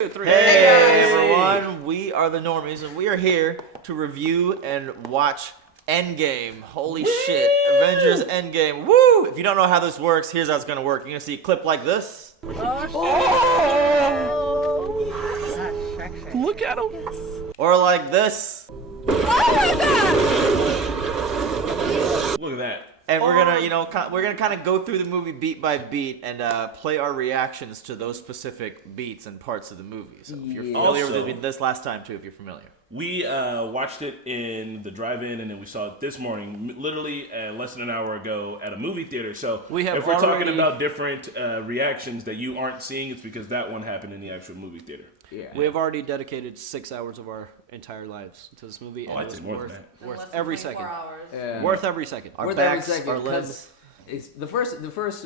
2, 3. Hey everyone, we are the Normies, and we are here to review and watch Endgame. Holy shit, Avengers Endgame. Woo! If you don't know how this works, here's how it's gonna work. You're gonna see a clip like this. Look at him. Or like this. Oh my god! Look at that. And we're gonna, we're gonna kind of go through the movie beat by beat and play our reactions to those specific beats and parts of the movie. So if you're familiar with it, this last time too, if you're familiar. We watched it in the drive-in, and then we saw it this morning, literally less than an hour ago at a movie theater. So if we're talking about different reactions that you aren't seeing, it's because that one happened in the actual movie theater. Yeah. We have already dedicated 6 hours of our entire lives to this movie, and it was worth every second. Worth every second. Our backs, our limbs. It's the first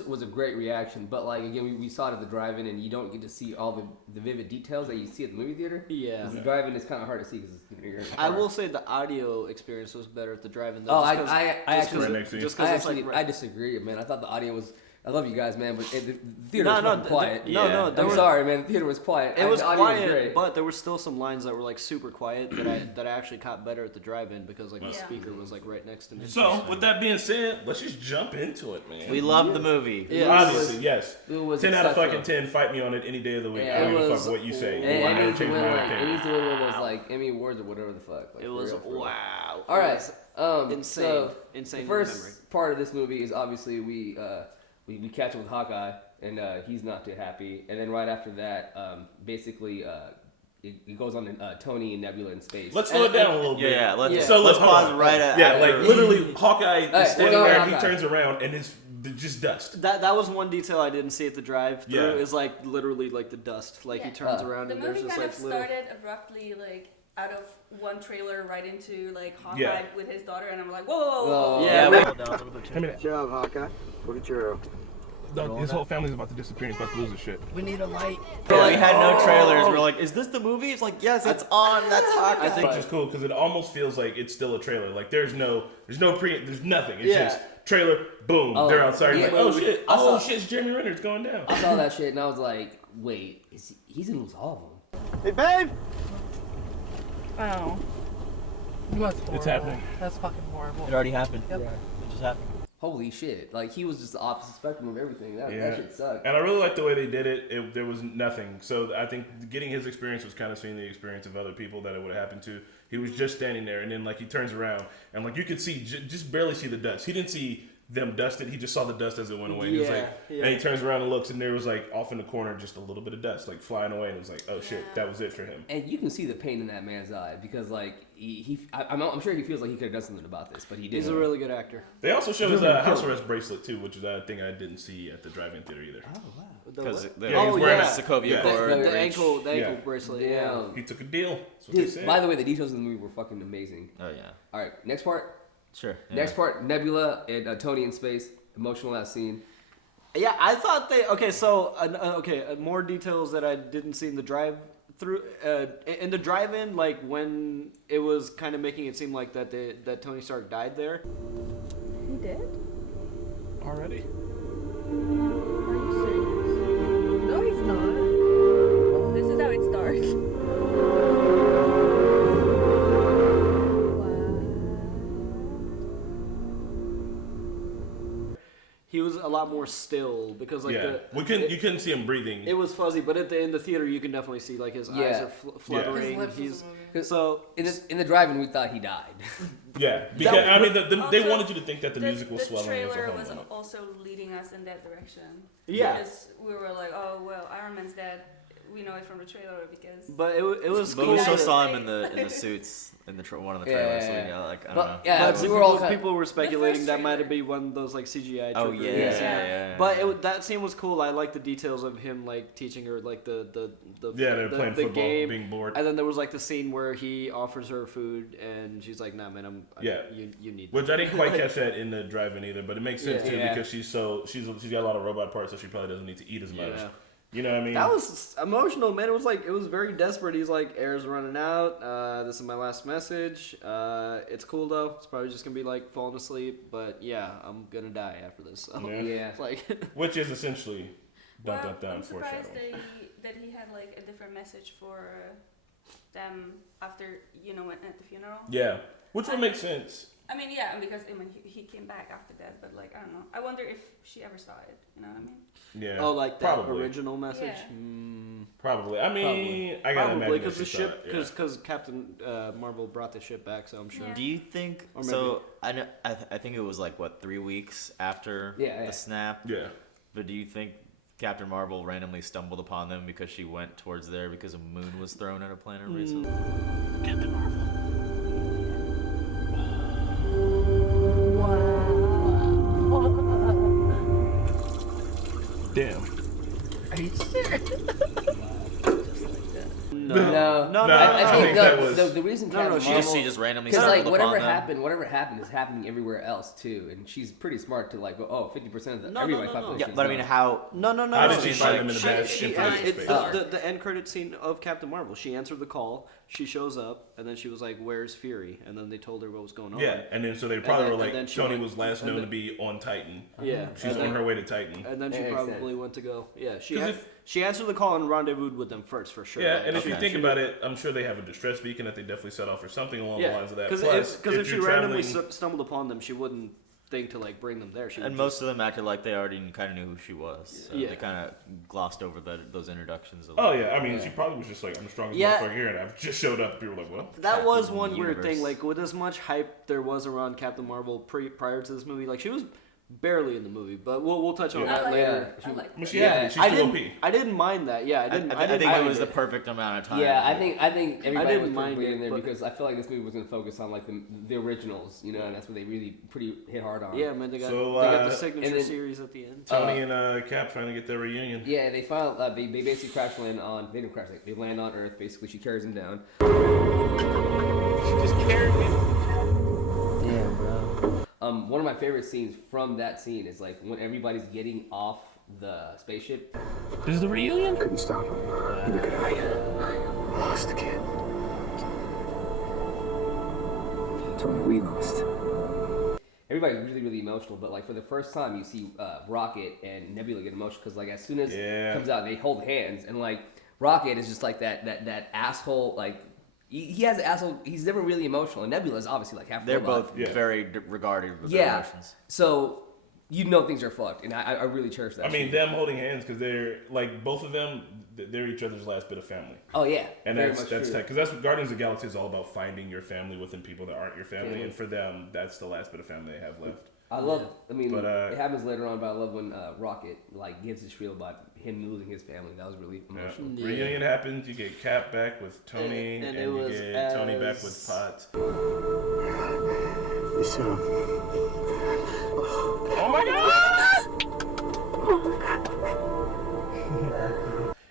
was a great reaction, but like again, we saw it at the drive-in, and you don't get to see all the vivid details that you see at the movie theater. Yeah, the drive-in is kind of hard to see because you're in the car. I will say the audio experience was better at the drive-in. Oh, I disagree, man. I thought the audio was. I love you guys, man, but the theater was quiet. I'm sorry, man. The theater was quiet. It was quiet, but there were still some lines that were like super quiet that I actually caught better at the drive-in because like the speaker was like right next to me. So with that being said, let's just jump into it, man. We love the movie. Yeah, obviously, yes. 10 out of fucking 10. Fight me on it any day of the week. I don't give a fuck what you say. It needs to win one of those like Emmy Awards or whatever the fuck. Like, it was wow. All right, insane. So insane. The first part of this movie is obviously we catch him with Hawkeye, and he's not too happy. And then right after that, basically, it goes on to Tony and Nebula in space. Let's slow it down a little bit. Yeah, let's pause right at like literally, Hawkeye is standing there, and he turns around, and it's just dust. That was one detail I didn't see at the drive-through. Yeah. Is like literally like the dust. Like he turns around, and there's just like the movie kind of started abruptly, like out of one trailer right into like Hawkeye with his daughter, and I'm like, whoa. Yeah. Shut up, Hawkeye. Go get your arrow. His whole family's about to disappear. He's about to lose his shit. We need a light. We had no trailers. We're like, is this the movie? It's like, yes, it's on. That's Hawkeye. I think it's cool because it almost feels like it's still a trailer. Like there's nothing. It's just trailer. Boom. They're outside. Like, oh shit. It's Jeremy Renner's going down. I saw that shit and I was like, wait, he's gonna lose all of them. Hey, babe. Oh. It's happening. That's fucking horrible. It already happened. Yep. Yeah. It just happened. Holy shit. Like, he was just the opposite spectrum of everything. That shit sucked. And I really like the way they did it. There was nothing. So I think getting his experience was kind of seeing the experience of other people that it would have happened to. He was just standing there, and then, like, he turns around, and, like, you could see, just barely see the dust. He didn't see them dusted. He just saw the dust as it went away. And, he was like, and he turns around and looks, and there was, like, off in the corner, just a little bit of dust, like, flying away. And it was like, oh, shit, that was it for him. And you can see the pain in that man's eye because, like, I'm sure he feels like he could have done something about this, but he didn't. He's a really good actor. They also showed his house arrest bracelet, too, which is a thing I didn't see at the drive-in theater either. Oh, wow. Because he's wearing a Sokovia cord. The ankle bracelet. Yeah. He took a deal. That's what Dude, they said. by the way, the details in the movie were fucking amazing. Oh, yeah. All right, next part. Sure. Yeah. Next part, Nebula and Tony in space. Emotional last scene. Yeah, I thought they... more details that I didn't see in the drive-through. In the drive-in, like, when it was kind of making it seem like that Tony Stark died there. He did? Already? Are you serious? No, he's not. This is how it starts. He was a lot more still because like you couldn't see him breathing. It was fuzzy, but in the theater you can definitely see like his eyes are fluttering. So in the drive-in we thought he died. Yeah, because they wanted you to think that the music was swelling. The trailer was also leading us in that direction. Yeah, because we were like, oh well, Iron Man's dead. We know it from the trailer because. But it was cool. But we still saw him in the suits in one of the trailers. So, I don't know. Yeah, but people were speculating that might be one of those like CGI. Oh yeah. But that scene was cool. I like the details of him like teaching her like the they're playing football, game, being bored. And then there was like the scene where he offers her food and she's like, "Nah, man, you need." Which I didn't quite catch that in the drive-in either, but it makes sense too because she's got a lot of robot parts, so she probably doesn't need to eat as much. Yeah. You know what I mean? That was emotional, man. It was very desperate. He's like, air's running out. This is my last message. It's cool though. It's probably just gonna be like falling asleep, but yeah, I'm gonna die after this. So. Yeah. It's like which is essentially I'm surprised foreshadowing. that he had like a different message for them after at the funeral. Yeah, which would make sense. I mean, yeah, because he came back after that, but like I don't know. I wonder if she ever saw it. You know what I mean? Yeah. Oh, like that probably. original message. Yeah. Probably. I mean, I gotta Probably imagine because the that she ship, saw it, because Captain Marvel brought the ship back, so I'm sure. Yeah. Do you think Or so? I know. I think it was like what 3 weeks after Yeah. the snap. Yeah. But do you think Captain Marvel randomly stumbled upon them because she went towards there because a moon was thrown at a planet recently? Captain Marvel. Damn. Are you sure? No. I think that was- the reason No, Captain no, Marvel, She just randomly because stumbled like upon them. whatever happened is happening everywhere else too, and she's pretty smart to like go, 50% of the No, everybody's no, no. population. Yeah, but I mean, how? No. How no. did she find them in the bad ship? It's Dark. the end credit scene of Captain Marvel. She answered the call. She shows up, and then she was like, "Where's Fury?" And then they told her what was going on. Yeah, and then so they probably then- were and then like, she Tony went- was last and known to then- be on Titan. Yeah. She's and on then, her way to Titan. And then she That makes probably went to go. Yeah, 'Cause if- she answered the call and rendezvoused with them first for sure. Yeah, Like, and if you okay. think about it, I'm sure they have a distress beacon that they definitely set off or something along the Yeah, lines of that. because Plus, if she you're randomly traveling- stumbled upon them, she wouldn't think to like bring them there. She And would most of them acted like they already kind of knew who she was. So Yeah. they kind of glossed over those introductions. A Oh little. yeah, I mean, she probably was just like, I'm the strongest Yeah. motherfucker here, and I've just showed up. People were like, well, That was Captain one weird Universe. thing. Like with as much hype there was around Captain Marvel prior to this movie, like she was barely in the movie. But we'll touch on Yeah. that I like later. her. I like I mean, her. she Yeah, had, she's I too didn't. OP. I didn't mind that. Yeah, I didn't. I think mind it was the perfect amount of time. Yeah, I think everybody I didn't was mind perfectly it, in there but- because I feel like this movie was going to focus on like the originals, and that's what they really pretty hit hard on. Yeah, man, they got So, they got the and signature then- series at the end. Tony and Cap finally get their reunion. Yeah, they they basically crash land on. They didn't crash. They land on Earth. Basically, she carries them down. She just carried me. Yeah, bro. One of my favorite scenes from that scene is like when everybody's getting off the spaceship. This is the reunion? Couldn't stop him. Neither could I. Lost the kid. Tony, we lost. Everybody's really, really emotional, but like for the first time, you see Rocket and Nebula get emotional because like as soon as it comes out, they hold hands, and like Rocket is just like that asshole. Like he has an asshole. He's never really emotional, and Nebula is obviously like half. They're robot. both very regarded with their Yeah. emotions. So things are fucked, and I really cherish that. I mean, shit. them holding hands because they're like both of them. They're each other's last bit of family, Oh yeah, and very that's much tight true. because that's what Guardians of the Galaxy is all about: finding your family within people that aren't your family, Mhm. and for them, that's the last bit of family they have left. I love. I mean, But, it happens later on, but I love when Rocket like gives his spiel about him losing his family. That was really Yeah. emotional. Yeah. Reunion happens. You get Cap back with Tony, And and, it you was get Tony back as- with Potts. This, Oh my God!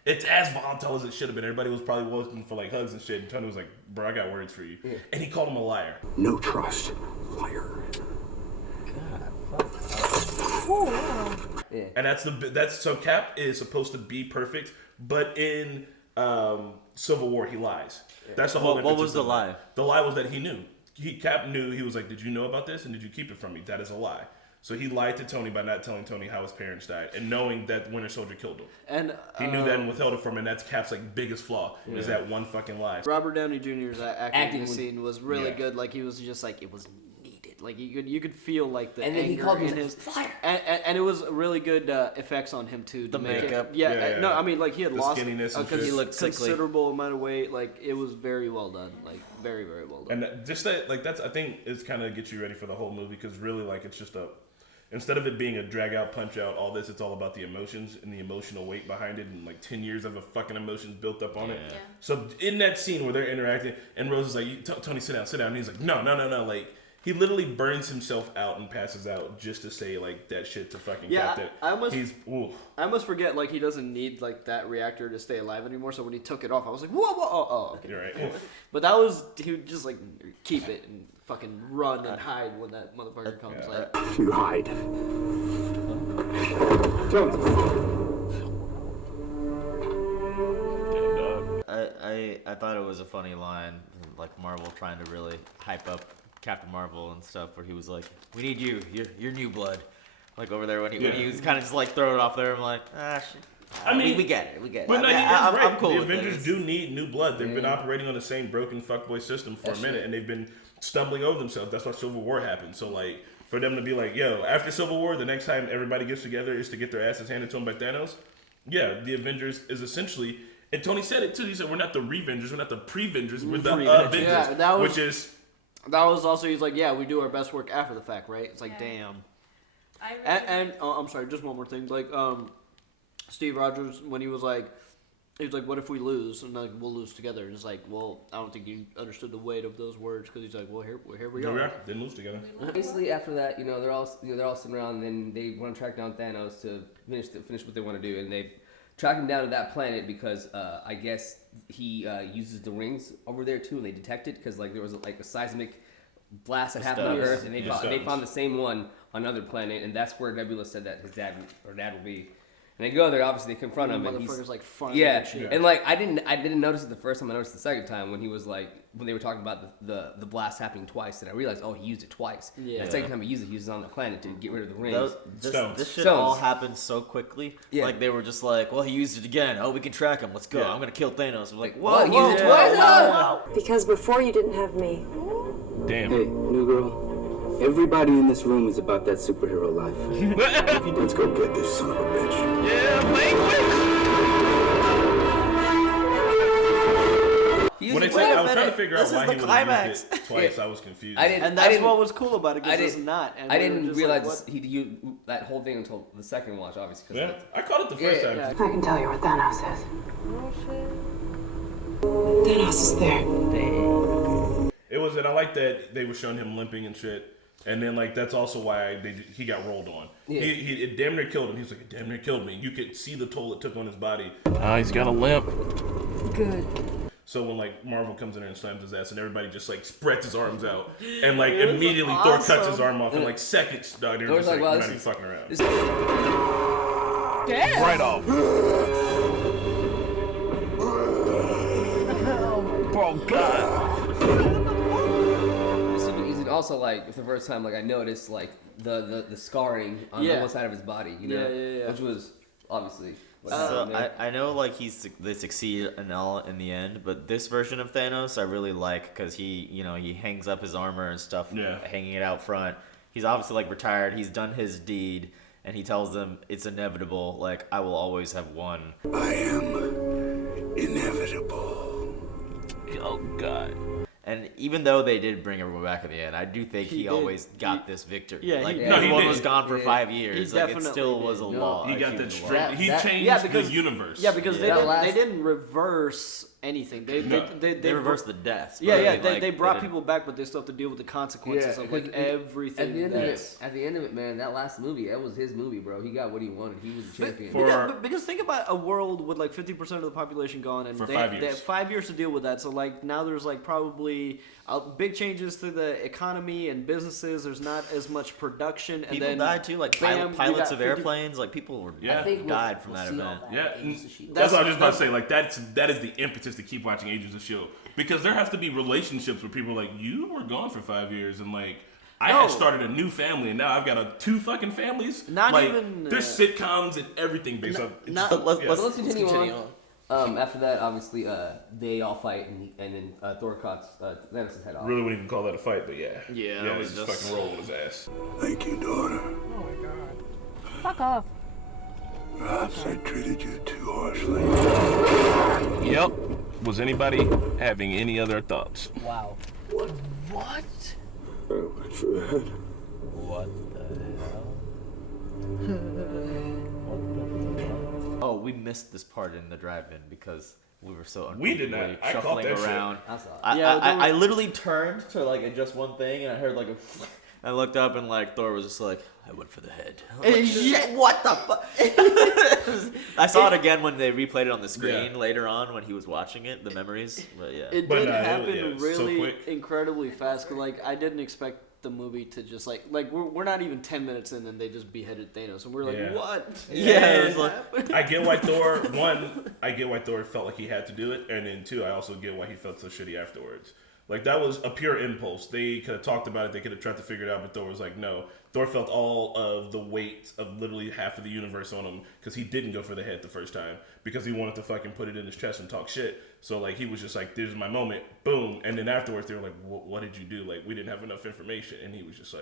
It's as volatile as it should have been. Everybody was probably looking for like hugs and shit. And Tony was like, "Bro, I got words for you," and he called him a liar. no trust. Liar. Yeah. And that's so Cap is supposed to be perfect, but in Civil War he lies. That's the whole. What impetus was the of it. lie? The lie was that he knew. Cap knew. He was like, "Did you know about this? And did you keep it from me?" That is a lie. So he lied to Tony by not telling Tony how his parents died, and knowing that Winter Soldier killed him. And He knew that and withheld it from him. And that's Cap's like biggest flaw is that one fucking lie. Robert Downey Jr.'s acting in the was- scene was really Yeah. good. Like he was just like it was needed. Like you could feel like the And then he anger called him in like, his "Fire!" and it was really good effects on him too. To The make makeup. It, yeah, Yeah, no, yeah. I mean like he had The lost skinniness a and shit. He looked sickly. considerable amount of weight. Like it was very well done. Like very well done. And just that, like that's I think it's kind of gets you ready for the whole movie because really like it's just instead of it being a drag out, punch out, all this, it's all about the emotions and the emotional weight behind it and like 10 years of a fucking emotions built up on it. Yeah. So in that scene where they're interacting and Rose is like, Tony, sit down. And he's like, no. Like he literally burns himself out and passes out just to say like that shit to fucking Yeah, Cap. I almost- ooh. I almost forget like he doesn't need like that reactor to stay alive anymore. So when he took it off, I was like, whoa, oh, okay. You're right. But that was he would just like keep it and fucking run and hide when that motherfucker comes. Yeah. Like You hide. Tony. I thought it was a funny line, like Marvel trying to really hype up Captain Marvel and stuff, where he was like, "We need you, you're new blood." Like over there when he was kind of just like throwing it off there. I'm like, I mean, we get it. We get it. But no, I'm cool the with Avengers this. do need new blood. They've been operating on the same broken fuckboy system for a minute, and they've been stumbling over themselves. That's why Civil War happened. So, like, for them to be like, yo, after Civil War, the next time everybody gets together is to get their asses handed to them by Thanos. Yeah, the Avengers is essentially, and Tony said it too. He said, we're not the Revengers, we're not the Pre-Vengers, we're the Avengers. Yeah, that was, which is... That was also, he's like, yeah, we do our best work after the fact, right? It's like, damn. I really And I'm sorry, just one more thing. Like, Steve Rogers, when he was like, what if we lose? And like, we'll lose together. And it's like, well, I don't think you understood the weight of those words, because he's like, well, here we are. They lose together. Basically, after that, they're all sitting around, and then they want to track down Thanos to finish what they want to do, and they track him down to that planet because I guess he uses the rings over there too, and they detect it because like there was like a seismic blast that happened on Earth, and they found the same one on another planet, and that's where Nebula said that his dad will be. And they go there, obviously they confront him, and he's like fun. and like I didn't notice it the first time. I noticed it the second time when he was like when they were talking about the blast happening twice, and I realized he used it twice. Yeah. And the second time he used it on the planet to get rid of the rings. This shit Stones. all happened so quickly. Yeah. Like they were just like, well, he used it again. Oh, we can track him. Let's go. Yeah. I'm gonna kill Thanos. I'm like, What? whoa, Use it twice? wow. Because before you didn't have me. Damn. Hey, new girl. Everybody in this room is about that superhero life. Let's go get this son of a bitch. When they said, I was trying to figure out why he would have used it twice, I was confused. And that's what was cool about it, because it's not. And I we were didn't just realize like, he'd used that whole thing until the second watch, obviously. Yeah, I caught it the first time. I can tell you where Thanos is. Oh shit. Thanos is there. It was, and I like that they were showing him limping and shit. And then, like, that's also why he got rolled on. Yeah. It damn near killed him. He was like, it damn near killed me. You could see the toll it took on his body. He's got a limp. Good. So when, like, Marvel comes in there and slams his ass and everybody just, like, spreads his arms out. And, like, immediately Thor cuts his arm off in, like, seconds. Dog, they're just like, well, we're not even fucking around. Damn. Right off. Oh God. Also, like, for the first time, like, I noticed, like, the scarring on one side of his body, Yeah. which was obviously. So I know like they succeed in the end, but this version of Thanos I really like because he hangs up his armor and stuff, hanging it out front. He's obviously like retired. He's done his deed, and he tells them it's inevitable. Like I will always have won. I am inevitable. Oh God. And even though they did bring everyone back at the end, I do think he always got this victory. Yeah, like he everyone did. was gone for 5 years. He Like it definitely still did. was a No, law. He a got human the law. strength. He changed the universe. Yeah, because Yeah. they didn't reverse anything. They reversed the deaths. Yeah, but yeah. I mean, They brought didn't- people back, but they still have to deal with the consequences of like everything. At the end of it, man, that last movie, that was his movie, bro. He got what he wanted. He was the champion. Because think about a world with like 50% of the population gone, and For they 5 have years. 5 years to deal with that. So like now there's like probably big changes to the economy and businesses. There's not as much production, and People then died too, like bam, you pilots got of 50 airplanes. Like people were died from that event. Yeah, that's what I was just about to say. Like that is the impetus to keep watching Agents of S.H.I.E.L.D. Because there has to be relationships where people are like, you were gone for 5 years, and like I had started a new family, and now I've got two fucking families. Not like, even, there's sitcoms and everything based on. Let's continue on. After that, obviously, they all fight, and then Thor cuts Thanos' head off. Really wouldn't even call that a fight, but yeah, Yeah, it was he's just- fucking rolling his ass. Thank you, daughter. Oh my God. Fuck off. Perhaps I treated you too harshly. Yep. Was anybody having any other thoughts? Wow. What? So much for that. Oh, we missed this part in the drive-in because we were so We did not. uncomfortably I caught shuffling that shit. around. I saw it. I literally turned to like adjust one thing, and I heard like a. I looked up and like Thor was just like, I went for the head. I'm like, shit, what the fuck? I saw it again when they replayed it on the screen later on when he was watching it, the memories. But yeah, It But did no, it happen was so really quick. incredibly fast. 'Cause, like I didn't expect the movie to just like we're not even 10 minutes in and they just beheaded Thanos, and we're like, Yeah. what? Yeah, it was like- I get why Thor felt like he had to do it, and then two, I also get why he felt so shitty afterwards. Like, that was a pure impulse. They could have talked about it. They could have tried to figure it out, but Thor was like, no. Thor felt all of the weight of literally half of the universe on him because he didn't go for the head the first time because he wanted to fucking put it in his chest and talk shit. So, like, he was just like, this is my moment. Boom. And then afterwards, they were like, what did you do? Like, we didn't have enough information. And he was just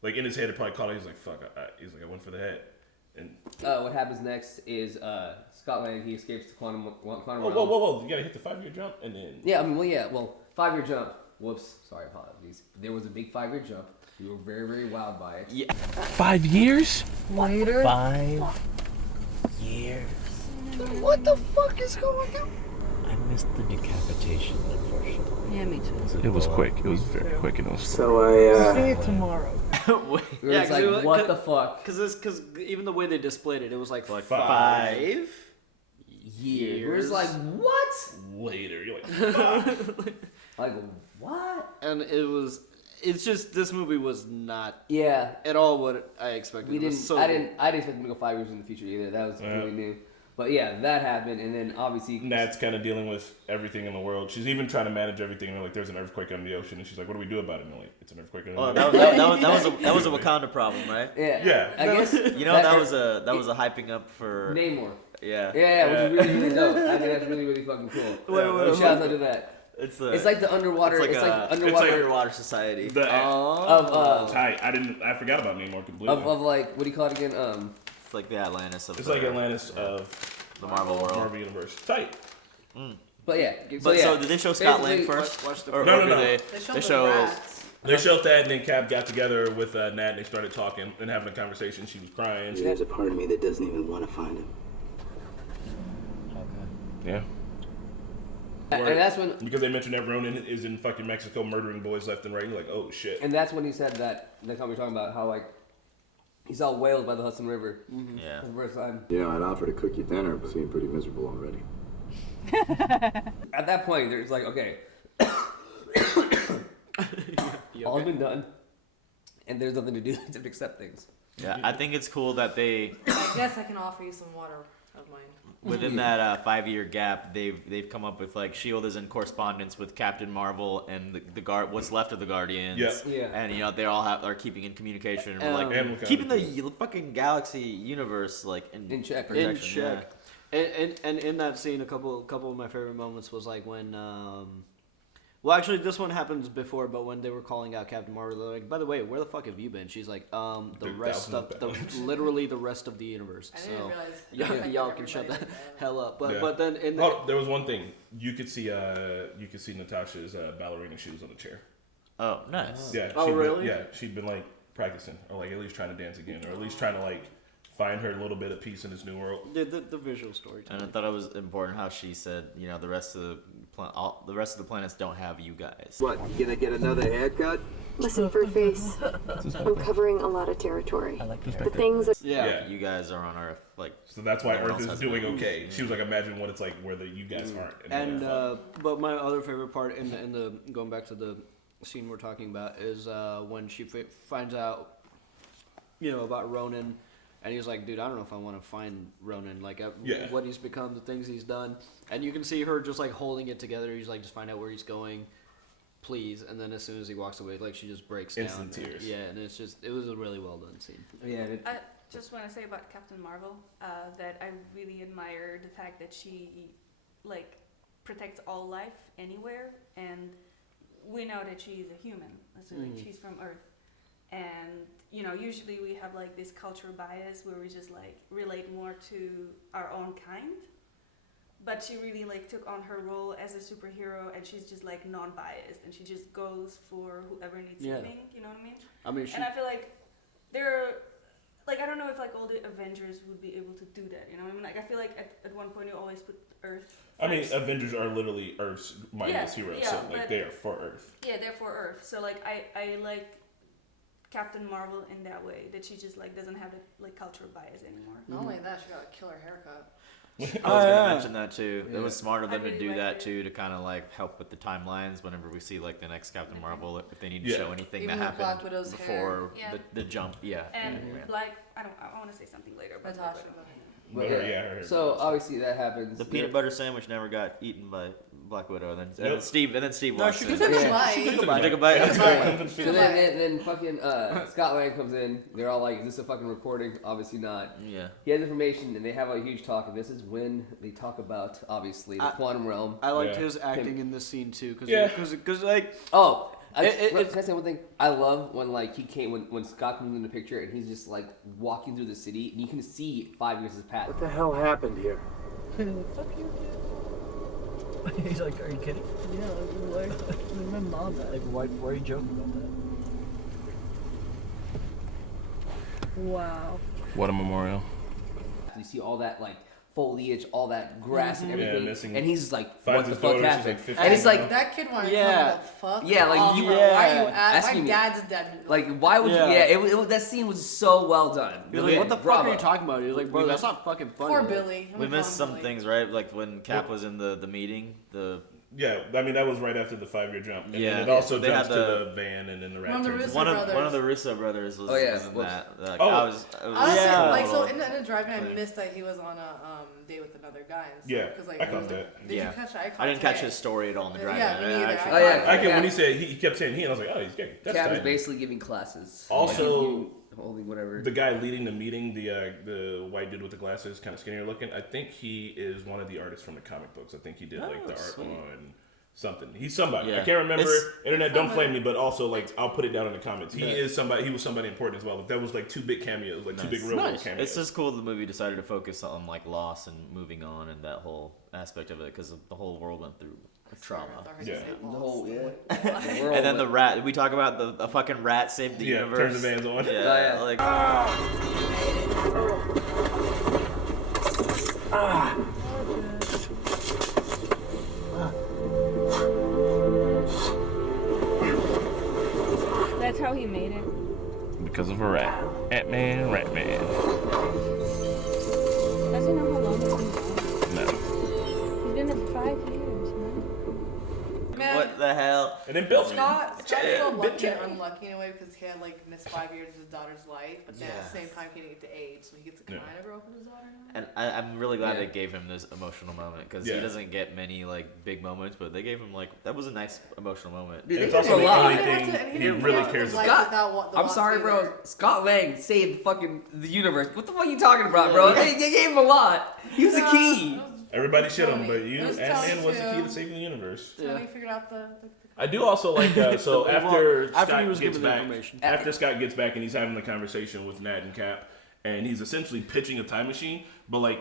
like in his head, it probably called it. He's like, fuck. He's like, I went for the head. And what happens next is Scotland, he escapes the quantum realm. Whoa. You gotta hit the 5-year jump and then... Yeah, 5-year jump. Whoops. Sorry, apologies. There was a big 5-year jump. We were very, very wowed by it. Yeah. 5 years? Later. 5 years. Dude, what the fuck is going on? I missed the decapitation, unfortunately. Yeah, me too. It was quick. It was very quick and it was... So See it tomorrow. Wait. We were just like, what the fuck? Because even the way they displayed it, it was like 5 years. We're just like, what? Later. You're like, Like, what? And it's just, this movie was not Yeah. at all what I expected. We It was didn't. so I didn't expect them to go 5 years in the future either. That was really new. But yeah, that happened, and then obviously Nat's kind of dealing with everything in the world. She's even trying to manage everything. And they're like, there's an earthquake on the ocean, and she's like, what do we do about it? And they're like, it's an earthquake on the Oh, ocean. that was a Wakanda problem, right? Yeah. I guess You know that was a hyping up for Namor. yeah. Yeah, which is really, really dope. I think that's really, really fucking cool. Wait. Shout out to that. It's like the underwater. It's like underwater society. I forgot about Namor completely. of like, what do you call it again? It's like the Atlantis of It's like Atlantis of the Marvel world. Marvel Universe. Tight. But yeah. So did they show Scott Lang first? Watch the Or No. did They showed the rats. They showed that, and then Cap got together with Nat, and they started talking and having a conversation. She was crying. there's a part of me that doesn't even want to find him. Yeah. And that's when. Because they mentioned that Ronan is in fucking Mexico murdering boys left and right. You're like, oh shit. And that's when he said that. That's how we were talking about how like he saw whales by the Hudson River. Yeah. For the first time. You know, I'd offer to cook you dinner, but seem pretty miserable already. At that point, there's like, okay, all's been done, and there's nothing to do except accept things. Yeah, I think it's cool that they I guess I can offer you some water of mine. within that 5-year gap, they've come up with like Shield is in correspondence with Captain Marvel and the guard, what's left of the Guardians. Yeah. And they all are keeping in communication. We're like And keeping the fucking galaxy universe like In check. protection, in check. And in that scene, a couple of my favorite moments was like when, well, actually, this one happens before, but when they were calling out Captain Marvel, they're like, by the way, where the fuck have you been? She's like, literally the rest of the universe. I didn't realize. Y'all can shut the hell up. But Yeah. but then in There was one thing you could see Natasha's ballerina shoes on the chair. Oh, nice. Yeah. Oh, really? She'd been like practicing, or like at least trying to dance again, or at least trying to like find her little bit of peace in this new world. the visual story. And I thought it was important how she said, the rest of the planets don't have you guys. What, you gonna get another haircut? Listen, for face, I'm covering a lot of territory. The things that Yeah. You guys are on Earth, like. So that's why No one Earth else is has doing that. okay. She was like, imagine what it's like where you guys aren't. And but my other favorite part in the going back to the scene we're talking about is when she finds out, about Ronan, and he's like, dude, I don't know if I want to find Ronan, like what he's become, the things he's done, and you can see her just like holding it together. He's like, just find out where he's going, please. And then as soon as he walks away, like she just breaks down. Instant tears. Yeah, and it was a really well done scene. Yeah. I just want to say about Captain Marvel that I really admire the fact that she like protects all life anywhere, and we know that she's a human, so like she's from Earth, and usually we have like this cultural bias where we just like relate more to our own kind, but she really like took on her role as a superhero, and she's just like non-biased, and she just goes for whoever needs saving. You know what I mean? I mean, And I feel like there, like I don't know if like all the Avengers would be able to do that. You know what I mean? Like I feel like at one point you always put Earth. I mean, first. Avengers are literally Earth's mightiest heroes, so like they are for Earth. Yeah, they're for Earth. So like I like Captain Marvel in that way, that she just like doesn't have the like cultural bias anymore. Not only that, she got a killer haircut. I was gonna mention that too. It was smart of I them really to do liked that it. too, to kind of like help with the timelines whenever we see like the next Captain Marvel, if they need to Yeah. show anything Even that with Black happened Widow's before hair. the jump. Yeah. And Yeah. like I want to say something later, but Natasha. But Yeah, so obviously that happens. The peanut butter sandwich never got eaten by Black Widow, and then Steve No, walks she in. took a a bite. She took a Took bite. a bite. So then fucking Scott Lang comes in. They're all like, "Is this a fucking recording?" Obviously not. Yeah. He has information, and they have a huge talk. And this is when they talk about obviously the quantum realm. I liked Yeah. his acting in this scene too, because Yeah. like Oh, can It- I say one thing? I love when like when Scott comes in the picture and he's just like walking through the city, and you can see 5 years has passed. What the hell happened here? Fuck you, dude. He's like, are you kidding? Yeah, like, my mom died. Like, why are you joking about that? Wow. What a memorial. You see all that like foliage, all that grass and Yeah, everything, missing- and he's like, finds "What the his fuck daughter, she's, happened?" like, 15 and it's like, That kid wanted to Yeah. tell me the fuck. Yeah, like, off, you- bro. Why are you yeah. at? Asking My me. dad's dead. like, why would Yeah. you? Yeah, that scene was so well done. he was like, "What the fuck Bravo. are you talking about?" He was like, "Bro, We that's missed- not fucking funny." Poor Like, Billy. I'm We gonna missed call some him Billy. things, right? Like when Cap was in the meeting, Yeah, I mean that was right after the 5-year jump, and Yeah. then it also They jumps had to the- the van and then the rat. One of the turns Russo into- one brothers. of the Russo brothers was, Oh, yeah. was in Whoops. that. Like, Oh. I was Honestly, Yeah. like, so little- in the driving, I Clear. missed that he was on a date with another guy. And stuff, Yeah, 'cause, like, I caught that. Did Yeah. you catch that? I didn't catch today. his story at all in the drive. Yeah, me neither. Actually, Oh, yeah. I get Yeah. when he said he kept saying he, and I was like, oh, he's gay. That's Cap is tight. basically giving classes. Also, holding whatever. the guy leading the meeting, the white dude with the glasses, kind of skinnier looking. I think he is one of the artists from the comic books. I think he did like the art sweet. on something. He's somebody. Yeah. I can't remember. It's- Internet, don't flame me, but also like I'll put it down in the comments. He is somebody. He was somebody important as well. But that was like 2 big cameos, like 2 big real world cameos. It's just cool the movie decided to focus on like loss and moving on and that whole aspect of it because the whole world went through trauma. Yeah. The whole, yeah. And then the rat. We talk about the fucking rat saved the Yeah, universe. turn the vans on. Yeah, yeah. like That's how he made it. Because of a rat. Ant-Man, Rat-Man. Does he know how long it's been gone? No. He's been there 5 years, man. what the hell? And then Bill. Scott's so lucky and unlucky in a way because he had like missed 5 years of his daughter's life, but then at the same time he didn't get to age, so he gets to kind of grow up with his daughter now. And I'm really glad Yeah. they gave him this emotional moment because Yeah. he doesn't get many like big moments, but they gave him like that was a nice emotional moment. Dude, It's they also did a the lot. only He didn't thing have to- and he didn't really have to cares live about. without the I'm loss sorry, either. bro. Scott Lang saved fucking the universe. What the fuck are you talking about, bro? They gave him a lot. He was the key. Everybody shit him, Tony. but you, It was Ant-Man Tony, was the key too. to saving the universe. Tony figured out the I do also like so after Scott he was gets given the back, information. after Scott gets back and he's having the conversation with Nat and Cap, and he's essentially pitching a time machine, but like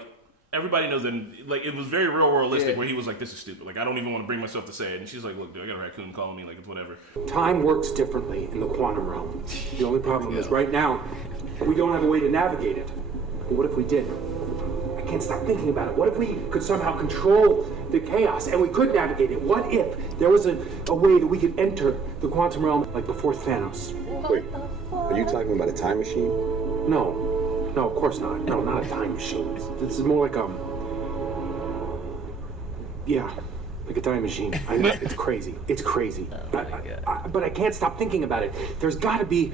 everybody knows that like it was very real worldistic Yeah. where he was like, "This is stupid. Like I don't even want to bring myself to say it." And she's like, "Look, dude, I got a raccoon calling me. Like it's whatever." Time works differently in the quantum realm. The only problem is right now, we don't have a way to navigate it. But what if we did? I can't stop thinking about it. What if we could somehow control the chaos and we could navigate it? What if there was a way that we could enter the quantum realm like before Thanos? Wait, are you talking about a time machine? No, of course not. No, not a time machine. This is more like yeah, like a time machine. I know, it's crazy. It's crazy. But I can't stop thinking about it. There's got to be.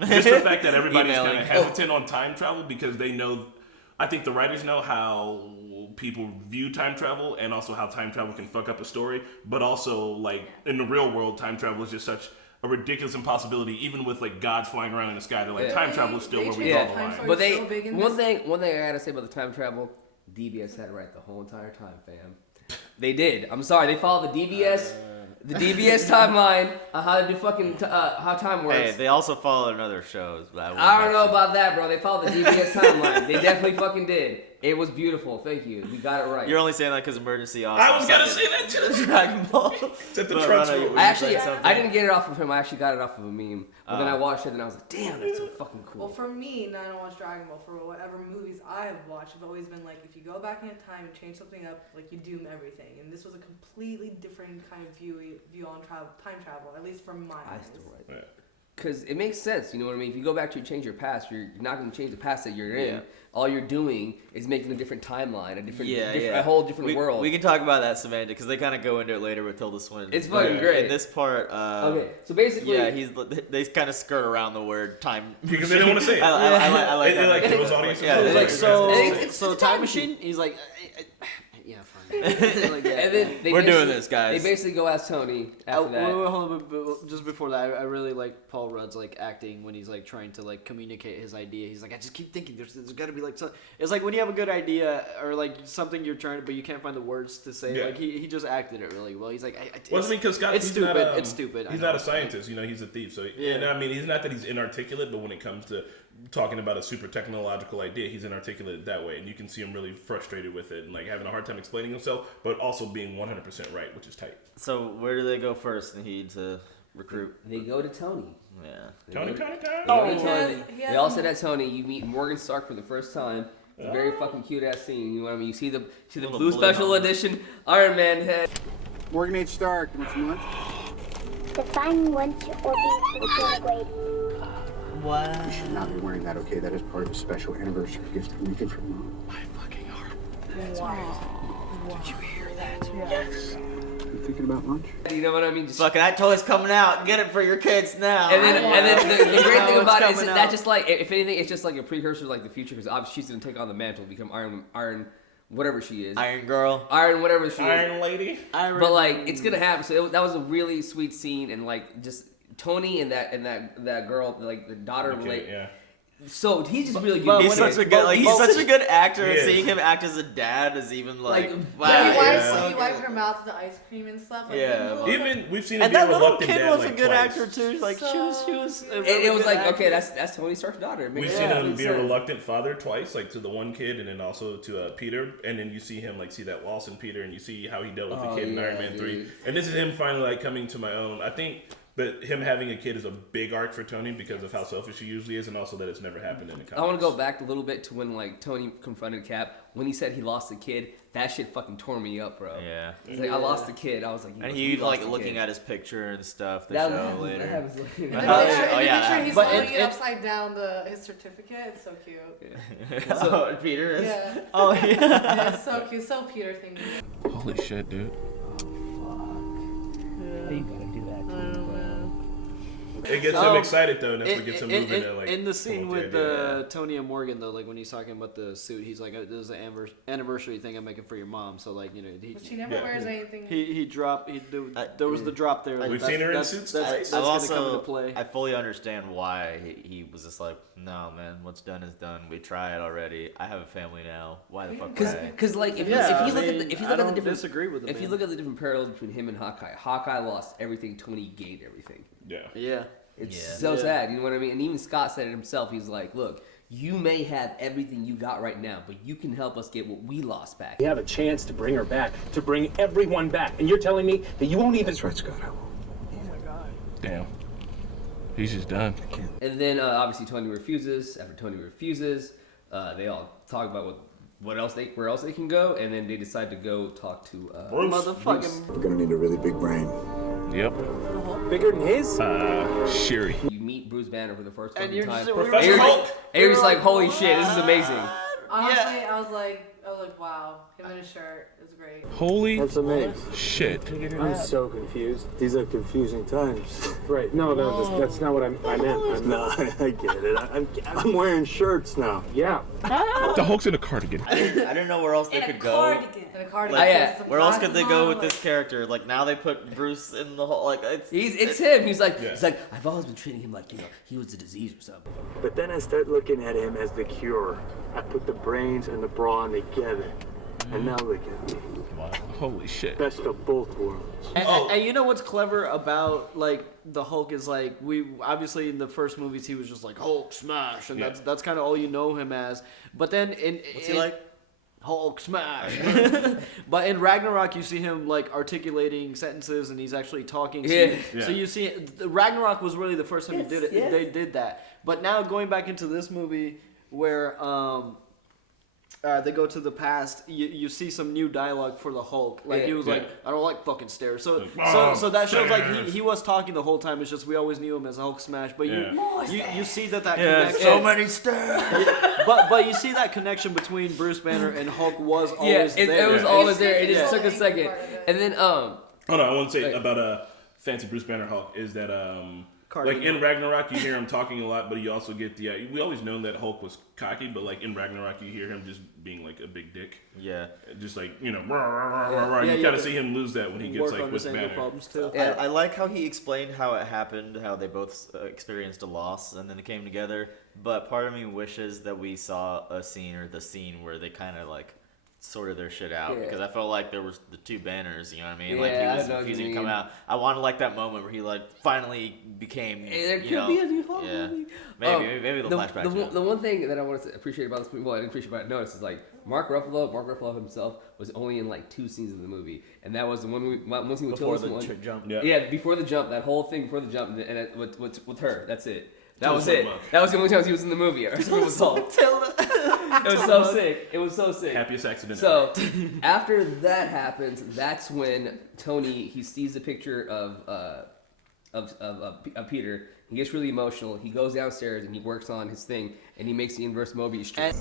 Just the fact that everybody's kind Emailing. of hesitant on time travel because they know. I think the writers know how people view time travel and also how time travel can fuck up a story, but also like in the real world, time travel is just such a ridiculous impossibility. Even with like gods flying around in the sky, they're like time travel is still where we draw the line. But so big in one thing I gotta say about the time travel, DBS had it right the whole entire time, fam. They did. I'm sorry, they followed the DBS timeline on how to do fucking how time works. Hey, they also followed other shows. But I don't know about that, bro. They followed the DBS timeline. They definitely fucking did. It was beautiful. Thank you. We got it right. You're only saying that because emergency also. I was gonna sucked say it. that too. Dragon Ball. It's at the But trunks Rana, roll. you were I actually, saying something? I didn't get it off of him. I actually got it off of a meme. But then I watched it and I was like, damn, that's so fucking cool. Well, for me, now I don't watch Dragon Ball. For whatever movies I have watched, have always been like, if you go back in time and change something up, like you doom everything. And this was a completely different kind of view on time travel, at least from my eyes. Because it makes sense, you know what I mean? If you go back to change your past, you're not going to change the past that you're in. Yeah. All you're doing is making a different timeline, Yeah. a whole different world. We can talk about that semantic because they kind of go into it later with Tilda Swinton. It's fucking But great. In this part, Okay, so basically, yeah, they kind of skirt around the word time Because they didn't want to say it. I like They that. like those audiences. Yeah, He's like, It's so time machine. He's like, yeah, fine. Like, yeah. And then We're doing this, guys. They basically go ask Tony after that. Wait, hold on, but just before that, I really like Paul Rudd's like acting when he's like trying to like communicate his idea. He's like, I just keep thinking there's got to be like some. It's like when you have a good idea or like something you're trying to, but you can't find the words to say. Yeah. Like he just acted it really well. He's like, Well, I mean, because Scott, it's he's stupid. not, It's stupid. He's not a scientist, you know. He's a thief. So, and I mean, he's not that he's inarticulate, but when it comes to talking about a super technological idea, he's inarticulate that way, and you can see him really frustrated with it and like having a hard time explaining himself, but also being 100% right, which is tight. So where do they go first? To recruit. They go to Tony. Yeah. Tony. They all said that Tony. You meet Morgan Stark for the first time. It's a very fucking cute ass scene. You know what I mean? You see the blue special edition Iron Man head. Morgan H. Stark, what you want? Define lunch or be grade. What? You should not be wearing that, okay? That is part of a special anniversary gift I'm making from Mom. My fucking heart. That's Wow. Did you hear that? Yes. You thinking about lunch? You know what I mean? Just Fucking that toy's coming out. Get it for your kids now. And then the great thing about it is coming that out. just like, if anything, it's just like a precursor to like the future, because obviously she's gonna take on the mantle, become Iron, whatever she is, Iron Girl. Iron whatever she is. Iron Lady. But like, it's gonna happen. So that was a really sweet scene, and like just Tony and that girl, like the daughter, Okay, yeah. So he's just really but good. He's such a good he's such a good actor. He is. Seeing him act as a dad is even like wow. He wiped her mouth with the ice cream and stuff. Like, Yeah. Even we've seen him And be a that little reluctant kid dad was like a good twice. actor too. Like she was. A And really it was good like, actor. okay, that's Tony Stark's daughter. We've seen him be a reluctant father twice, like to the one kid and then also to Peter. And then you see him like see that loss in Peter, and you see how he dealt with the kid in Iron Man 3. And this is him finally like coming to my own. I think that him having a kid is a big arc for Tony because of how selfish he usually is, and also that it's never happened in the comics. I want to go back a little bit to when like Tony confronted Cap when he said he lost the kid. That shit fucking tore me up, bro. Yeah. He's like, I lost the kid. I was like, And he like looking at his picture and stuff. They that show later. In the picture, that. he's But holding it- upside down his certificate. It's so cute. So Peter is. Yeah. Oh yeah. Yeah, it's so cute. So Peter thing. Holy shit, dude. You gotta do that. It gets him excited though, and that's what gets him moving. In the scene with Tony and Morgan though, like when he's talking about the suit, he's like, "This is an anniversary thing I'm making for your mom." So like, you know, But she never wears anything. he dropped. There was the drop there. Like, We've seen her in suits twice. That's gonna come into play. I fully understand why he was just like, no man, what's done is done. We tried already. I have a family now. Why the fuck would I? Because like if you look at the different disagree with him, if you look at the different parallels between him and Hawkeye lost everything. Tony gained everything. Yeah. It's so sad. You know what I mean? And even Scott said it himself. He's like, look, you may have everything you got right now, but you can help us get what we lost back. We have a chance to bring her back, to bring everyone back. And you're telling me that you won't even... That's right, Scott. I will. Damn. He's just done. And then obviously Tony refuses. After Tony refuses, they all talk about where else they can go, and then they decide to go talk to Motherfucking. We're gonna need a really big brain. Yep. Bigger than his? Shuri. You meet Bruce Banner for the first And fucking you're time. just Professor Hulk. Avery's like, holy shit, this is amazing. Honestly, I was like, wow, him in a shirt is great. Holy That's amazing. shit. I'm so confused. These are confusing times. Right. No, that's not what I meant. No, I get it. I'm wearing shirts now. Yeah. The Hulk's in a cardigan. I didn't know where else they could go. Cardigan. And a cardigan. Like, where else could they go with this character? Like now they put Bruce in the whole like It's him. He's like I've always been treating him like he was a disease or something. But then I start looking at him as the cure. I put the brains and the brawn together. And now look at me. Wow. Holy shit. Best of both worlds. And you know what's clever about like the Hulk is like we obviously in the first movies he was just like Hulk smash and that's kind of all you know him as. But then what's he like? Hulk smash. But in Ragnarok you see him like articulating sentences and he's actually talking. So you see Ragnarok was really the first time he did it. Yes. They did that. But now going back into this movie where they go to the past. You see some new dialogue for the Hulk. Like he was like, "I don't like fucking stairs." So that shows like he was talking the whole time. It's just we always knew him as Hulk smash. But you see that connection. So many stairs. But you see that connection between Bruce Banner and Hulk was always there. It was always there. It just took a second. And then Hold on, I want to say about Fancy Bruce Banner Hulk is that Like in Ragnarok, you hear him talking a lot, but you also get we always known that Hulk was cocky, but like in Ragnarok, you hear him just being like a big dick. Yeah. Just like, you know, you kind of see him lose that when he gets like with Banner. Too. I like how he explained how it happened, how they both experienced a loss and then they came together. But part of me wishes that we saw the scene where they kind of like sorted their shit out, because I felt like there was the two banners, you know what I mean? Yeah, like he was refusing to come out. I wanted like that moment where he like finally became. There could be a new Hulk movie. Maybe they'll flashback to it. The one thing that I wanted to appreciate about this movie, well, I didn't appreciate about it, notice, is like Mark Ruffalo himself was only in like 2 scenes of the movie, and that was the one scene with Before Tilda the jump. Yeah, before the jump, that whole thing before the jump, and with her, that's it. That was it. That was the only time he was in the movie. It was so sick. It was so sick. Happiest accident. So after that happens, that's when Tony he sees the picture of Peter. He gets really emotional. He goes downstairs and he works on his thing, and he makes the inverse Mobius strip.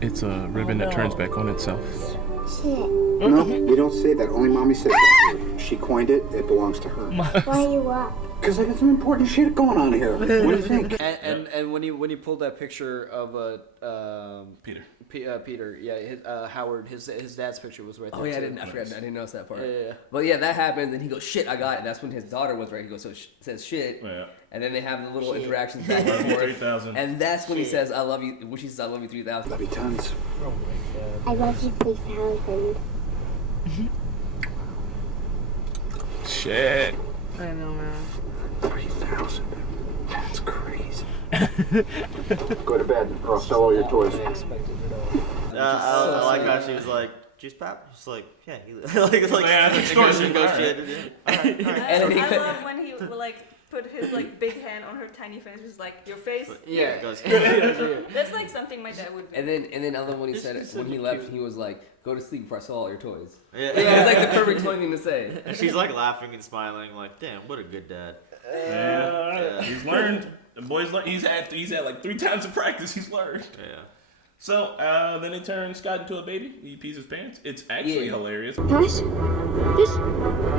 It's a ribbon that turns back on itself. No, you don't say that. Only Mommy says that. She coined it. It belongs to her. Why you up? Because I got some important shit going on here. What do you think? And when he pulled that picture of Peter. Peter, Howard, his dad's picture was right there. Oh yeah, too. I didn't notice that part. Yeah. But yeah, that happens, and he goes, "Shit, I got it." That's when his daughter was right. He goes, says shit, Yeah. and then they have the little interactions back and forth. 3,000. And that's when he says, "I love you." When she says, "I love you 3,000." Love you tons. Oh my god. I love you 3,000. Shit. I know, man. 3,000. That's crazy. Go to bed, or I'll sell all your toys. I expected it all. I like how she was like, "Juice pop?" She's like, "Yeah." like extortion. Go shit. Alright. I love when he would like put his like big hand on her tiny face. Just like your face. Yeah. Goes, That's like something my dad would do. And then I love when he said it. It's When he so left, cute. he was like, "Go to sleep before I sell all your toys." Yeah. It's like the perfect toy thing to say. And she's like laughing and smiling, like, "Damn, what a good dad." Yeah. He's learned. The boy's learned. He's had like 3 times of practice. He's learned. Yeah. So then they turn Scott into a baby. He pees his pants. It's actually hilarious. Guys,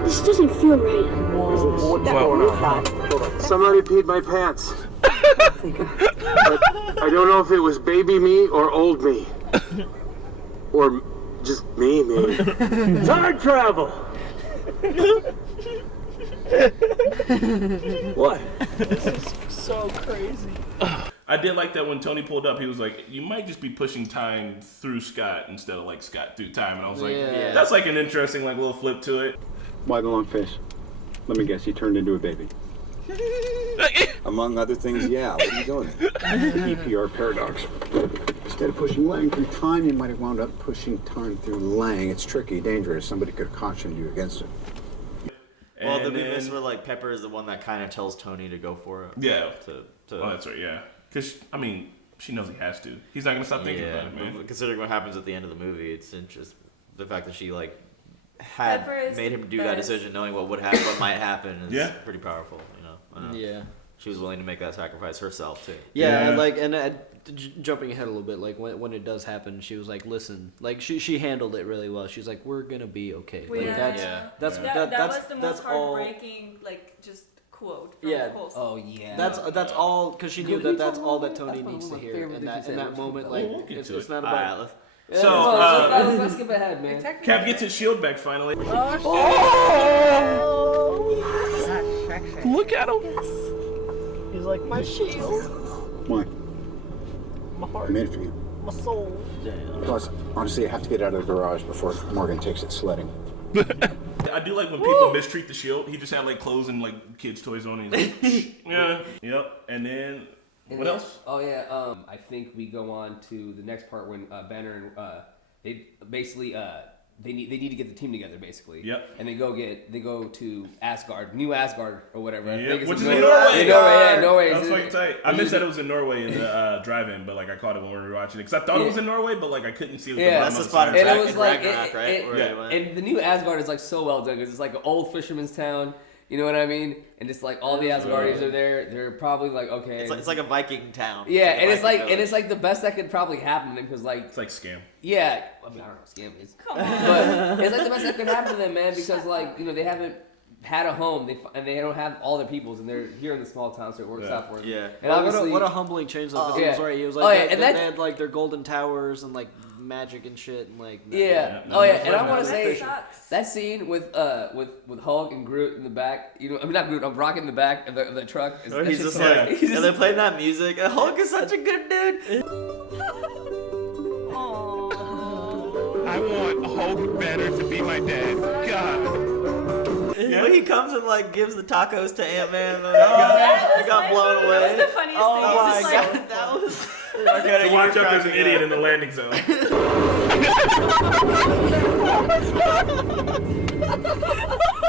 this doesn't feel right. What's going on? Somebody peed my pants. But I don't know if it was baby me or old me. Or just me, maybe. Time travel! What? This is so crazy. I did like that when Tony pulled up, he was like, "You might just be pushing time through Scott instead of like Scott through time." And I was like, Yeah. that's like an interesting like little flip to it. Why the long face? Let me guess, he turned into a baby. Among other things, yeah. What are you doing? EPR paradox. Instead of pushing Lang through time, you might have wound up pushing time through Lang. It's tricky, dangerous. Somebody could have cautioned you against it. Well, And the then- miss where like Pepper is the one that kind of tells Tony to go for it. Yeah. To Oh, that's right. Yeah. Because I mean, she knows he has to. He's not gonna stop thinking about it, man. but considering what happens at the end of the movie, it's just the fact that she like had Pepper is made him the do that best. decision, knowing what would happen, what might happen, is Yeah. pretty powerful. You know. I don't know. Yeah. She was willing to make that sacrifice herself too. Yeah, Yeah. like, and jumping ahead a little bit, like when it does happen, she was like, "Listen," like she handled it really well. She's like, "We're gonna be okay." Like, that's Yeah. that's that that's was the that's most all. heartbreaking, like just quote from Yeah. the whole Oh yeah. That's all because she knew Can we that that's talk all about that that? Tony That's needs to one of my hear favorite in things that you in said. that moment. Like We'll get it's, to it's it. not All about. right, let's. Yeah, So, let's skip ahead, man. Cap gets his shield back finally. Look at him. He's like, my shield, Why? my I heart, made it for you. my soul. Plus, honestly, I have to get out of the garage before Morgan takes it sledding. I do like when people mistreat the shield. He just had like clothes and like kids' toys on. He's like, yeah, yep. And then what else? Oh yeah. I think we go on to the next part when Banner and they basically they need to get the team together basically. Yep. And they go to Asgard, New Asgard or whatever. I Yep, think it's which is Norway. in Norway. Yeah, Norway. That was fucking tight. I missed that it was in Norway in the drive-in, but like I caught it when we were watching it because I thought it was in Norway, but like I couldn't see it. With Yeah, the That's the bottom spot of in And it Ragnarok, was like right? Where it, they went. and the New Asgard is like so well done because it's like an old fisherman's town. You know what I mean? And it's like all the Asgardians are there. They're probably like, okay. It's like a Viking town. Yeah, and it's like the best that could probably happen to them because like it's like Scam. Yeah, I mean I don't know what Scam is, but it's like the best that could happen to them, man, because like they haven't had a home, and they don't have all their peoples, and they're here in the small town, so it works out for them. Yeah, and obviously, what a humbling change! Like, he was right. He was like, they had like their golden towers and like magic and shit, and like and I want to say that scene with Hulk and Groot in the back. I mean not Groot, Rocket in the back of the truck. He's just like, and they're playing that music. And Hulk is such a good dude. I want Hulk Banner to be my dad. God. When he comes and like gives the tacos to Ant-Man, they got blown away. That was the funniest thing. My God, God. That was. Okay, watch out, there's an idiot in the landing zone.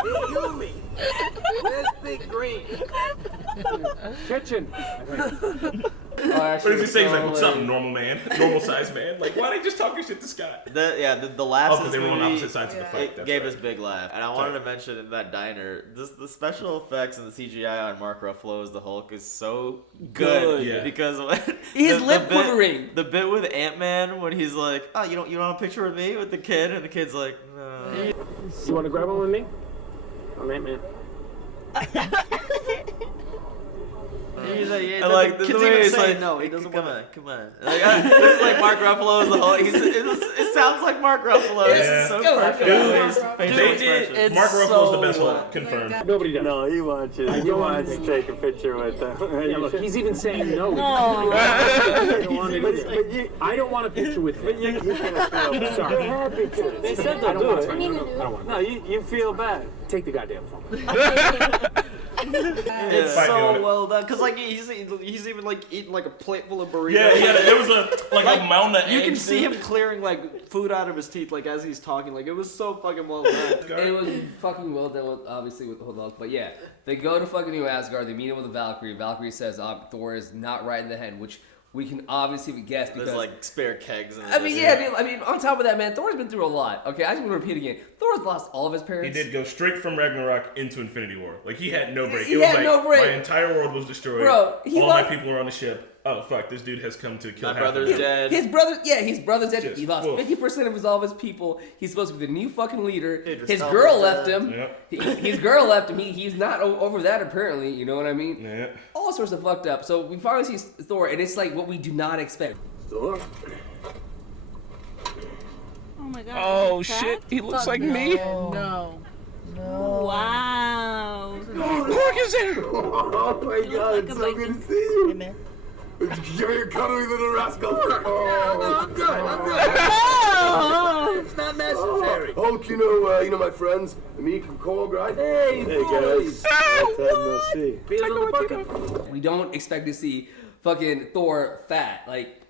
Yumi, where's Big Green? Kitchen. What does he say? He's like, what's up, normal man? Normal sized man? Like, why did he just talk your shit to Scott? The laughs because they were on opposite sides of the fight. It gave us big laugh. And I wanted to mention in that diner, the special effects and the CGI on Mark Ruffalo as the Hulk is so good. Yeah. Because he's lip quivering. The bit with Ant-Man when he's like, oh, you want a picture with me with the kid? And the kid's like, no. You want to grab one with me? I'm Ant-Man. He's like, yeah, like the the kid's way even he's saying like, no, he doesn't come want on, come on. Like, this is like Mark Ruffalo as the Hulk. It sounds like Mark Ruffalo. This is so perfect. Facial expression. Mark Ruffalo's the best Hulk, confirmed. Nobody does. No, he wants you. He wants to take a picture with them. Yeah, look, he's even saying no. I don't want a picture with him. You can't feel Sorry. happy to. They said they'll do it. I don't want No, you feel bad. Take the goddamn phone. It's so well done because like he's even like eating like a plate full of burritos. Yeah. There was a mountain of eggs. You can see him clearing like food out of his teeth like as he's talking. Like it was so fucking well done. It was fucking well done, obviously with the Hulk. But yeah, they go to fucking New Asgard. They meet him with a Valkyrie. Valkyrie says Thor is not right in the head, which we can obviously guess because there's like spare kegs. I mean, on top of that, man, Thor's been through a lot. Okay, I just want to repeat again. Thor's lost all of his parents. He did go straight from Ragnarok into Infinity War. Like he had no break. He had no break. My entire world was destroyed. Bro, all my people are on the ship. Oh fuck, this dude has come to kill. My brother's dead. His brother's dead. Just He lost woof. 50% of all of his people. He's supposed to be the new fucking leader. Idris His Elba's girl dead. left him. Yep. His girl left him. He's not over that apparently. You know what I mean? Yeah. All sorts of fucked up. So we finally see Thor, and it's like what we do not expect. Thor? Oh my god. Oh shit, he looks like me. No. Wow. Pork is there. Oh my god, it's so good to see you. Hey, man. Give me your cuddly little rascal. Oh, I'm good. Oh. It's not necessary. Hulk, you know my friends, me from Korg, right? Hey guys. We'll see. We don't expect to see fucking Thor fat. Like,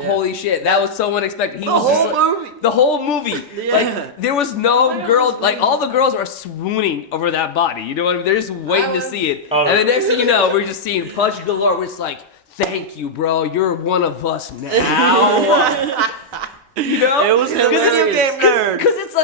holy shit, that was so unexpected. The whole movie. Yeah. Like, there was no girl. Like, all the girls are swooning over that body. You know what I mean? They're just waiting to see it. Oh, and the next thing you know, we're just seeing punch galore. We're just like, thank you, bro. You're one of us now. You know? It was hilarious. Because it's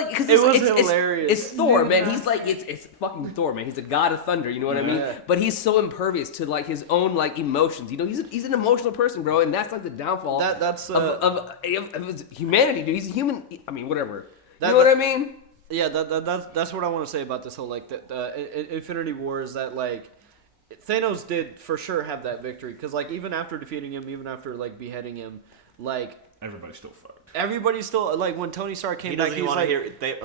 hilarious. It's Thor, man. He's like, it's fucking Thor, man. He's a god of thunder. You know what I mean? But he's so impervious to like his own like emotions. You know, he's an emotional person, bro, and that's like the downfall of his humanity, dude. He's a human. I mean, whatever. You know what I mean? Yeah, that's what I want to say about this whole like Infinity War is that like Thanos did for sure have that victory because like even after defeating him, even after like beheading him, like Everybody's still fucked. Everybody's still like when Tony Stark came back. He was like,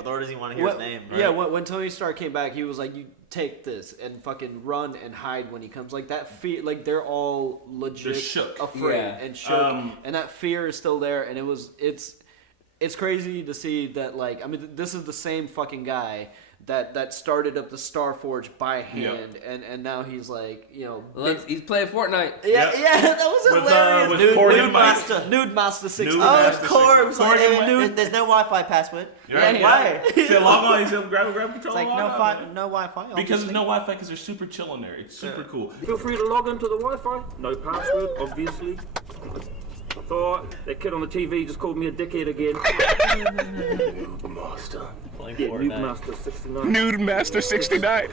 Thor doesn't want to hear his name. Right? Yeah, when Tony Stark came back, he was like, "You take this and fucking run and hide when he comes." Like that fear, like they're all legit shook. afraid and shook, and that fear is still there. And it's crazy to see that. Like, I mean, this is the same fucking guy that started up the Star Forge by hand, and now he's like, you know, he's playing Fortnite. Yeah, that was hilarious. Nude Master 6. Oh, of course. There's no Wi-Fi password. Right? Why? He said log on. He said grab control. It's like no Wi-Fi. Because there's no Wi-Fi because they're super chill in there. It's super cool. Feel free to log into the Wi-Fi. No password, obviously. Thor, that kid on the TV just called me a dickhead again. Nude Master. Playing Yeah, Nude Fortnite. Master 69. Nude Master 69.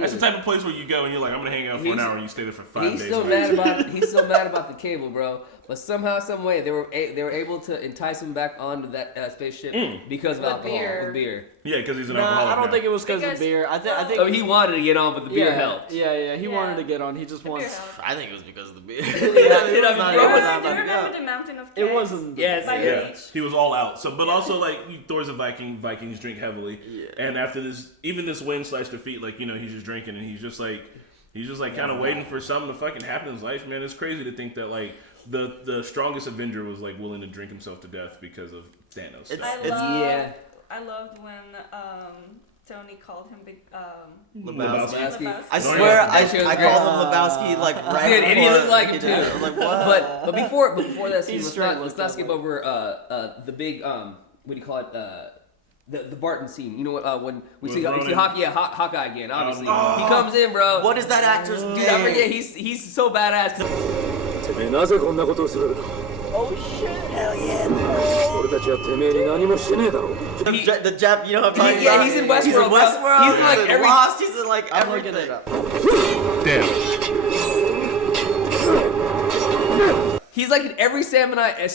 That's the type of place where you go and you're like, I'm gonna hang out for an hour, and you stay there for 5 He's days. still mad about. He's still mad about the cable, bro. But somehow, some way, they were able to entice him back onto that spaceship because of With alcohol, beer. with beer. Yeah, because he's an Nah, alcoholic. I don't now. think it was because of Because- beer. I think. So he wanted to get on, but the beer yeah, helped. Yeah, he Yeah. wanted to get on. He just The beer wants. helped. I think it was because of the beer. Yeah, You know, it was not- Do it you was not remember, about do you to remember go. the mountain of It kegs wasn't. Yes, by the Yeah, beach? he was all out. So, but also like Thor's a Viking. Vikings drink heavily, and after this, even this win/defeat, like he's just drinking, and he's just like kind of waiting for something to fucking happen in his life, man. It's crazy to think that like the strongest Avenger was like willing to drink himself to death because of Thanos. I loved when Tony called him big. Lebowski. I swear, I That shit was called him Lebowski like right Dude, and he before looked like he it did too. it. I'm like, what? But before that scene, He's let's straight not looked skip that way. over the big what do you call it the Barton scene. You know what when we With see Ronan? Hawkeye again. Obviously, Oh. he comes in, bro. What is that actor's name? Dude, I forget. He's so badass. てめえなぜこんなことをする Oh shit! Hell yeah! 俺たちはてめえに何もしてねえだろ The Jap, you know what I'm talking Yeah, about? he's in Westworld, He's in bro. Westworld. He's in, like, in every- Lost. He's in like I'm looking everything. it up. Damn. He's like in every samurai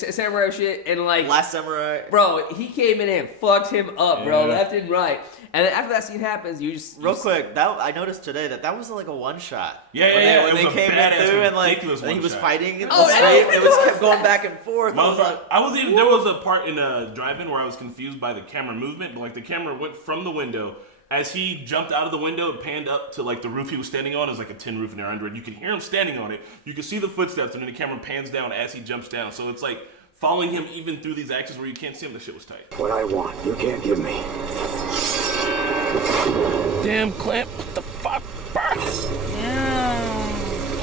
shit, and like Last Samurai. bro, he came in and fucked him up, bro, Yeah. left and right. And then after that scene happens, you just Real quick, that I noticed today that was like a one shot. Yeah, when yeah, they, yeah. When It they was a came in badass, through and like ridiculous and he was one-shot. fighting in Oh, the yeah. street, it was kept going back and forth. I was Motherfucker, like, I was even there was a part in drive-in where I was confused by the camera movement, but like the camera went from the window. As he jumped out of the window, it panned up to like the roof he was standing on. It was like a tin roof and they're under it. You could hear him standing on it. You could see the footsteps, and then the camera pans down as he jumps down. So it's like following him even through these actions where you can't see him. The shit was tight. What I want, you can't give me. Damn, Clamp, what the fuck?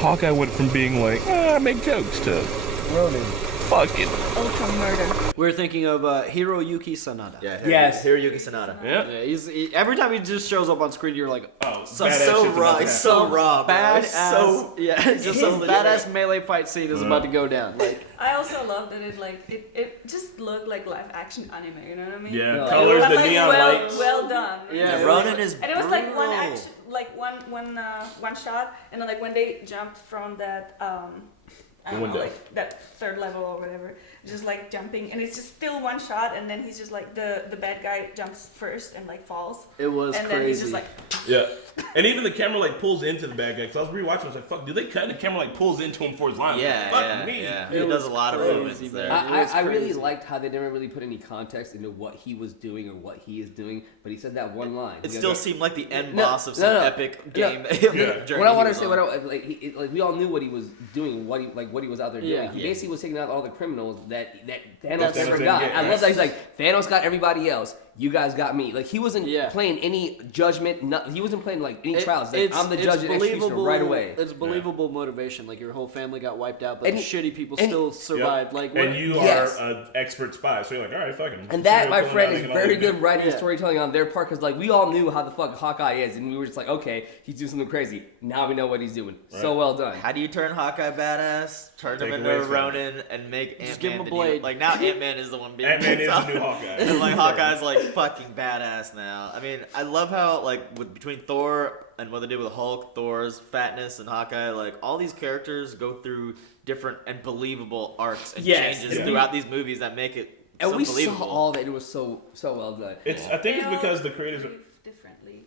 Hawkeye went from being like, I make jokes to fucking. Ultra murder. We're thinking of Hiroyuki Sanada. yeah, Yes. Hiroyuki Sanada. Yeah. Yeah, every time he just shows up on screen, you're like, Oh, So, badass so shit's raw. about to It's happen. so raw, bro. badass. It's so Yeah, just He's some legit. badass melee fight scene is about to go down. Like, I also love that it just looked like live action anime. You know what I mean? Yeah, No. colors, But, the like, neon well, lights. well done. Yeah, The Ronin is And it was like one brutal. action, like one shot, and then like when they jumped from that I don't know, window. like that third level or whatever, just like jumping, and it's just still one shot, and then he's just like the bad guy jumps first and like falls, it was and crazy. then he's just like Yeah, and even the camera like pulls into the bad guy. Cause I was rewatching. I was like, "Fuck!" Did they cut? And the camera like pulls into him for his line. Yeah, Fuck yeah, me. yeah. It He does was a lot of crazy, movements man. there. It I was really crazy. liked how they never really put any context into what he was doing or what he is doing, but he said that one line. It He still goes, seemed like the end No, boss of no, some no. epic game. Yeah. journey what I he want to was say, on. like we all knew what he was doing, what he was out there doing. Yeah. He Yeah. basically was taking out all the criminals that Thanos Thanos never didn't got. get, I yes. love that he's like Thanos got everybody else. You guys got me. Like he wasn't Yeah. playing any judgment. He wasn't playing like any It- trials. Like, I'm the judge and executioner right away. It's believable motivation. Like your whole family got wiped out, but And the he- shitty people and- still survived. Yep. Like, and what- you Yes. are an expert spy, so you're like, all right, fuck him. And that, my Serial friend, killer, is they can very all do good writing and Yeah. storytelling on their part because, like, we all knew how the fuck Hawkeye is, and we were just like, okay, he's doing something crazy. Now we know what he's doing. So Right. well done. How do you turn Hawkeye badass? Turn him Take into away a from Ronin and make Ant-Man Just give him a the blade. New, like now Ant-Man is the one being Ant-Man picked is up. the new Hawkeye. And like Hawkeye's like fucking badass now. I mean, I love how like between Thor and what they did with Hulk, Thor's fatness, and Hawkeye, like all these characters go through different and believable arcs and Yes. changes Yeah. throughout these movies that make it And so we believable. saw all that. It was so well done. I think it's because the creators are. differently.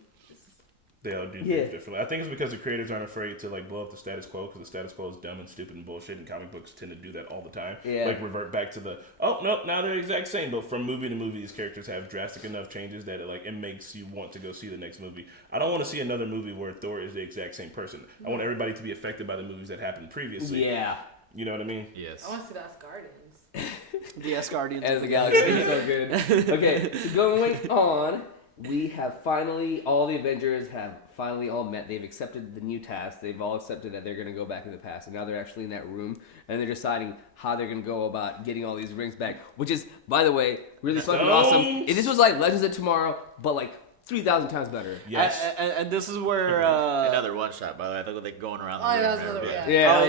They all do Yeah. things differently. I think it's because the creators aren't afraid to like blow up the status quo because the status quo is dumb and stupid and bullshit, and comic books tend to do that all the time. Yeah. Like revert back to the nope, now they're the exact same. But from movie to movie, these characters have drastic enough changes that it makes you want to go see the next movie. I don't want to see another movie where Thor is the exact same person. I want everybody to be affected by the movies that happened previously. Yeah. You know what I mean? Yes. I want to see the Asgardians. the Asgardians As the galaxy is so good. Okay, so going on, we have finally, all the Avengers have finally all met. They've accepted the new task. They've all accepted that they're going to go back in the past. And now they're actually in that room, and they're deciding how they're going to go about getting all these rings back. Which is, by the way, really fucking awesome. If this was like Legends of Tomorrow, but like 3,000 times better. Yes. And this is where another one shot, by the way. I thought they going around the Oh, room yeah, that was there. another- yeah. Yeah, that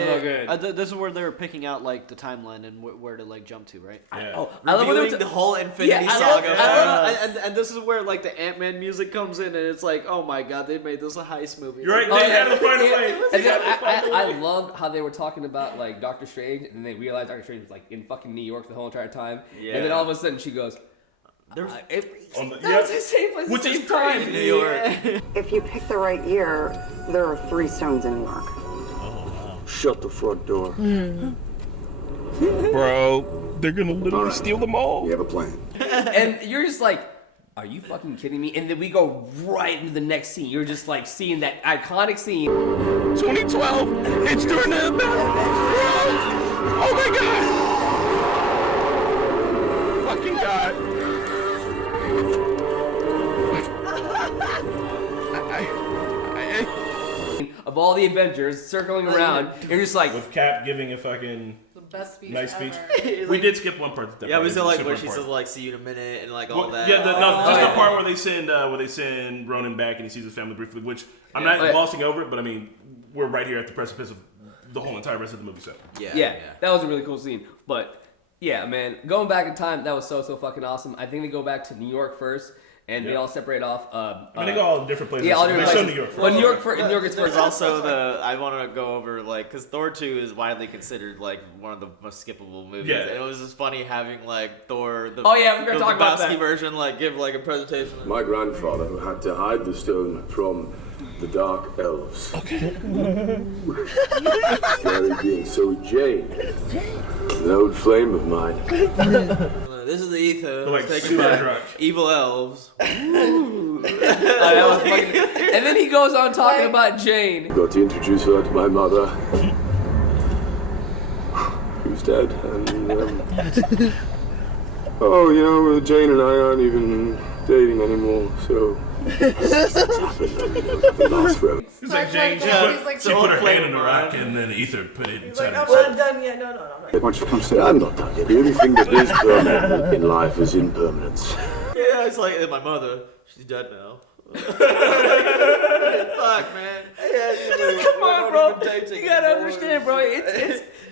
was so good. this is where they were picking out like the timeline and where to like jump to, right? Yeah. Oh, I love when they Reviewing were the whole Infinity I Saga. love- And this is where like the Ant-Man music comes in, and it's like, oh my god, they made this a heist movie. You're right. Oh, They yeah. had to find a way. And They then had to find a I way. loved how they were talking about like Doctor Strange, and then they realized Doctor Strange was like in fucking New York the whole entire time. Yeah. And then all of a sudden she goes, There's On the- "That was the same place, Which the is same time." crazy. New York. If you pick the right year, there are 3 stones in New York. Shut the front door. Bro, they're gonna literally steal them all. We have a plan. And you're just like, are you fucking kidding me? And then we go right into the next scene. You're just like seeing that iconic scene. 2012. It's during the battle. Oh my god. Fucking god. Of all the Avengers circling around, you're just like, With Cap giving a fucking The best speech nice ever. speech. We did skip one part. Yeah, we said like Skip where one she part. says like see you in a minute and like all Well, that. yeah, just yeah. the part where they send Ronan back and he sees his family briefly, which I'm not Oh, yeah. glossing over it, but I mean we're right here at the precipice of the whole entire rest of the movie set. yeah, that was a really cool scene. But yeah, man, going back in time, that was so fucking awesome. I think they go back to New York first, and they Yeah. all separate off. I mean, they go all different places. Yeah, all They different show places. New York first. Well, New York is There's first. also the I want to go over like because Thor 2 is widely considered like one of the most skippable movies. Yeah. And it was just funny having like Thor the Oh, yeah, we're gonna the talk about Lebowski that. version like give like a presentation. My grandfather, who had to hide the stone from the dark elves. Scary being. So Jane, an old flame of mine. This is the ether Like taken super by drunk. evil elves. That was fucking- and then he goes on talking about Jane. Got to introduce her to my mother, who's dead, and oh, you know, Jane and I aren't even dating anymore, so it's happened. It lasts forever. It's like Jane, she He's put, like, she so put her flame hand in the of rock mine. and then Ether put it He's inside like, of I'm himself. not done yet. No. Why don't you come sit I'm down? not done yet. The only thing that is permanent in life is impermanence. Yeah, it's like my mother. She's dead now. Fuck, man. Come on, bro. You gotta understand, bro.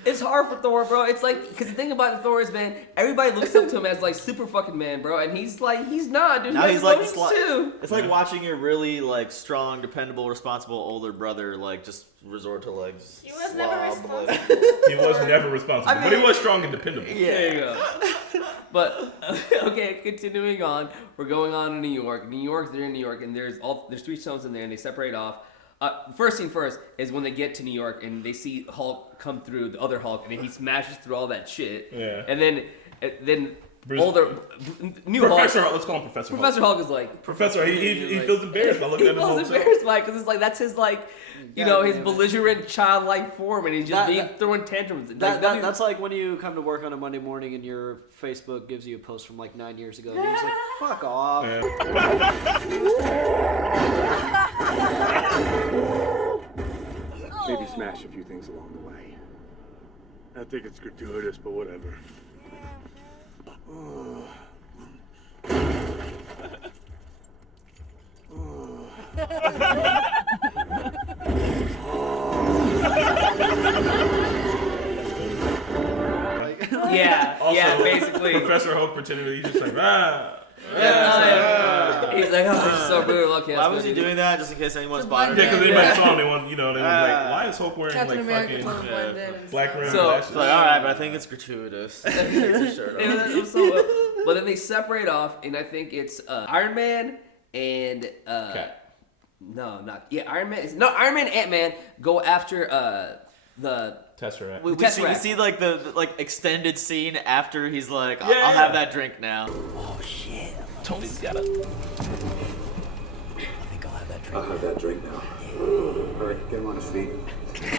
It's hard for Thor, bro. It's like, because the thing about Thor is, man, everybody looks up to him as like super fucking man, bro, and he's like, he's not, dude. Now He he's has like emotions too. it's like watching your really like strong, dependable, responsible older brother like just resort to like He was never slob, responsible. He was never responsible, but he was strong and dependable. There you go. But okay, continuing on, we're going on to New York. They're in New York, and there's 3 stones in there, and they separate off. First thing first is when they get to New York and they see Hulk come through, the other Hulk, and he smashes through all that shit. Yeah. And then Bruce- new Professor Hulk. Hulk, let's call him Professor Hulk. Professor Hulk is like Professor, he like- feels embarrassed by looking he at him feels himself. embarrassed by it because it's like that's his like you know his belligerent childlike form, and he's just throwing tantrums. That's like when you come to work on a Monday morning and your Facebook gives you a post from like 9 years ago, and you're just like, fuck off. Maybe smash a few things along the way. I think it's gratuitous, but whatever. Yeah, basically. Professor Hulk pretended he's just like, ah. He's like, oh, he's so brutal. Okay, why was he doing that? Just in case anyone's bothering Yeah, because him? anybody saw him, they want, they were like, why is Hulk wearing Captain like America fucking totally blend in and black stuff. rim So- glasses? It's like, all right, but I think it's gratuitous. Takes his shirt off. It was so, but then they separate off, and I think it's Iron Man and Iron Man and Ant-Man go after the Tesseract. We Tesseract. see like the like extended scene after he's like, I'll Yeah. have that drink now. Tony's got it. I'll have that drink now. All right, get him on his feet.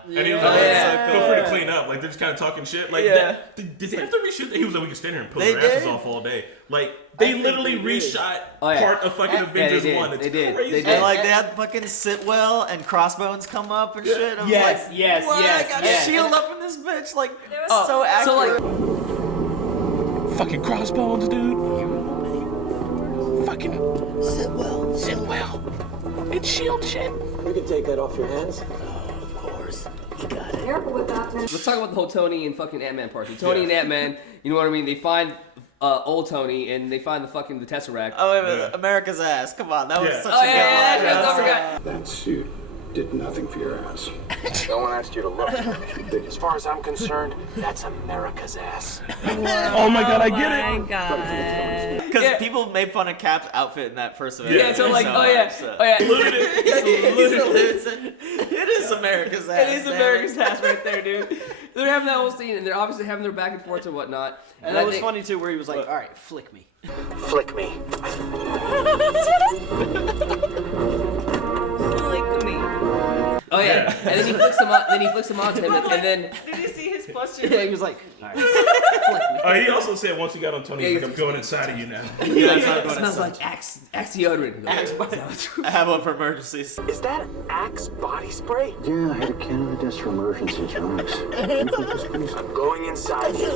And he was like, feel free to clean up. Like, they're just kind of talking shit. Like, did they have to reshoot that? He was like, we can stand here and pull They our asses did? off all day. Like, they literally reshot part of fucking Avengers they did. 1. It's They did. crazy. They did. And like they had fucking Sitwell and Crossbones come up and shit. I'm Yes, like, yes, what? yes, I got yes. shield up in this bitch. Like, it was so accurate. So like, Fucking Crossbones, dude. fucking sit well. It's shield shit. You can take that off your hands. Of course. You got it. Careful with that. Let's talk about the whole Tony and fucking Ant-Man part. So Tony and Ant-Man, you know what I mean? They find old Tony and they find the Tesseract. Oh, wait a minute. America's ass. Come on, that was such a good yeah, That suit did nothing for your ass. No one asked you to look. As far as I'm concerned, that's America's ass. Oh my god, I get it. Oh my god. Because people made fun of Cap's outfit in that first Avengers. Yeah, so like, It is America's ass. It is America's ass right there, dude. They're having that whole scene, and they're obviously having their back and forth and whatnot. And that was funny too, where he was like, "All right, flick me." Flick me. Like me. Oh yeah, and then he flicks him on. Then he flicks him onto him, and then Did you see his posture? Yeah, he was like, "All right." He also said once he got on Tony, Yeah, he's like, I'm going inside of you now. it smells like Axe deodorant. I have one for emergencies. Is that Axe body spray? Yeah, I had a can of this for emergencies, Max. I'm going inside you.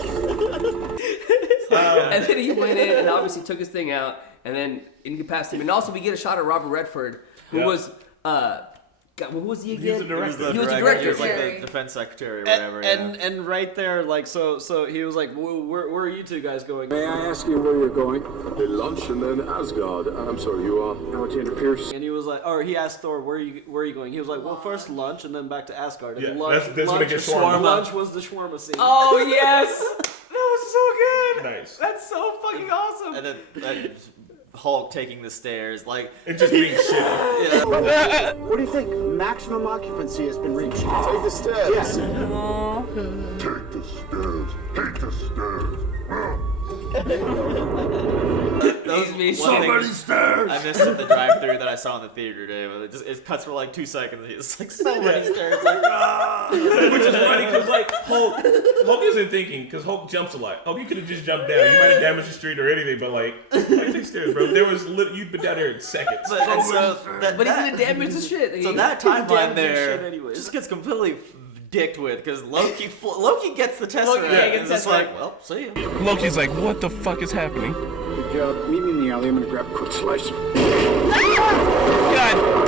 And then he went in and obviously took his thing out, and then incapacitated him. And also we get a shot of Robert Redford, who was God, who was he again? He was the director. He was the director. He was like the defense secretary or whatever. And right there, like, so he was like, where are you two guys going? May I ask you where you're going? Lunch and then Asgard. I'm sorry, you are Alexander Pierce. And he was like, or he asked Thor, where are you going? He was like, well, first lunch and then back to Asgard. And Yeah, lunch, that's when it gets shawarma. Lunch was the shawarma scene. Oh yes, that was so good. Nice. That's so fucking awesome. And then Hulk taking the stairs, like It just being shitty. What do you think? Maximum occupancy has been reached. Take the stairs. Yes. Take the stairs. Take the stairs. Those me. stairs. I missed it the drive-through that I saw in the theater today, but it cuts for like 2 seconds. It's like so many stairs, like Which is funny because like Hulk isn't thinking because Hulk jumps a lot. Hulk, you could have just jumped down. You might have damaged the street or anything, but like, take stairs, bro. There was you'd been down there in seconds. But But he's gonna damage the shit. So that timeline damaging there shit anyways. just gets completely dicked with because Loki gets the Tesseract. gets and it's Tesseract. like, well, see ya. Loki's like, what the fuck is happening? Good job. Meet me in the alley. I'm gonna grab a quick slice. God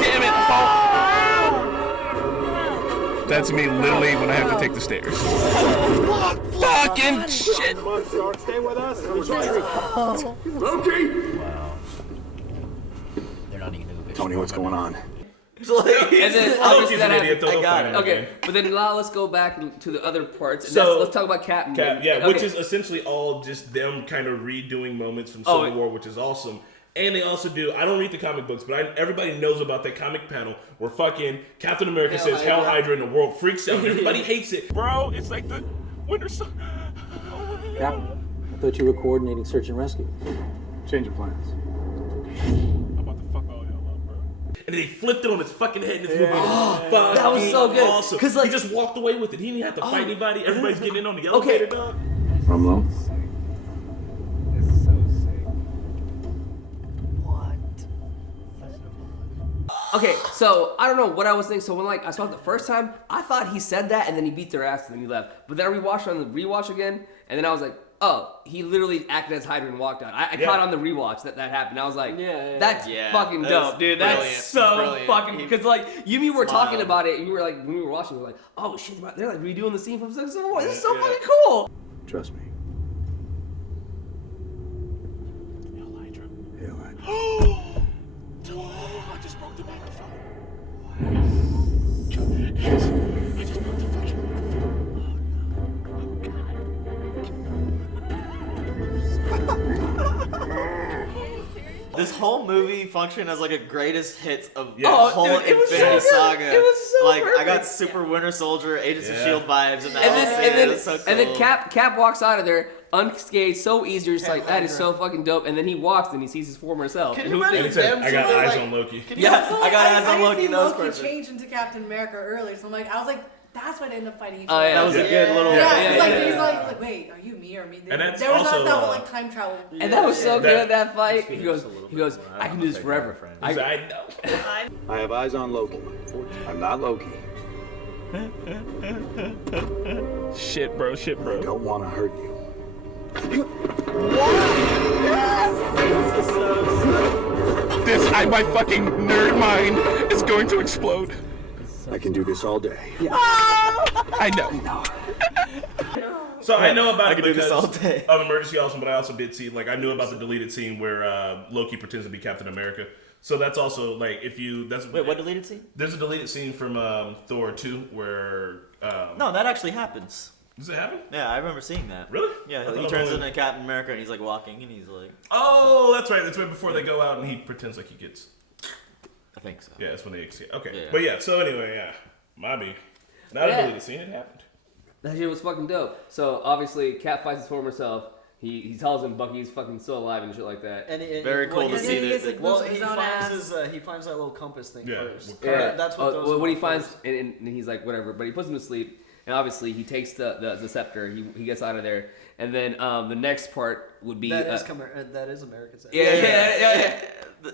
damn it, Hulk. That's me literally when I have to take the stairs. Fucking shit. Come on, Stark, stay with us. Loki! Tony, what's going on? And then obviously Loki's that an idiot. happened. They'll find him Okay, again. but then now let's go back to the other parts. And So- let's talk about Cap. Yeah, Okay. which is essentially all just them kind of redoing moments from Civil War, which is awesome. And they also do, I don't read the comic books, but everybody knows about that comic panel where fucking Captain America says Hell Hydra and the world freaks out. Everybody hates it. Bro, it's like the Winter Soldier. Cap, I thought you were coordinating search and rescue. Change of plans. I'm about to fuck all y'all up, bro. And they flipped it on its fucking head in this movie. That was so good. Awesome. 'Cause, like- he just walked away with it. He didn't have to fight anybody. Everybody's getting in on the elevator, dog. Rumlow? Okay, so I don't know what I was thinking. So when I saw it the first time, I thought he said that and then he beat their ass and then he left. But then I rewatched it on the rewatch again, and then I was like, oh, he literally acted as Hydra and walked out. I caught on the rewatch that happened. I was like, that's fucking dope, dude. That's brilliant, so brilliant. fucking because like you and me were talking smiled. about it, and you were like when we were watching, we were like, oh shit, they're like redoing the scene from Civil War. This is so fucking cool. Trust me. Hell Hydra. Hail Hydra. I just broke the microphone. Guys, I just broke the fucking This whole movie functioned as like a greatest hits of the Oh, whole dude, it was so Infinity good. Saga. It was so like I got perfect. Super Winter Soldier, Agents of Yeah. Shield vibes, and that And whole then, scene. and then, It was so cool. and then Cap walks out of there unscathed, so easy. You're just like, that is so fucking dope. And then he walks and he sees his former self. Can And you who imagine And he said, them I got two, eyes like- on Loki. Yeah, I got eyes on I Loki. seen That was Loki perfect. change into Captain America earlier, so I was like, that's why they end up fighting each Oh other. yeah, That was a good little. Yeah, he's like, wait, are you me or me? And that's there was also, that whole like time travel. And that was so good That- at that fight. He goes, I can do this forever. He's like, I know. I have eyes on Loki. I'm not Loki. Shit, bro. I don't want to hurt you. My fucking nerd mind is going to explode. I can do this all day. I know. So I know about I it can do this because all day. of Emergency Awesome, but I also did see, like, I knew about the deleted scene where Loki pretends to be Captain America. So that's also, like, Wait, what deleted scene? There's a deleted scene from Thor 2 where... No, that actually happens. Does it happen? Yeah, I remember seeing that. Really? Yeah, he turns into Captain America and he's like walking and he's like... Oh, that's right. That's right before they go out and he pretends like he gets... I think so. Yeah, that's when they escape. Okay. Yeah. But yeah, so anyway, yeah. Might not a deleted scene. It happened. That shit was fucking dope. So obviously, Cap fights his former self. He tells him Bucky's fucking still alive and shit like that. And Very cool to see that. Well, he finds that little compass thing first. Yeah, that's what throws him when he off finds, first. and he's like, whatever. But he puts him to sleep, and obviously he takes the scepter. He gets out of there, and then the next part would be that is America's. Yeah.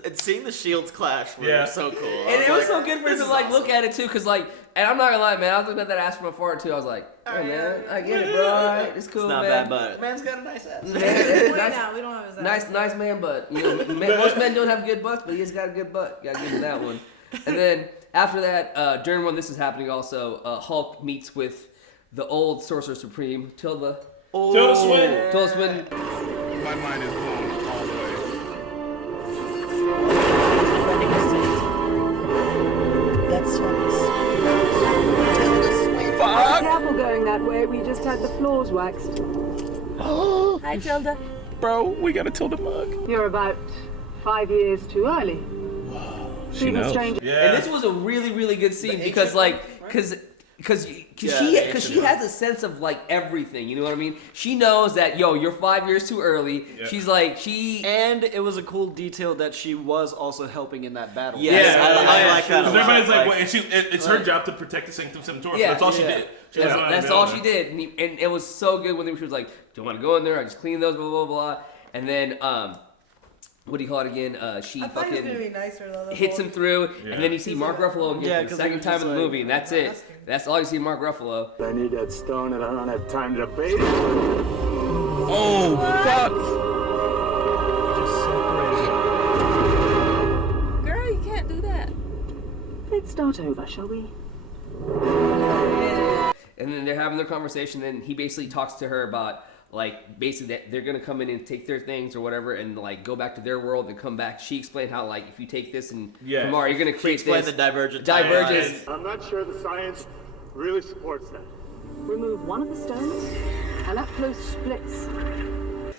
And seeing the shields clash was so cool. And it was so good for him to like look at it too, cause like, and I'm not gonna lie, man, I was looking at that ass from afar too. I was like, hey man, I get it, bro. All right, it's cool, It's not man. bad, but Man's got a nice ass. We don't have his ass. Nice man butt. You know, most men don't have good butts, but he's got a good butt. Gotta give him that one. And then after that, during when this is happening, also Hulk meets with the old Sorcerer Supreme, Tilda. Tilda Swinton. Tilda Swinton. My mind is blown all the way. That's Be careful going that way. We just had the floors waxed. Hi, Tilda. Bro, we got a Tilda mug. You're about 5 years too early. She knows. Yeah. And this was a really, really good scene because, like, because she has a sense of like everything. You know what I mean? She knows that you're 5 years too early. Yeah. She's like and it was a cool detail that she was also helping in that battle. Yes, I like that. Because everybody's like, well, and it's her job to protect the Sanctum Sanctorum. Yeah, that's all she did. That's all she did, and it was so good when she was like, "Do you want to go in there? I just clean those, blah blah blah." And then what do you call it again? She fucking be nicer, though, hits him through, and then you see Mark Ruffalo again for the second time in the movie, and that's it. That's all you see, Mark Ruffalo. I need that stone, and I don't have time to debate it. Oh fuck! Girl, you can't do that. Let's start over, shall we? And then they're having their conversation, and he basically talks to her about, like, basically that they're gonna come in and take their things or whatever, and like go back to their world and come back. She explained how, like, if you take this and tomorrow you're gonna create this. The divergence. I'm not sure the science really supports that. Remove one of the stones, and that close splits.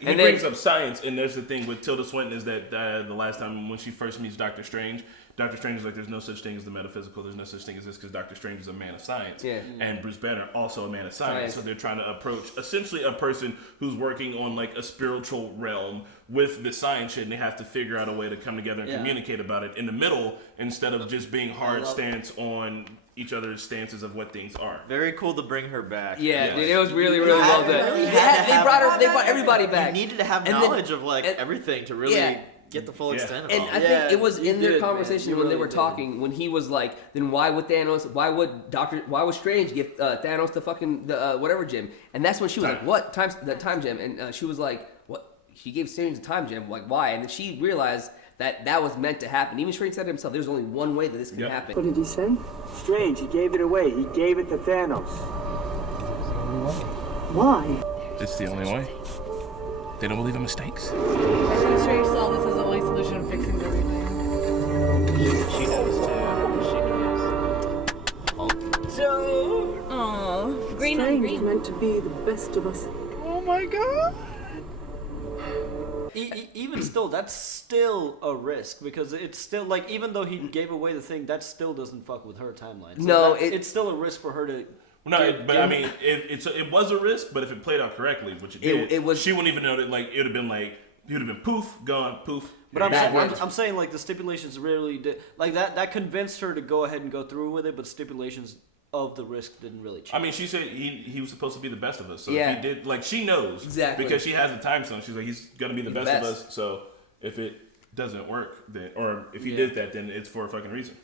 He brings up science, and there's the thing with Tilda Swinton is that the last time when she first meets Doctor Strange is like, there's no such thing as the metaphysical, there's no such thing as this, because Doctor Strange is a man of science. Yeah. And Bruce Banner also a man of science. So they're trying to approach essentially a person who's working on like a spiritual realm with the science shit, and they have to figure out a way to come together and communicate about it in the middle instead of just being hard stance on each other's stances of what things are. Very cool to bring her back. Yeah, dude, it was really, really well done. They brought everybody back. You needed to have knowledge of like everything to really get the full extent of it. And I think it was in their conversation when they were talking, when he was like, then why would Strange give Thanos the fucking whatever gem? And that's when she was like, what? The time gem. And she was like, what? She gave Strange the time gem, like why? And then she realized that was meant to happen. Even Strange said to himself, there's only one way that this can happen. What did he say? Strange, he gave it away. He gave it to Thanos. Why? It's the only way. They don't believe in mistakes. I think Strange saw this as the only solution to fixing everything. She knows too. So, green on Strange green. is meant to be the best of us. Oh my god! Even still, that's still a risk, because it's still like, even though he gave away the thing, that still doesn't fuck with her timeline. So it's still a risk for her to. I mean, it was a risk, but if it played out correctly, which it did, she wouldn't even know that. Like, it would have been like, he would have been poof, gone, poof. But I'm saying like the stipulations really did, like that convinced her to go ahead and go through with it, but stipulations of the risk didn't really change. I mean, she said he was supposed to be the best of us. So if he did, like, she knows because she has the time zone. She's like, he's gonna be the best of us. So if it doesn't work, then, or if he did that, then it's for a fucking reason.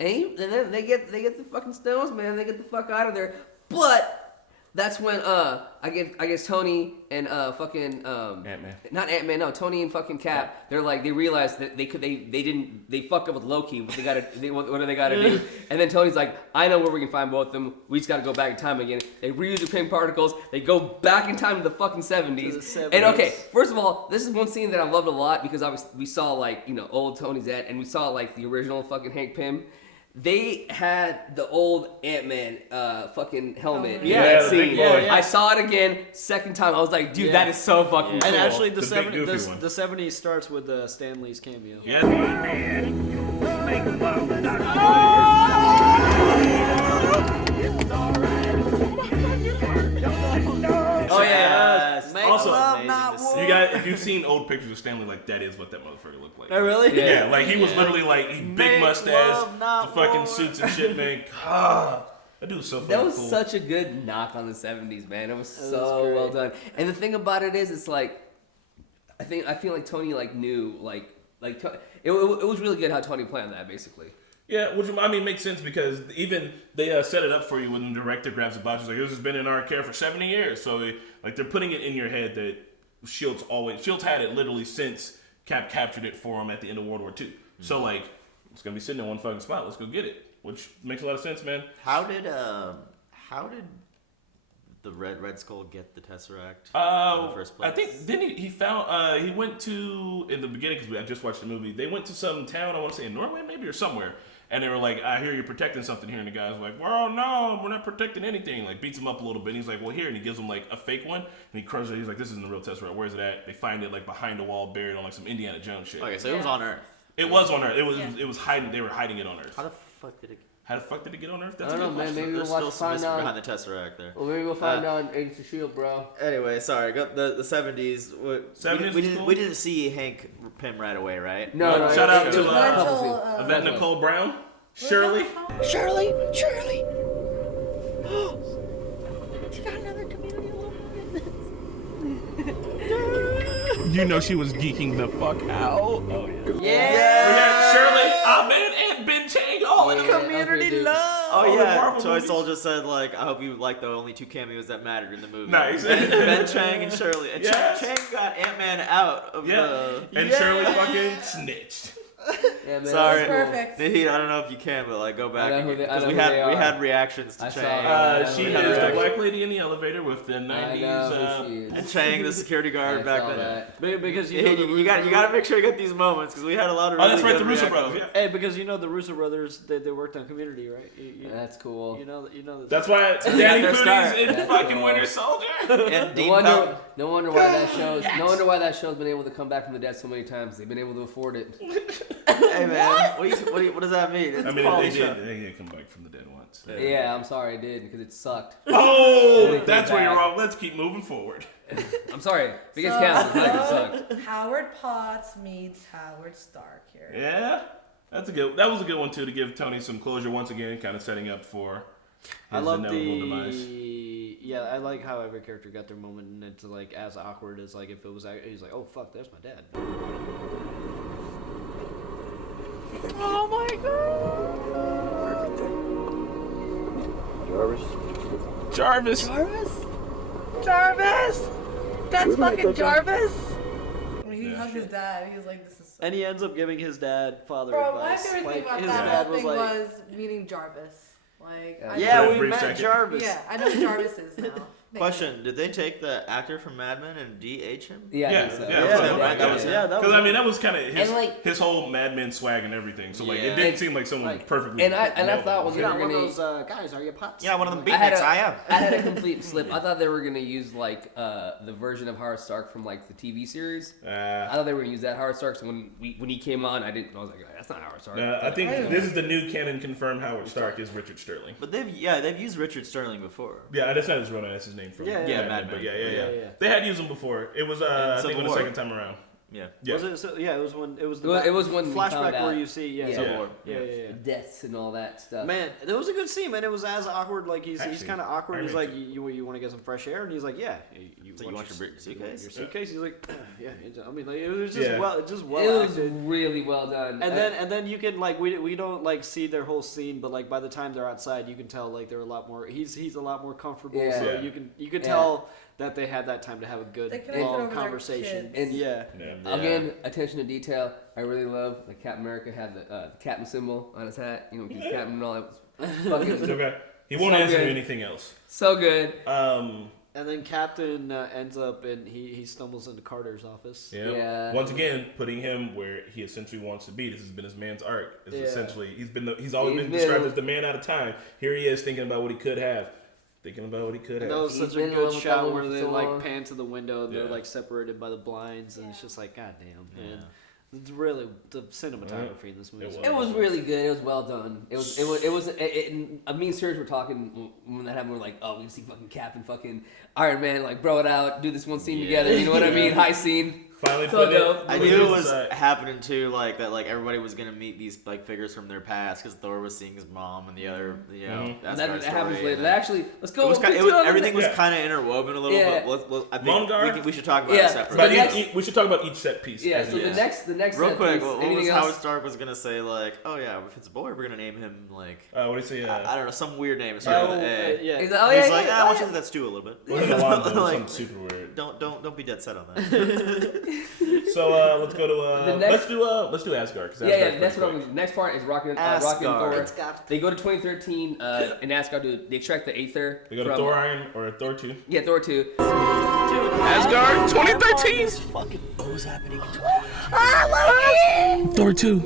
And then they get the fucking stones, man. They get the fuck out of there. But That's when I guess Tony and fucking Ant-Man. Not Ant-Man, no, Tony and fucking Cap. They're like, they realized that they fucked up with Loki. What do they gotta do? And then Tony's like, I know where we can find both of them. We just gotta go back in time again. They reuse the pink particles. They go back in time to the fucking 70s. And okay, first of all, this is one scene that I loved a lot because obviously we saw like old Tony's dead, and we saw like the original fucking Hank Pym. They had the old Ant-Man fucking helmet. I saw it again, second time. I was like, dude, that is so fucking cool. And actually, the 70s starts with Stan Lee's cameo. Yeah. Oh yeah. Also, you guys, if you've seen old pictures of Stanley, like that is what that motherfucker looked like. Oh really? Yeah, like he was literally like big mustache, the fucking suits and shit, man. That dude was so fucking cool. That was such a good knock on the 70s, man. It was so well done. And the thing about it is, it's like, I feel like Tony like knew it was really good how Tony planned that basically. Yeah, which I mean makes sense because even they set it up for you when the director grabs a box. He's like, "This has been in our care for 70 years." So they're putting it in your head that Shield's had it literally since Cap captured it for him at the end of World War II. Mm-hmm. So like it's gonna be sitting in one fucking spot. Let's go get it, which makes a lot of sense, man. How did the Red Skull get the Tesseract in the first place? I think then he found he went to in the beginning because I just watched the movie. They went to some town I want to say in Norway maybe or somewhere. And they were like, I hear you're protecting something here. And the guy's like, well, no, we're not protecting anything. Like, beats him up a little bit. And he's like, well, here. And he gives him, like, a fake one. And he crushes it. He's like, this isn't the real Tesseract. Where's it at? They find it, like, behind a wall, buried on, like, some Indiana Jones shit. Okay, so it was on Earth. It was on Earth. It was hiding. They were hiding it on Earth. How the fuck did it get on Earth? That's I don't know, man. Maybe we'll watch find out behind the Tesseract there. Well, maybe we'll find out in Agents of S.H.I.E.L.D., bro. Anyway, sorry. Got the 70s. We didn't see Hank Pym right away, right? No. Shout out to Yvette Nicole Brown. Shirley. She got another community You know she was geeking the fuck out. Oh yeah. Yeah. We had Shirley, Ahmed, and Ben Chang all in community love. Oh yeah. Toy Soldier said like, I hope you like the only two cameos that mattered in the movie. Nice. Ben Chang and Shirley. And Chang got Ant-Man out of the. And Shirley fucking snitched. Yeah, man, sorry, perfect. I don't know if you can, but like go back because we had reactions to Chang. She is the black lady in the elevator with the 90s. And Chang, the security guard back then. Because you gotta make sure you get these moments because we had a lot of. That's right, the Russo brothers. Yeah. Hey, because the Russo brothers, they worked on Community, right? That's cool. You know. That's why Danny Pooty's in fucking Winter Soldier. And no wonder why that show's. No wonder why that show's been able to come back from the dead so many times. They've been able to afford it. Hey man, what does that mean? It's they did come back from the dead once. Yeah, I'm sorry I did because it sucked. Oh, that's where you're wrong. Let's keep moving forward. I'm sorry. Biggest cancel. It sucked. Howard Potts meets Howard Stark here. Yeah, that was a good one too to give Tony some closure once again, kind of setting up for his inevitable demise. Yeah, I like how every character got their moment, and it's like as awkward as like if it was. He's like, oh fuck, there's my dad. Oh my god! Jarvis! That's fucking Jarvis! When he hugged his dad, he was like, this is so And he ends up giving his dad father Bro, advice. my favorite thing about his that dad whole thing like, was meeting Jarvis. Like, we met Jarvis. Yeah, I know who Jarvis is now. Question: did they take the actor from Mad Men and de-age him? Yeah, that was him. Because I mean, that was kind of his whole Mad Men swag and everything. So like, it didn't seem like someone perfectly. And I thought when they were one of gonna those guys, are you Potts? Yeah, one of them beatniks. I am. I had a complete slip. I thought they were gonna use like the version of Howard Stark from like the TV series. I thought they were gonna use that Howard Stark. So when he came on, I was like, that's not Howard Stark. I think this is the new canon confirmed Howard Stark is Richard Sterling. But they've used Richard Sterling before. Yeah, that's not his real name. That's his name from Mad Men. But yeah. They had used him before. It was I think the second time around. Yeah. Was it? So, yeah, it was when it was the It was when we found flashback where out. you see Yeah. yeah. Deaths and all that stuff. Man, it was a good scene, man. It was as awkward. Like he's Actually, kind of awkward. I He's agree. like, you want to get some fresh air, and he's like, yeah. You So you want your suitcase? Your suitcase? He's like, yeah. I mean, like, it was just Yeah. well It was acted. really well done. And then you can like we don't like see their whole scene, but like by the time they're outside, you can tell like they're a lot more. He's a lot more comfortable. Yeah. So Yeah. you can tell that they had that time to have a good They connected long over their conversation. kids. And- Yeah. Again, attention to detail. I really love like Captain America had the captain symbol on his hat. You know, he's captain and all that. Fucking Okay. He won't So answer good. you anything else. so good. And then Captain ends up and he stumbles into Carter's office. Yeah. Once again, putting him where he essentially wants to be. This has been his man's arc. It's Yeah. essentially he's always been He's described been- as the man out of time. Here he is thinking about what he could have. Thinking about what he could And have. that was He's such a been in good love with that shot woman where for they so like long. pan to the window and they're Yeah. like separated by the blinds and it's just like goddamn man. It's really the cinematography in this movie. is It was really good. It was well done. Me and Serge were talking when that happened. We're like, oh, we can see fucking Cap and fucking Iron Man like bro it out, do this one scene together. You know what I mean? High scene. Finally So put dope. it. I knew it was happening too, like that, like everybody was gonna meet these like figures from their past because Thor was seeing his mom and the other, you know, That Asgard happens story, later. and That actually, let's go. everything was Yeah. kind of interwoven a little Yeah. bit. I think Mongard? we should talk about Yeah. it separately. But The next- we should talk about each set piece. Yeah. as So it is. the next Real set quick, piece, what was anything Howard else? Stark was gonna say? Like, oh yeah, if it's a boy, we're gonna name him like What do you say? I don't know, some weird name. It started with an A. yeah. He's He's like, I want you to that's Stu a little bit. Wanda, Like, something super weird. don't be dead set on that. So let's go to let's do Asgard. 'Cause Yeah, Asgard's that's what pretty I'm gonna. Next part is Rocket and Asgard. Thor. They go to 2013 in Asgard. They extract the Aether. quick. We go to from- Thor Iron or Thor 2. Yeah, Thor 2. Asgard 2013. Fucking what was happening in Thor 2.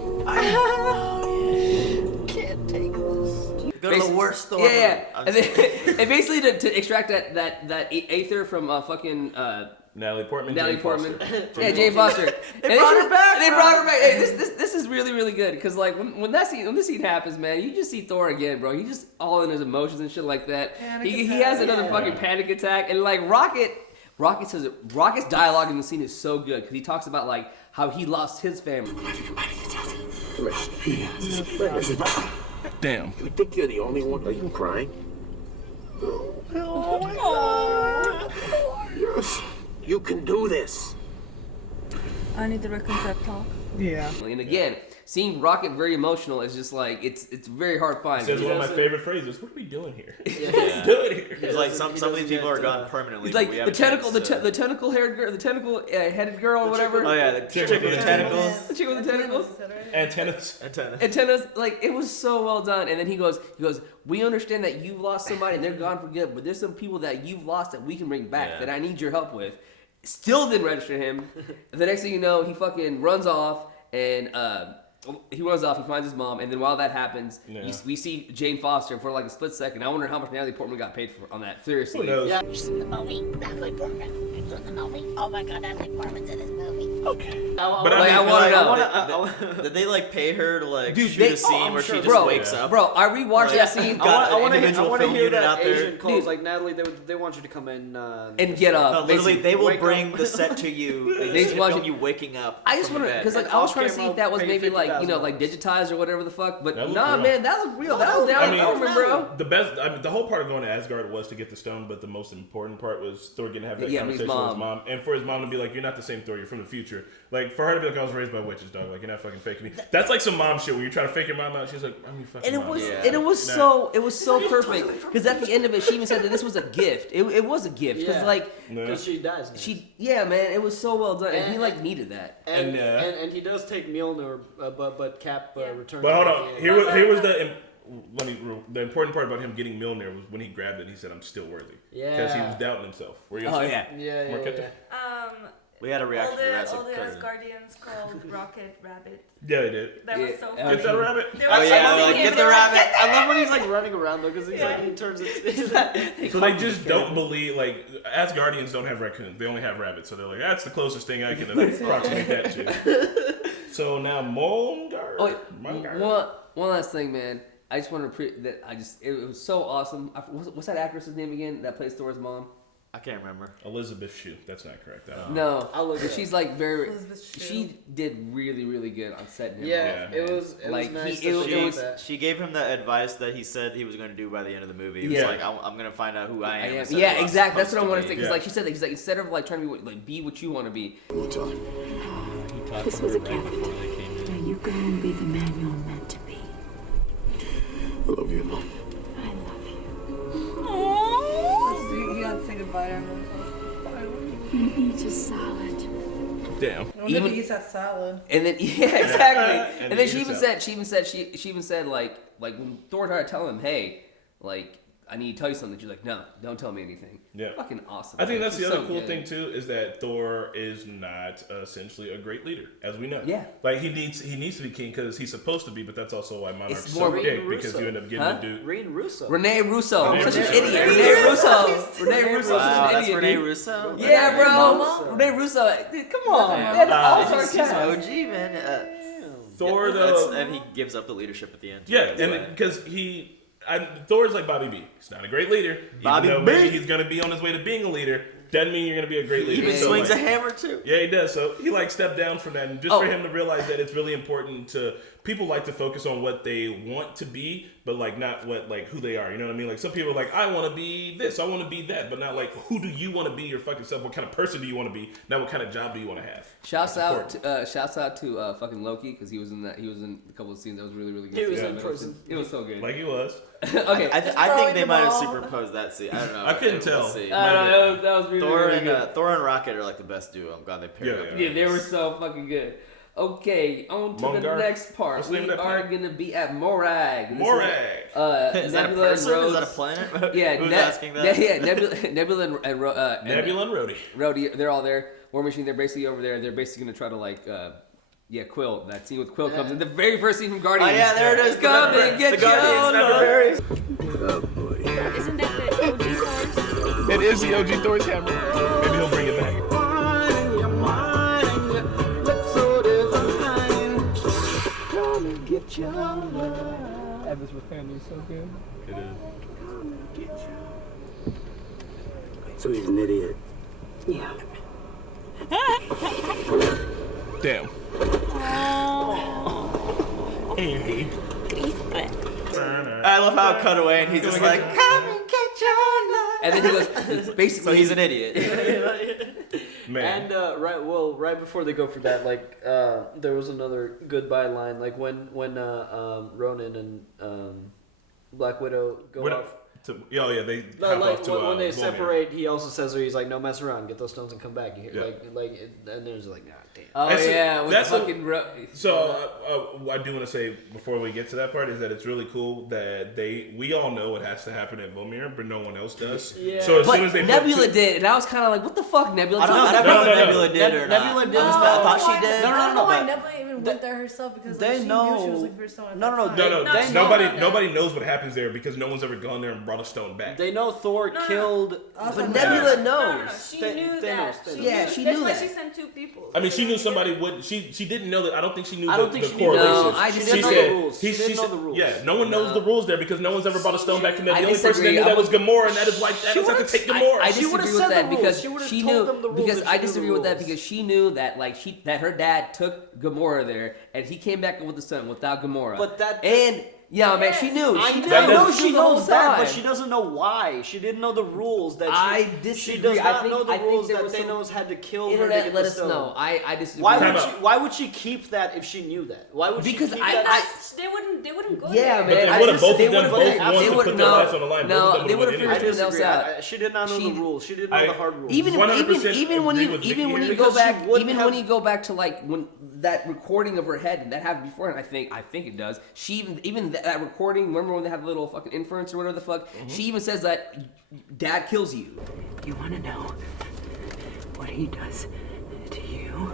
Can't take this. Go to the worst Thor. Yeah. I'm And, then, and basically to extract that Aether from fucking Natalie Portman. Natalie Jane Portman. Foster. Yeah, Jane Foster. They brought her back, They bro. brought her back. Hey, this is really good because like when this scene happens, man, you just see Thor again, bro. He just all in his emotions and shit like that. Panic He attack. has another fucking panic attack and like Rocket's dialogue in the scene is so good because he talks about like how he lost his family. Damn. You think you're the only one? Are you crying? Yes. You can do this. I need the Raccoon pep talk. Yeah. And again, seeing Rocket very emotional is just like it's very hard to find. Says He one of my doesn't- favorite phrases. What are we doing here? Yeah. What's doing here? It's like some of these people are gone permanently. He's but like we the have a tentacle, chance to- the tentacle haired girl, the tentacle headed girl or whatever. Oh yeah, the chick with the tentacles. The chick with the tentacles. Antennas. Antennas, like it was so well done. And then he goes, we understand that you've lost somebody and they're gone for good, but there's some people that you've lost that we can bring back Yeah. that I need your help with. Still didn't register him. The next thing you know, he fucking runs off and he finds his mom, and then while that happens, Yeah. we see Jane Foster for like a split second. I wonder how much Natalie Portman got paid on that. Seriously. Who knows? Yeah. You seen the movie? Natalie Portman. You seen the movie? Oh my god, Natalie Portman's in this movie. Okay. But Like, I want to know. Did they like pay her to like Dude, shoot they- a scene I'm where sure. she just Bro, wakes up? Bro, I rewatched Like, that scene. got an individual film hear unit that out there. Asian calls Dude. like Natalie. They want you to come in And get up. No, literally, they will Wake bring up. the set to you. They They just film want you waking up. I just from want to, bed. because like And I was off trying to see if that was camera, maybe pay like like $50,000. digitized or whatever the fuck, but That looked nah, real. man, that looked real. That was down. I mean, I remember, bro. The best, the whole part of going to Asgard was to get the stone, but the most important part was Thor getting to have that Yeah, with his conversation with his mom. mom, and for his mom to be like, "You're not the same Thor. You're from the future." Like for her to be like, "I was raised by witches, dog. Like you're not fucking faking me." That's like some mom shit where you try to fake your mom out. She's like, "I'm your fucking And it mom." was, Yeah. and it was Nah. so perfect because at the end of it, she even said that this was a gift. It was a gift because Yeah. like Yeah. because she dies. Next. man, it was so well done, and he And- like needed that. And, And, and he does take Mjolnir, but Cap returns. But hold at on, the end. here was the important part about him getting Mjolnir was when he grabbed it. He said, "I'm still worthy," because he was doubting himself. Were you gonna say? Yeah. Marquetta? We had a reaction to that. All the so- Asgardians called Rocket Rabbit. Yeah, they did. That was so Yeah. funny. Get that rabbit. They were Oh yeah, chasing like him get and the they were like, rabbit. I love when he's like running around though, because he's like he turns it. So they just don't believe, like, Asgardians don't have raccoons. They only have rabbits. So they're like, that's the closest thing I can approximate that to. So now Mongard. Oh, Mongard. one last thing, man. I just want to it was so awesome. What's that actress's name again that plays Thor's mom? I can't remember. Elizabeth Shue. That's not correct. No, I'll look but it she's like very. Elizabeth Shue. She did really, really good on setting him Yeah, up. it was Like, nice. he- that it she was- did that. She gave him the advice that he said he was going to do by the end of the movie. He was Yeah. like, I'm going to find out who I am. instead of Yeah, who I'm exactly. That's what I supposed want to say. be. Because like she said, he's like instead of like trying to be what you want to be. This was a gift. Now you go and be the man you're meant to be. I love you, Mom. You gotta say goodbye to him. He eats a salad. Damn. I wonder if he eats that salad. And then yeah, exactly. And and then eat she even yourself. said like when Thor tried to tell him, hey, like I need to tell you something. She's like, no, don't tell me anything. Yeah. Fucking awesome. I think man. that's the She's other so cool good. thing too is that Thor is not essentially a great leader, as we know. Yeah. Like he needs to be king because he's supposed to be, but that's also why Monarch's It's so more big Rene because Russo. you end up getting Huh? to do. Rene Russo. Renee Russo. Renee I'm such an Russo. idiot. Renee Renee Russo. Russo. Renee Russo. Wow, Such an that's idiot. Renee dude. Russo? Yeah, bro. Russo. Renee Russo. Dude, come on. Damn. They had an all-star He's cast. OG, man. Thor Yeah, though, and he gives up the leadership at the end. yeah, That's and why. because Thor's like Bobby B. He's not a great leader. Bobby even though B. maybe he's gonna be on his way to being a leader. Doesn't mean you're gonna be a great He leader. even So, swings a like, hammer too. Yeah, he does. So he like stepped down from that, and just for him to realize that it's really important to people like to focus on what they want to be, but like not what like who they are. You know what I mean? Like some people are like, I want to be this, I want to be that, but not like who do you want to be your fucking self? What kind of person do you want to be? Not what kind of job do you want to have? Shouts out to fucking Loki because he was in a couple of scenes that was really, really good. He was Yeah, in but prison. It was so good. Like he was. Okay. I think they might have superposed that scene. I don't know. I couldn't We'll tell. see. That was really, Thor really and good. Thor and Rocket are like the best duo. I'm glad they paired up. Yeah, they were so fucking good. Okay, on to the Mongar. next part. What's the name We of that are planet? going to be at Morag. This Morag. Is that a Nebula and person? Is that a Rhodes. planet? Yeah, Who's asking that? Yeah, Nebula and Nebula and Rhodey. Rhodey, they're all there. War Machine, they're basically over there. They're basically going to try to like, Quill. That scene with Quill comes in the very first scene from Guardians. Oh yeah, there it is. Come and get the Guardians your member berries. Oh boy. Isn't that the OG Thor's? It is the OG Thor's hammer. Maybe he'll bring it back. Elvis with family is so good. It is. So he's an idiot. Yeah. Damn. I love how it cut away and he's just like, come and get your love. And then he goes, basically, So he's an idiot. Man. And right before they go for that, like there was another goodbye line, like when Ronan and Black Widow go off. They No, hop like off to when they Vormir. separate, he also says, he's like, "No mess around, get those stones and come back." You hear, Yeah. and there's like, "Ah, damn." oh That's yeah, with that's fucking. So I do want to say before we get to that part is that it's really cool that we all know what has to happen at Vormir, but no one else does. Yeah. So as But soon as they Nebula did, and I was kind of like, "What the fuck, Nebula?" I don't know if No. Nebula did or not. Nebula did. No, I thought she did. I don't know why but Nebula even went there herself because they she know- knew she was looking for someone. No, at that time. No, They nobody know- knows what happens there because no one's ever gone there and brought a stone back. They know Thor killed. But Nebula knows. She They- knew they that. know, they know. Yeah, knew- she that's knew why that. she sent two people. I mean, she knew somebody would. She didn't know that. I don't think she knew I the, don't think the she knew the correlations. rules. I She just didn't know said- the rules. She didn't know the rules. Yeah, no one knows the rules there because no one's ever brought a stone back from there. The I only person that disagree. knew I that was would- Gamora, and that is why Thanos had to take Gamora. I She would've disagree with said that the rules. because She would've she told knew. them the rules Because if she I knew the disagree with that rules. because she knew that that her dad took Gamora there and he came back with the son without Gamora. But that- and yeah, man, she knew. I She know knew. she the whole knows that, time. but she doesn't know why. She didn't know the rules. That I she disagree. does I not think- know the I think rules there that was some- Thanos had to kill her to Internet, get let the us stone. know. I disagree. Why with would that. she? Why would she keep that if she knew that? Why would Because she keep I- that? They wouldn't go Yeah, there. But man. they I would have just- both they of them would've- both they wanted to would- put their no, lives on the line. no, Both of them they would've would've went I figured anyway. something else disagree. out. She did not know She- the rules. She didn't know I- the hard rules. Even 100% even when agree you with Vicky even when here. you go Because she back wouldn't even when have- you go back to like when that recording of her head and that happened beforehand, I think it does. She even that recording. Remember when they have the little fucking inference or whatever the fuck? She even says that Dad kills you. You want to know what he does to you?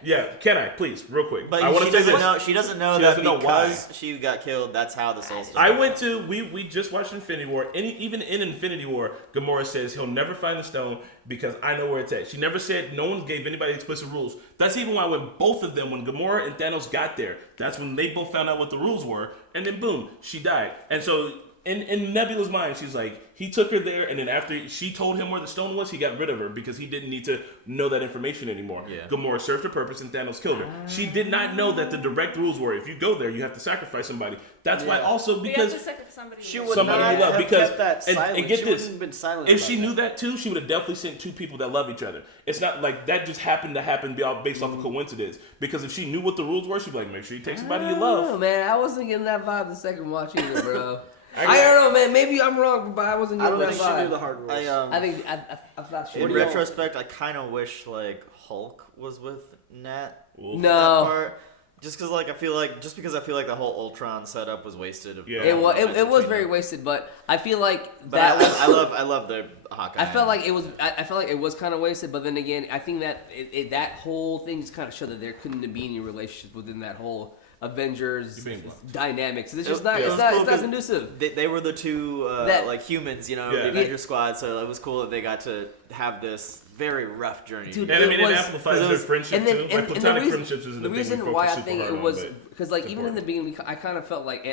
Yeah, can I please, real quick? But I want she to say doesn't this. know. She doesn't know She that doesn't know why. because she got killed. That's how the Soul Stone. I went to we just watched Infinity War. Even in Infinity War, Gamora says he'll never find the stone because I know where it's at. She never said no one gave anybody explicit rules. That's even why when both of them, when Gamora and Thanos got there, that's when they both found out what the rules were, and then boom, she died. And so in Nebula's mind, she's like, he took her there, and then after she told him where the stone was, he got rid of her because he didn't need to know that information anymore. Yeah. Gamora served her purpose, and Thanos killed her. She did not know that the direct rules were, if you go there, you have to sacrifice somebody. That's why also because she would somebody not you love. have Because kept that silent. and get She this, wouldn't have been silent if about she that. knew that too, she would have definitely sent two people that love each other. It's not like that just happened to happen based off of coincidence. Because if she knew what the rules were, she'd be like, make sure you take somebody you love. Oh man, I wasn't getting that vibe the second watch either, bro. I don't know, man. Maybe I'm wrong, but I wasn't getting that vibe. She knew the hard rules. I think I thought she. In retrospect, I kind of wish like Hulk was with Nat. No. That part. Just because I feel like the whole Ultron setup was wasted. It was very wasted, but I feel like But I love the Hawkeye. I felt like it was kind of wasted, but then again, I think that that whole thing just kind of showed that there couldn't be any relationship within that whole Avengers dynamics. It's just not. It's not conducive. They were the two like humans, the Avengers squad. So it was cool that they got to have this very rough journey. Dude, and it amplifies their friendship too. Like platonic friendships isn't the the thing we reason why I focus think super it hard was on, because like even in the beginning, I kind of felt like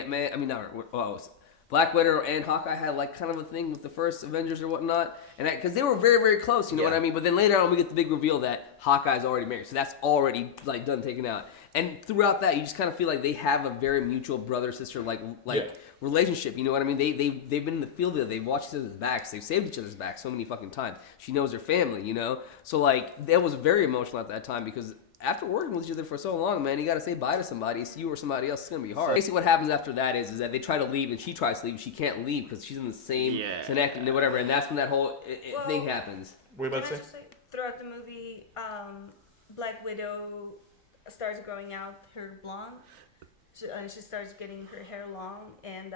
Black Widow and Hawkeye had like kind of a thing with the first Avengers or whatnot, and because they were very very close, you know what I mean. But then later on, we get the big reveal that Hawkeye's already married, so that's already like done taken out. And throughout that, you just kind of feel like they have a very mutual brother sister relationship. You know what I mean? They've been in the field together. They've watched each other's backs. They've saved each other's backs so many fucking times. She knows her family. You know, so like that was very emotional at that time because after working with each other for so long, man, you got to say bye to somebody. It's you or somebody else. It's gonna be hard. Basically, what happens after that is that they try to leave and she tries to leave. She can't leave because she's in the same connect and whatever. And that's when that whole thing happens. What are you about to say? Throughout the movie, Black Widow starts growing out her blonde. She starts getting her hair long, and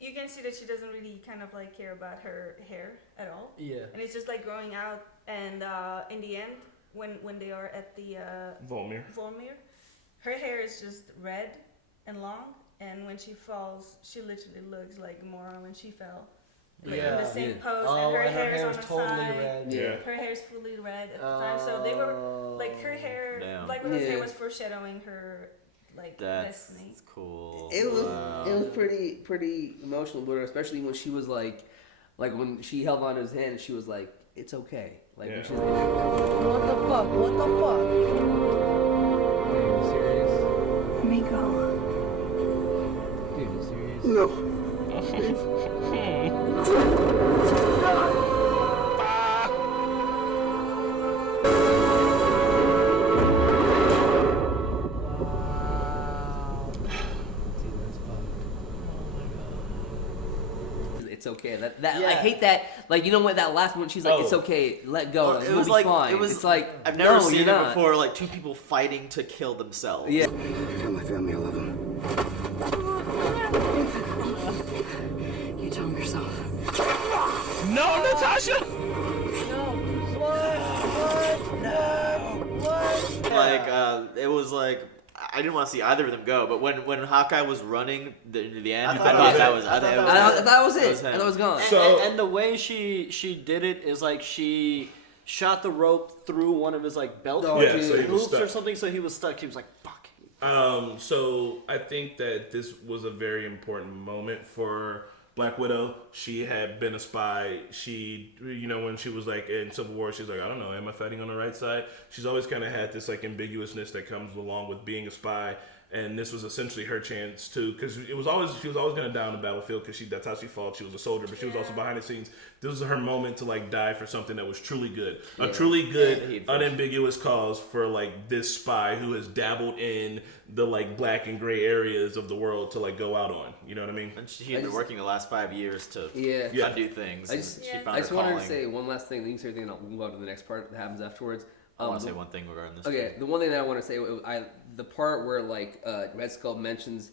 you can see that she doesn't really kind of like care about her hair at all. Yeah. And it's just like growing out, and in the end, when they are at the Vormir, her hair is just red and long, and when she falls, she literally looks like Gamora when she fell. Like in the same pose, and her hair is on the totally side. red. Yeah. Her hair is fully red at the time, so they were like her hair. Like Widow's hair was foreshadowing her destiny. That's cool. It was pretty emotional, but especially when she was like when she held on to his hand and she was like, "It's okay." Like when she's like, "What the fuck? What the fuck?" Dude, you serious? Let me go. Dude, you serious? No. It's okay. I hate that. Like, you know what? That last one, she's like, "It's okay. Let go. Well, It'll be fine." It's like I've never no, seen you're it not. before. Like two people fighting to kill themselves. Yeah. Tell my family I love them. You tell him yourself. No, Natasha! Like it was like I didn't want to see either of them go, but when Hawkeye was running into the end, I thought that was it. I thought it was gone. And the way she did it is like she shot the rope through one of his like belt so he was hoops or stuck. something, so he was stuck. He was like, "Fuck." So I think that this was a very important moment for Black Widow. She had been a spy. She, when she was like in Civil War, she's like, I don't know, am I fighting on the right side? She's always kind of had this like ambiguousness that comes along with being a spy. And this was essentially her chance too, because she was always going to die on the battlefield because that's how she fought. She was a soldier, but she was also behind the scenes. This was her moment to like die for something that was truly good, a truly good, unambiguous cause for like this spy who has dabbled in the like black and gray areas of the world to like go out on. You know what I mean? And she had been working the last 5 years to undo things. I just wanted to say one last thing. You can say everything, and I'll move on to the next part that happens afterwards. I want to say one thing regarding this. Okay, the one thing that I want to say, the part where like Red Skull mentions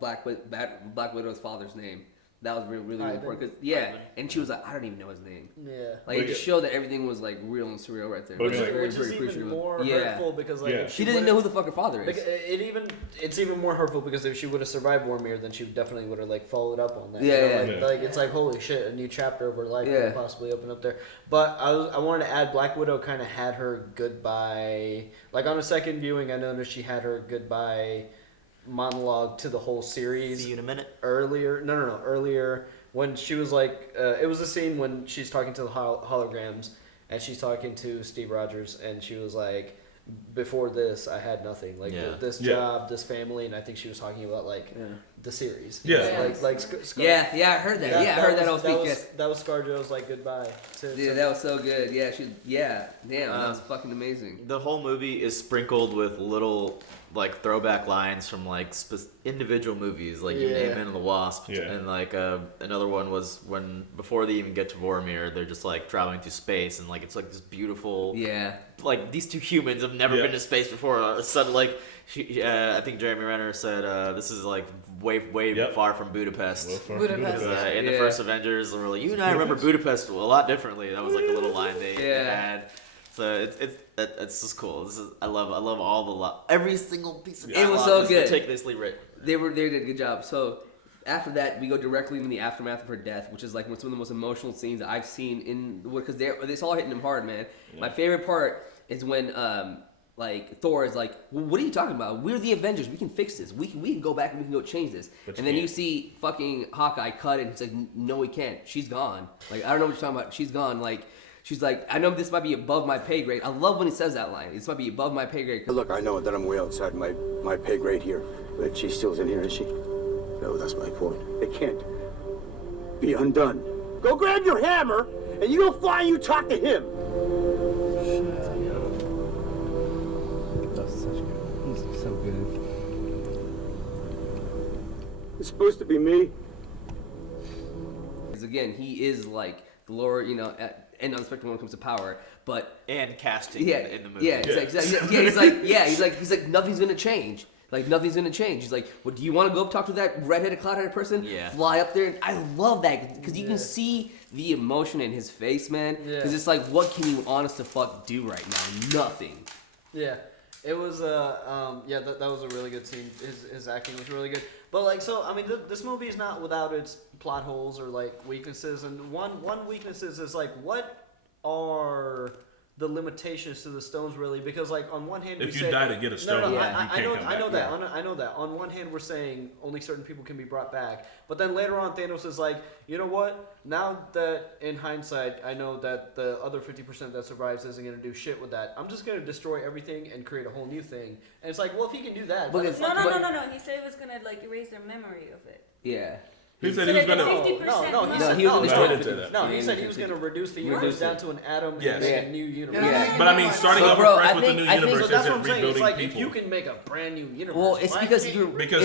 Black Widow's father's name. That was really important. Cause, and she was like, I don't even know his name. Yeah. Like, it just showed that everything was, like, real and surreal right there. Which is even more hurtful because, like, if she didn't know who the fuck her father is. It's even more hurtful because if she would have survived Vormir, then she definitely would have, like, followed up on that. Like, it's like, holy shit, a new chapter of her life could possibly open up there. But I wanted to add, Black Widow kind of had her goodbye. Like, on a second viewing, I noticed she had her goodbye monologue to the whole series. See you in a minute. Earlier, no, earlier when she was like, it was a scene when she's talking to the holograms and she's talking to Steve Rogers and she was like, before this, I had nothing. Like this job, this family, and I think she was talking about like the series. Yeah. Like I heard that. I heard that. That was ScarJo's like goodbye. That was so good. Yeah, damn, that was fucking amazing. The whole movie is sprinkled with little like throwback lines from like individual movies, like you name Man and the Wasp, and like another one was when before they even get to Vormir, they're just like traveling through space, and like it's like this beautiful, like these two humans have never been to space before. Suddenly, like I think Jeremy Renner said this is like way far from Budapest. In the first Avengers, they were like, you and I remember Budapest a lot differently. That was like a little line they had. So it's just cool. I love all every single piece of it was so good. Meticulously written. They did a good job. So after that, we go directly into the aftermath of her death, which is like some of the most emotional scenes that I've seen in because it's all hitting them hard, man. Yeah. My favorite part is when like Thor is like, well, what are you talking about? We're the Avengers. We can fix this. We can go back and we can go change this. And then you see fucking Hawkeye cut it. And he's like, no, we can't. She's gone. Like I don't know what you're talking about. She's gone. Like. She's like, I know this might be above my pay grade. I love when he says that line. This might be above my pay grade. Look, I know that I'm way outside my pay grade here. But she still's in here, is she? No, that's my point. It can't be undone. Go grab your hammer, and you go fly and you talk to him. That's so good. It's supposed to be me. Because again, he is like the lower, end on the spectrum when it comes to power, and casting in the movie. He's like nothing's gonna change. Like nothing's gonna change. He's like, well, do you want to go up talk to that redheaded, cloud-headed person? Yeah. Fly up there. And I love that because you can see the emotion in his face, man. Because it's like, what can you honest to fuck do right now? Nothing. Yeah. It was that was a really good scene. His acting was really good. But like, so I mean, this movie is not without its plot holes or like weaknesses. And one weakness is like, what are the limitations to the stones really? Because like on one hand, if you die to get a stone, I know that. On one hand, we're saying only certain people can be brought back. But then later on, Thanos is like, you know what? Now that in hindsight, I know that the other 50% that survives isn't going to do shit with that. I'm just going to destroy everything and create a whole new thing. And it's like, well, if he can do that, no. He said it was going to like erase their memory of it. Yeah. He said he was going to. He said he was going to reduce the universe down to an atom and make a new universe. Yeah. But I mean, starting over fresh with a new universe isn't rebuilding like, people. If you can make a brand new universe, well, it's because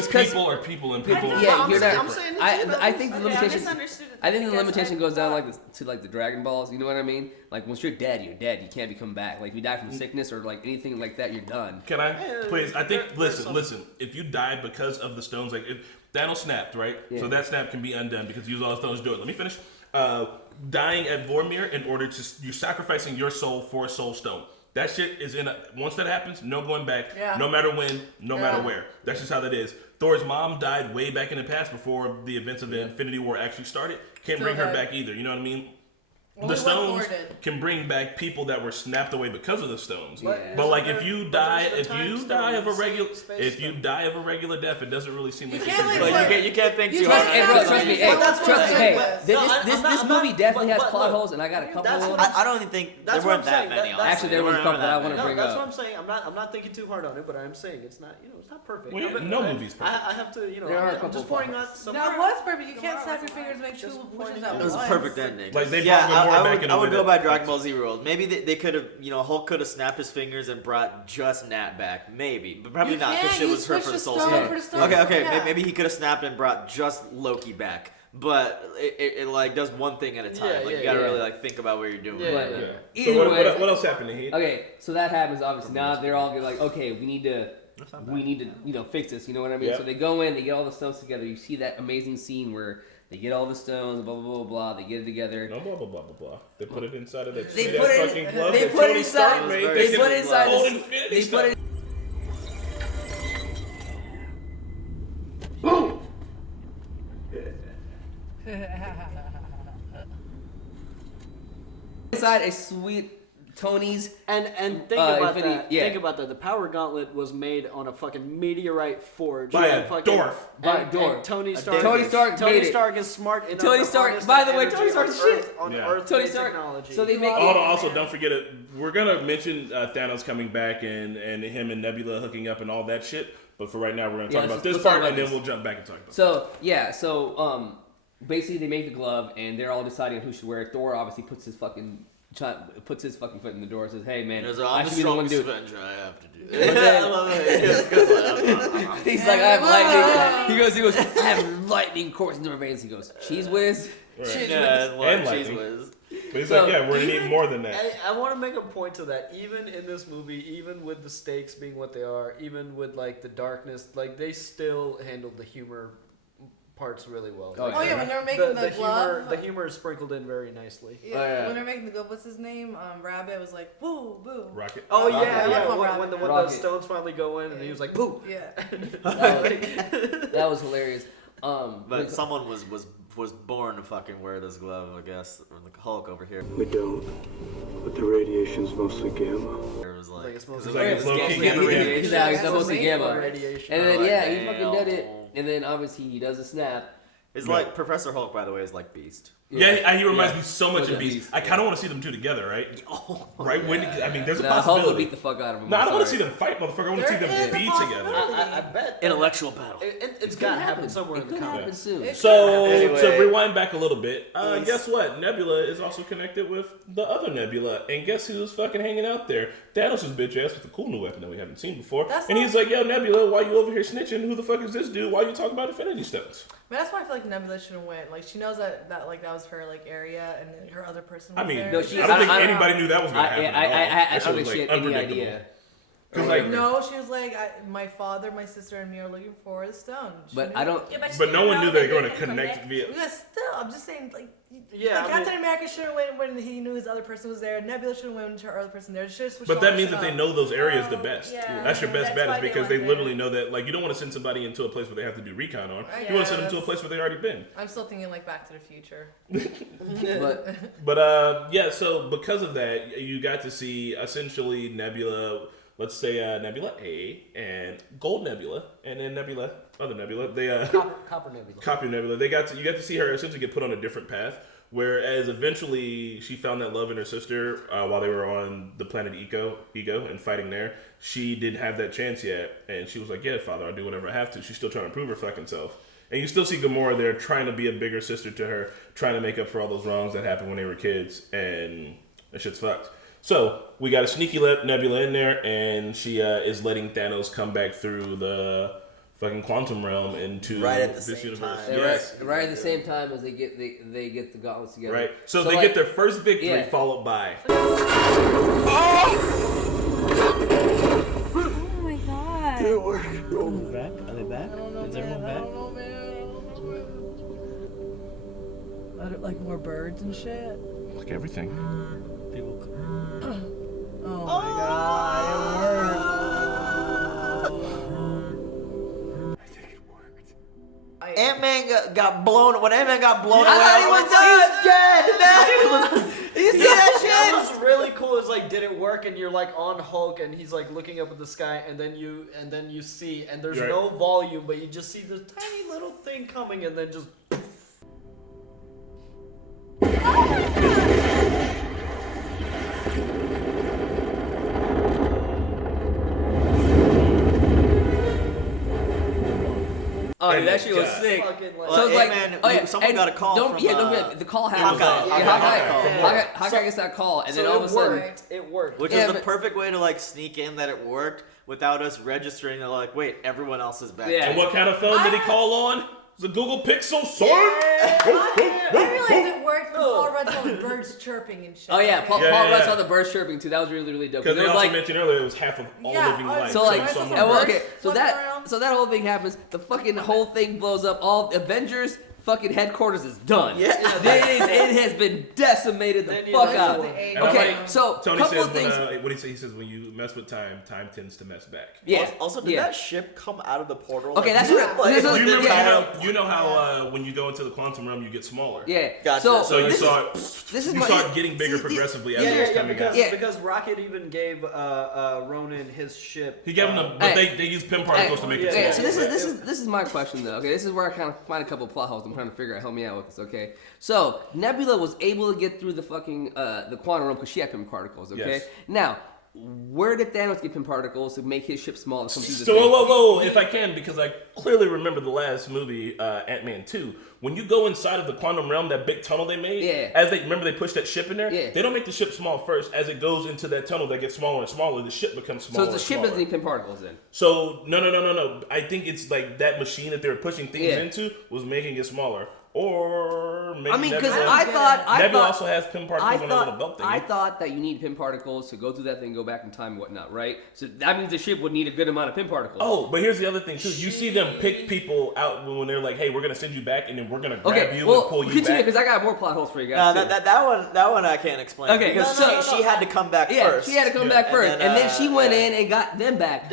people are people and people. I think the limitation goes down to the Dragon Balls. You know what I mean? Like once you're dead, you're dead. You can't become back. Like if you die from sickness or like anything like that, you're done. Can I please? I think listen. If you died because of the stones, like if Thanos snapped, right? Yeah. So that snap can be undone because you use all the stones to do it. Let me finish. Dying at Vormir in order to you're sacrificing your soul for a soul stone. That shit is once that happens, no going back. Yeah. No matter when, no matter where. That's just how that is. Thor's mom died way back in the past before the events of the Infinity War actually started. Can't bring her back either. You know what I mean? The stones can bring back people that were snapped away because of the stones. Yeah. But like if you die of a regular death, it doesn't really seem like you can't think too hard. Trust me. This movie definitely has plot holes, and I got a couple. I don't even think there weren't that many. Actually, there was a couple that I want to bring up. That's what I'm saying. I'm not thinking too hard on it, but I'm saying it's not perfect. No movie's perfect. I have to I'm just pouring out some. That was perfect. You can't snap your fingers and make two wishes at once. It was a perfect ending. Like they I would go by Dragon Ball Z rules. Maybe they could have, Hulk could have snapped his fingers and brought just Nat back. Maybe, but probably not because shit was her for the Soul Stone. Okay. Maybe he could have snapped and brought just Loki back. But it like does one thing at a time. You gotta really like think about what you're doing. So what else happened to Heath? Okay, so that happens obviously. Now they're all like, okay, we need to fix this. You know what I mean? So they go in, they get all the stones together. You see that amazing scene where they get all the stones, blah, blah, blah, blah. They get it together. No, blah, blah, blah, blah, blah. They put it inside of that sweet ass fucking glove. They put it inside. They put it inside. They put it. Boom! Inside a sweet Tony's and think about Infinity, that. yeah. Think about that. The Power Gauntlet was made on a fucking meteorite forge By and a fucking, dwarf. And Tony Stark. Tony Stark made it. Stark is smart enough. Tony to Stark. harness By that the way, energy Tony Stark's on shit. Earth, on Yeah. Earth Tony based Stark. technology. So they make Hold on, also don't forget it. We're gonna mention Thanos coming back and him and Nebula hooking up and all that shit. But for right now, we're gonna talk about this let's talk part about and then this. we'll jump back and talk about. So basically they make the glove and they're all deciding who should wear it. Thor obviously puts his fucking foot in the door and says, "Hey man, I should be the one to do it." Avenger. I have to do it. I love it. He's like, I have lightning. He goes, I have lightning coursing through my veins. He goes, Cheese Whiz. Right. And lightning. Whiz. But he's like, yeah, we're gonna need more than that. I want to make a point to that. Even in this movie, even with the stakes being what they are, even with like the darkness, like they still handled the humor parts really well. Oh, Oh yeah, when they're making the glove. the humor is sprinkled in very nicely. Yeah, Oh, yeah. when they're making the glove, what's his name? Rabbit was like, boo, boo. Rocket. Oh Rocket. yeah, I yeah. like When the Rocket. stones finally go in, and he was like, "Boo!" Yeah. That was hilarious. But someone was born to fucking wear this glove, I guess. Or the Hulk over here. We don't. But the radiation's mostly gamma. It was like, it's mostly it was like it's low-key gamma gamma radiation. Exactly, Yeah, it's mostly made gamma. for it. Radiation. And then Like, yeah, he fucking did damn. it. And then obviously he does a snap. It's like Professor Hulk, by the way, is like Beast. Yeah, he reminds me so much Yeah. of Beast. I kind of want to see them two together, right? Right? When? I mean, there's a Hulk will possibility. beat the fuck out of him. No, I I'm don't want to sorry. see them fight, motherfucker. I want to see There them is a be together. I bet Intellectual battle. it's got to happen somewhere It in the could happen comics. soon. It So, Anyway. to rewind back a little bit, guess what? Nebula is also connected with the other Nebula, and guess who's fucking hanging out there? Thanos' bitch ass with the cool new weapon that we haven't seen before. That's And he's not- like, yo, Nebula, why you over here snitching? Who the fuck is this dude? Why you talking about Infinity Stones? But that's why I feel like Nebula shouldn't win. Like she knows that like that was her like area, and then her other person. Was I mean, there. No, I she- don't think I- anybody knew that was going to happen. I don't think she had any idea. Because like, No, she was like, my father, my sister, and me are looking for the stone. She But knew I it. don't. Yeah, but, but she no one didn't knew know they were that going to connect via. Yeah, still, I'm just saying, like, Yeah, like I mean- Captain America shouldn't win when he knew his other person was there. Nebula shouldn't win when her other person there. But that means that they know those areas the best. Yeah. That's your best That's bet, why is they because went they there. literally know that. Like, you don't want to send somebody into a place where they have to do recon on. You want to send them to a place where they already been. I'm still thinking like Back to the Future. But Yeah. So because of that, you got to see essentially Nebula. Let's say Nebula A and Gold Nebula, and then other Nebula. They Copper Nebula. Copper Nebula. You got to see her essentially get put on a different path. Whereas eventually she found that love in her sister while they were on the planet Ego and fighting there. She didn't have that chance yet, and she was like, "Yeah, Father, I'll do whatever I have to." She's still trying to prove her fucking self. And you still see Gamora there trying to be a bigger sister to her, trying to make up for all those wrongs that happened when they were kids, and that shit's fucked. So we got a sneaky Nebula in there, and she is letting Thanos come back through the fucking quantum realm into Right at the this same universe. time. Yes. right at the same time as they get the gauntlets together. Right. So they like, get their first victory, yeah. followed by. Oh my god. Back? Are they back? Is everyone back? Like more birds and shit. Like everything. People. Oh my god, Ant-Man got blown. When Ant-Man got blown away, I thought he was he's dead. You see that shit? That was really cool. It's like, did it work? And you're like on Hulk, and he's like looking up at the sky, and then you see, and there's Right. no volume, but you just see this tiny little thing coming, and then just. Oh, And that shit was God. sick. Fucking, like- So it's like, Ant-Man, oh yeah, someone and got a call Don't from, don't forget the call happens. Hawkeye. Hawkeye gets that call, and then all of a sudden, it worked. Which Yeah, is the but- perfect way to like sneak in that it worked without us registering. That like, wait, everyone else is back. Yeah. And what kind of phone did he call on? The Google Pixel, son? I realized it worked when Paul Rudd saw the birds chirping and shit. oh yeah, Paul Yeah, Rudd yeah. saw the birds chirping too. That was really dope. Because they it was also like, mentioned earlier it was half of all Yeah, living life. so like, I saw some and well, birds okay, so flying that around. so that whole thing happens. The fucking whole thing blows up. All Avengers fucking headquarters is done. Yeah. It has been decimated the fuck out. Okay, so Tony couple says of things. what he say? He says when you mess with time, time tends to mess back. Yeah. Also, did that ship come out of the portal? Okay, that's what. You know how when you go into the quantum realm, you get smaller. Yeah. Gotcha. So you saw it getting bigger see, progressively as it was coming out. Because Rocket even gave Ronan his ship. He gave him but they used Pym particles to make it smaller. So this is my question though. Okay, this is where I kind of find a couple of plot holes. I'm trying to figure out. Help me out with this. Okay, so Nebula was able to get through the fucking the quantum realm because she had Pym particles. Okay, Yes. now. Where did Thanos get Pym particles to make his ship smaller? So, whoa, if I can, because I clearly remember the last movie, Ant-Man 2. When you go inside of the quantum realm, that big tunnel they made, remember they pushed that ship in there? Yeah. They don't make the ship small first. As it goes into that tunnel that gets smaller and smaller, the ship becomes smaller. So the ship doesn't need Pym particles then? So, no. I think it's like that machine that they were pushing things into was making it smaller. Or maybe because Nebula, I Nebula thought also has Pym particles on a little belt thing. I thought that you need Pym particles to go through that thing, go back in time and whatnot, right? So that means the ship would need a good amount of Pym particles. Oh, but here's the other thing too. You see them pick people out when they're like, "Hey, we're gonna send you back, and then we're gonna grab you and pull you continue, back." because I got more plot holes for you guys. That one I can't explain. Okay, because she had to come back first. She had to come back first, and then she went in and got them back.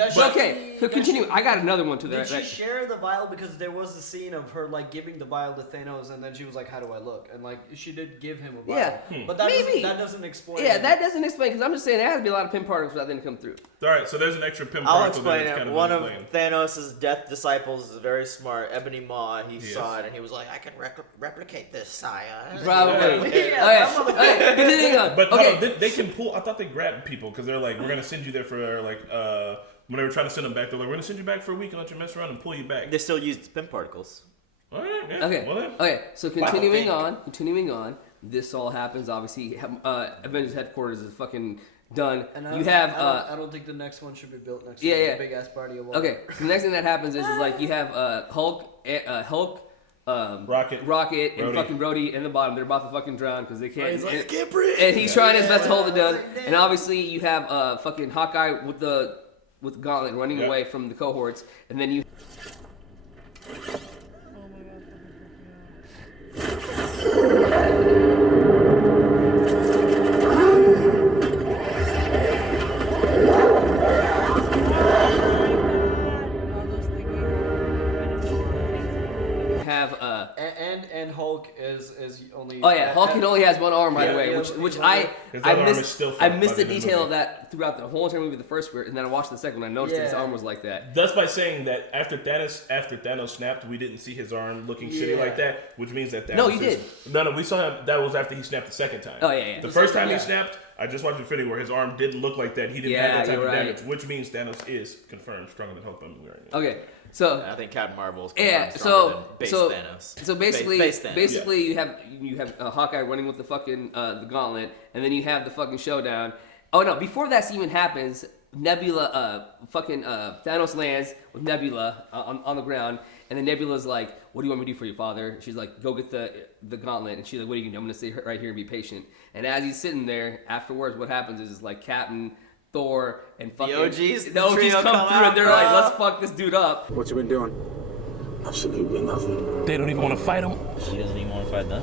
So continue. I got another one to that. Did she share the vial? Because there was a scene of her like giving the vial to Thanos, and then she was like, "How do I look?" And like she did give him a vial. Yeah, but that doesn't explain. Yeah, that doesn't explain because I'm just saying there has to be a lot of Pym particles for that thing to come through. All right, so there's an extra Pym I'll particle. explain Kind it. of One of Thanos' death disciples is very smart. Ebony Maw, he saw it and he was like, "I can replicate this, sire." Probably. Continuing on. But no, they can pull. I thought they grabbed people because they're like, "We're gonna send you there for like." When they were trying to send them back, they're like, "We're gonna send you back for a week and let you mess around and pull you back." They still used Pym particles. All right, yeah. Okay. So continuing on. This all happens. Obviously, Avengers headquarters is fucking done. And I don't think the next one should be built next. Yeah. Big ass body of water. Okay. So the next thing that happens is like you have Hulk, Rocket, and Rhodey. fucking Rhodey in the bottom. They're about to fucking drown because they can't. He's like, "I can't breathe." And he's trying his best to hold it down. And obviously you have fucking Hawkeye with the gauntlet running away from the cohorts, and then you. And Hulk is only. Oh yeah, Hulk only has one arm, by the way, which I missed the detail of that throughout the whole entire movie, the first one, and then I watched the second one. I noticed that his arm was like that. That's by saying that after Thanos snapped, we didn't see his arm looking shitty like that, which means that Thanos. No, you did. No, we saw him. That was after he snapped the second time. Oh yeah. The first time he snapped, I just watched the video where his arm didn't look like that. He didn't have that type of damage, which means Thanos is confirmed stronger than Hulk. Okay. So I think Captain Marvel is stronger than base Thanos. So basically, base Thanos. you have Hawkeye running with the fucking the gauntlet, and then you have the fucking showdown. Oh no! Before that even happens, Nebula, Thanos lands with Nebula on the ground, and then Nebula's like, "What do you want me to do for you, Father?" She's like, "Go get the gauntlet," and she's like, "What are you gonna do? I'm gonna stay right here and be patient." And as he's sitting there, afterwards, what happens is like Captain, Thor, and fucking the OGs come through, and they're like, "Let's fuck this dude up." What you been doing? Absolutely nothing. They don't even want to fight him. He doesn't even want to fight them.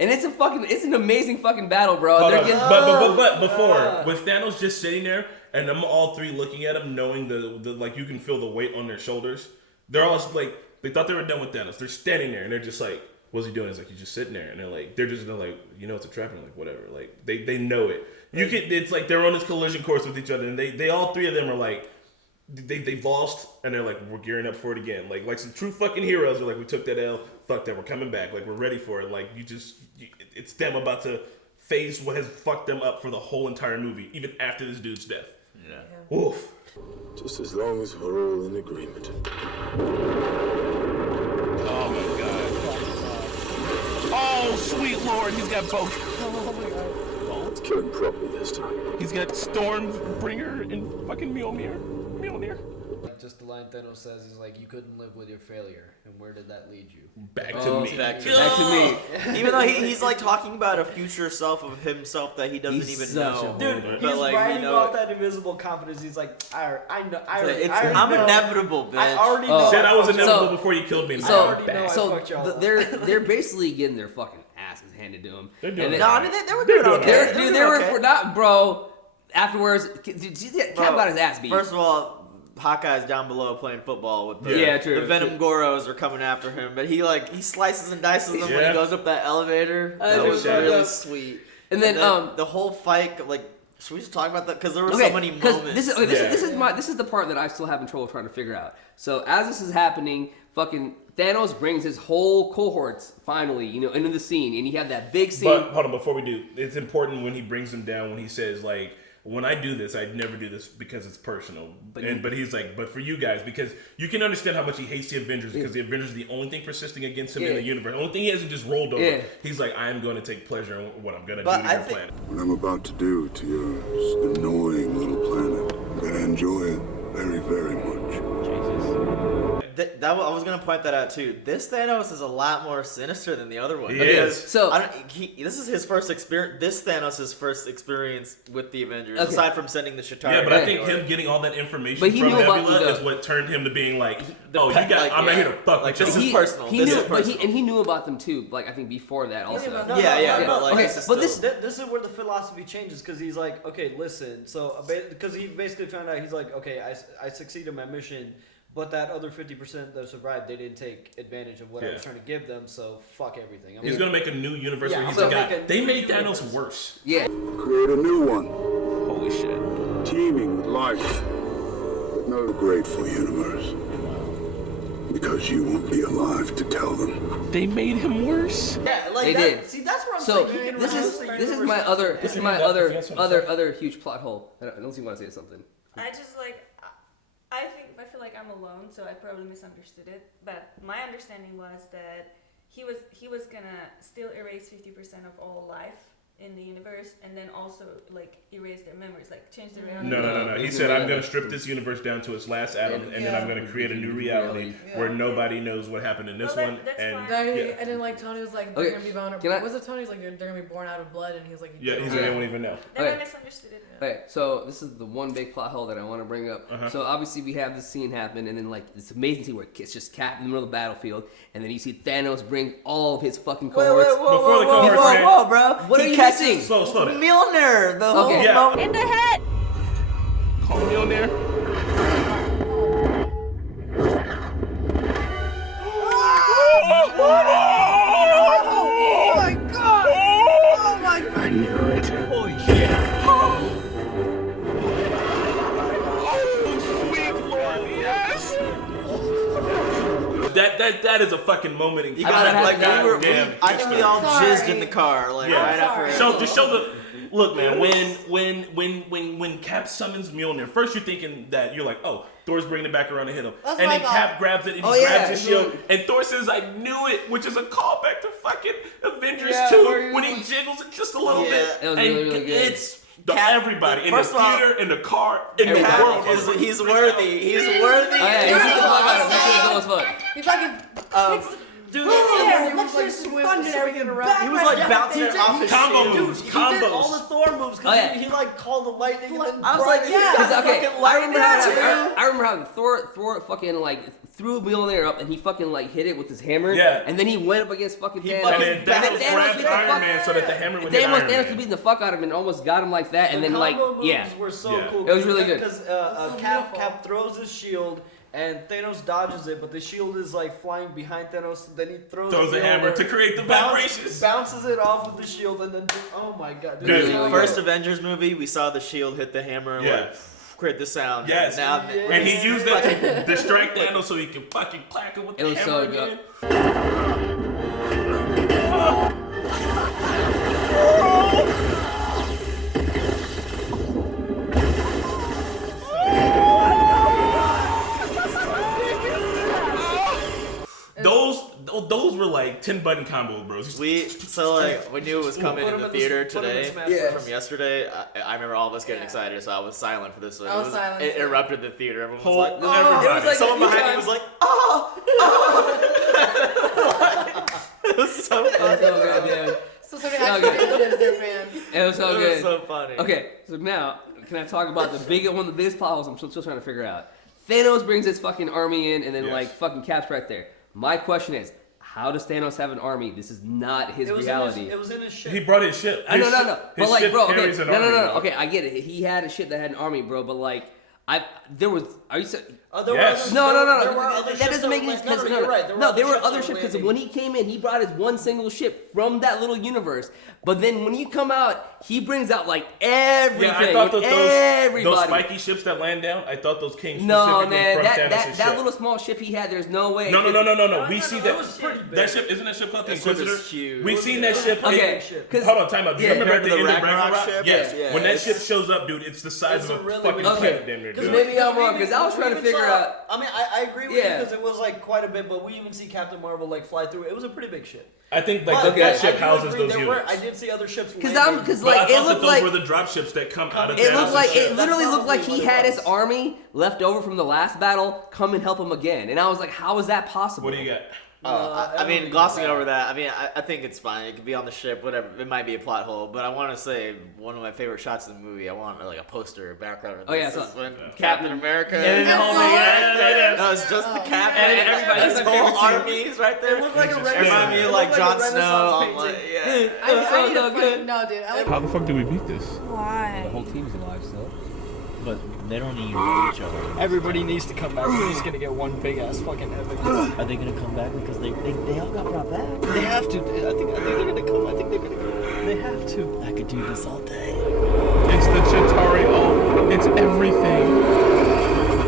And it's an amazing fucking battle, bro. But before, with Thanos just sitting there and them all three looking at him, knowing the like you can feel the weight on their shoulders. They're all like they thought they were done with Thanos. They're standing there and they're just like, "What's he doing?" It's like he's just sitting there, and they're like, it's a trap, and like whatever. Like they know it. It's like they're on this collision course with each other, and they all three of them are like. They've lost, and they're like, we're gearing up for it again. Like some true fucking heroes are like, we took that L, fuck that, we're coming back. Like, we're ready for it. Like, it's them about to face what has fucked them up for the whole entire movie, even after this dude's death. Yeah. Woof. Just as long as we're all in agreement. Oh my god. Oh, sweet lord, he's got both. Oh my god. Let's kill him properly this time. He's got Stormbringer and fucking Mjolnir. just the line Thanos says is like, you couldn't live with your failure. And where did that lead you? Back to me. Back to me. Even though he's like talking about a future self of himself that he doesn't even know. Dude, he's like, writing about that invisible confidence. He's like, I know. I'm inevitable, bitch. I already know. Said I was inevitable before you killed me. They're basically getting their fucking asses handed to them. They're doing they were doing okay. They were not, bro. Afterwards, did you see that Cap got his ass beat? First of all, Hawkeye's down below playing football with true. The Venom Goros are coming after him, but he slices and dices them when he goes up that elevator. That was really sweet. And then the whole fight, like, should we just talk about that? Because there were so many moments. This is the part that I still have trouble trying to figure out. So as this is happening, fucking Thanos brings his whole cohorts finally, into the scene, and you have that big scene. But hold on, before we do, it's important when he brings them down, when he says like, when I do this, I'd never do this because it's personal. But he's like, but for you guys, because you can understand how much he hates the Avengers, because the Avengers are the only thing persisting against him in the universe. The only thing he hasn't just rolled over. Yeah. He's like, I'm going to take pleasure in what I'm going to do to your planet. What I'm about to do to your annoying little planet, I'm going to enjoy it very, very much. Jesus. I was gonna point that out too. This Thanos is a lot more sinister than the other one. He is. So this is his first experience. This Thanos' first experience with the Avengers, aside from sending the Chitauri. Yeah, but I think him getting all that information from Nebula is what turned him to being like, I'm not here to fuck with you. This is personal. He knew about them too. Like I think before that also. But this is where the philosophy changes, because he's like, okay, listen. So because he basically found out, he's like, okay, I succeeded in my mission. But that other 50% that survived, they didn't take advantage of what I was trying to give them, so fuck everything. He's going to make a new universe where he's a guy. They made Thanos worse. Yeah. Create a new one. Holy shit. Teeming with life. But no grateful universe. Because you won't be alive to tell them. They made him worse? Yeah, like they did. See, that's what I'm So saying. this is my other huge plot hole. I don't see you want to say something. I feel like I'm alone, so I probably misunderstood it. But my understanding was that he was gonna still erase 50% of all life in the universe, and then also like erase their memories, like change their reality. No. He said, I'm gonna strip this universe down to its last atom, and then I'm gonna create a new reality where nobody knows what happened in this one. And then like Tony was like, they're gonna be born. Was it Tony's like they're gonna be born out of blood, and he was like, he's like, they won't even know. Then I misunderstood it. Okay, so this is the one big plot hole that I want to bring up. So obviously we have this scene happen, and then like it's amazing scene where it's just Cap in the middle of the battlefield, and then you see Thanos bring all of his fucking cohorts. Before the cohorts, bro. What are you missing? Slow down. Mjolnir, the whole moment. In the head. Call Mjolnir. Oh my god! Oh my god! I knew it. Holy shit. Oh, sweet Lord, yes! That is a fucking moment in I think we all jizzed in the car, like right after. Just show the look, man. When Cap summons Mjolnir, first you're thinking that you're like, oh, Thor's bringing it back around to hit him, and then Cap grabs it and he grabs his shield, and Thor says, "I knew it," which is a callback to fucking Avengers 2 when he jiggles it just a little bit, It was and really good. it's. Everybody in the theater, in the car, in the world. He's worthy. He's worthy. He fucking Dude, he was like swinging around. He was like bouncing off his combo shit. moves, Dude, combos. He did all the Thor moves because he like called the lightning. And then I was like, I remember how Thor fucking like threw Mjolnir up and he fucking like hit it with his hammer. Yeah. And then he went up against fucking Thanos. And then Thanos grabbed Iron Man so that the hammer would hit Iron Man. Thanos was beating the fuck out of him and almost got him like that. And then like, moves were so cool. It was really good. Because Cap throws his shield. And Thanos dodges it, but the shield is like flying behind Thanos. Then he throws a hammer to create the vibrations. Bounces it off with the shield, and then oh my god! Dude, first Avengers movie, we saw the shield hit the hammer and like create the sound. Yes, and he used that to distract Thanos so he can fucking clack him with the hammer again. Those were like 10-button combo, bro. We knew it was coming in the theater today from yesterday. I remember all of us getting excited, so I was silent for this one. I was silent. It erupted the theater. Everyone was like, it was like someone behind me was like, it was so funny. So good, dude. So somebody actually did their fans. It was so It good. was so funny. Okay, so now can I talk about one of the biggest plot holes I'm still trying to figure out? Thanos brings his fucking army in, and then like fucking Cap's right there. My question is, how does Thanos have an army? This is not his reality. It was in his ship. He brought his ship. No. But like, bro, okay, carries an army, no. Okay, I get it. He had a ship that had an army, bro. But like, there was. Are you? There Yes. were No. other That ships doesn't make any sense. you're right. There were other that ships because landing. when he came in, he brought his one single ship from that little universe. But then when you come out, he brings out like everything. Yeah, I thought those everybody. spiky ships that land down, I thought those came No, specifically man, from Thanos' that ship. little small ship he had, there's no way. No. We see that. That ship, isn't that ship called the That ship is Inquisitor? huge. We've seen that ship. Okay, Hold on, time out. Do you remember at the end of Ragnarok Ragnarok? ship? Yes. Yeah, When that it's- ship shows up, dude, it's the size It's of a a really fucking big planet, ship. damn near, Because dude. maybe I'm wrong, because I was trying to figure out. I mean, I agree with Yeah. you because it was like quite a bit, but we even see Captain Marvel like fly through it. It was a pretty big ship. I think like But that I ship do houses agree, those I units. did see other ships. Because landing. because But I like it thought that looked those like were the drop ships that come out of it looked Thanos' like ship. it literally That's looked like probably he what it had his was. army left over from the last battle come and help him again, and I was like, how is that possible? What do you got? I mean, glossing over that, I mean, I think it's fine. It could be on the ship, whatever. It might be a plot hole, but I want to say one of my favorite shots in the movie. I want like a poster, background. Of this. Oh, yeah, This so- is when Captain America. And then the whole thing- No, it's just the cap And then and everybody- his that's my whole favorite scene. army is right there. It looked like a It reminded me of like Jon Snow. I'm like, yeah. I need so to good. find. No, dude. I like. How the fuck do we beat this? Why? The whole team's alive still. But they don't even know each other. Everybody needs to come back. We're just gonna get one big ass fucking Avengers. Are they gonna come back because they all got brought back? They have to. I think they're gonna come. I think they're gonna come. They have to. I could do this all day. It's the Chitauri. Oh, it's everything.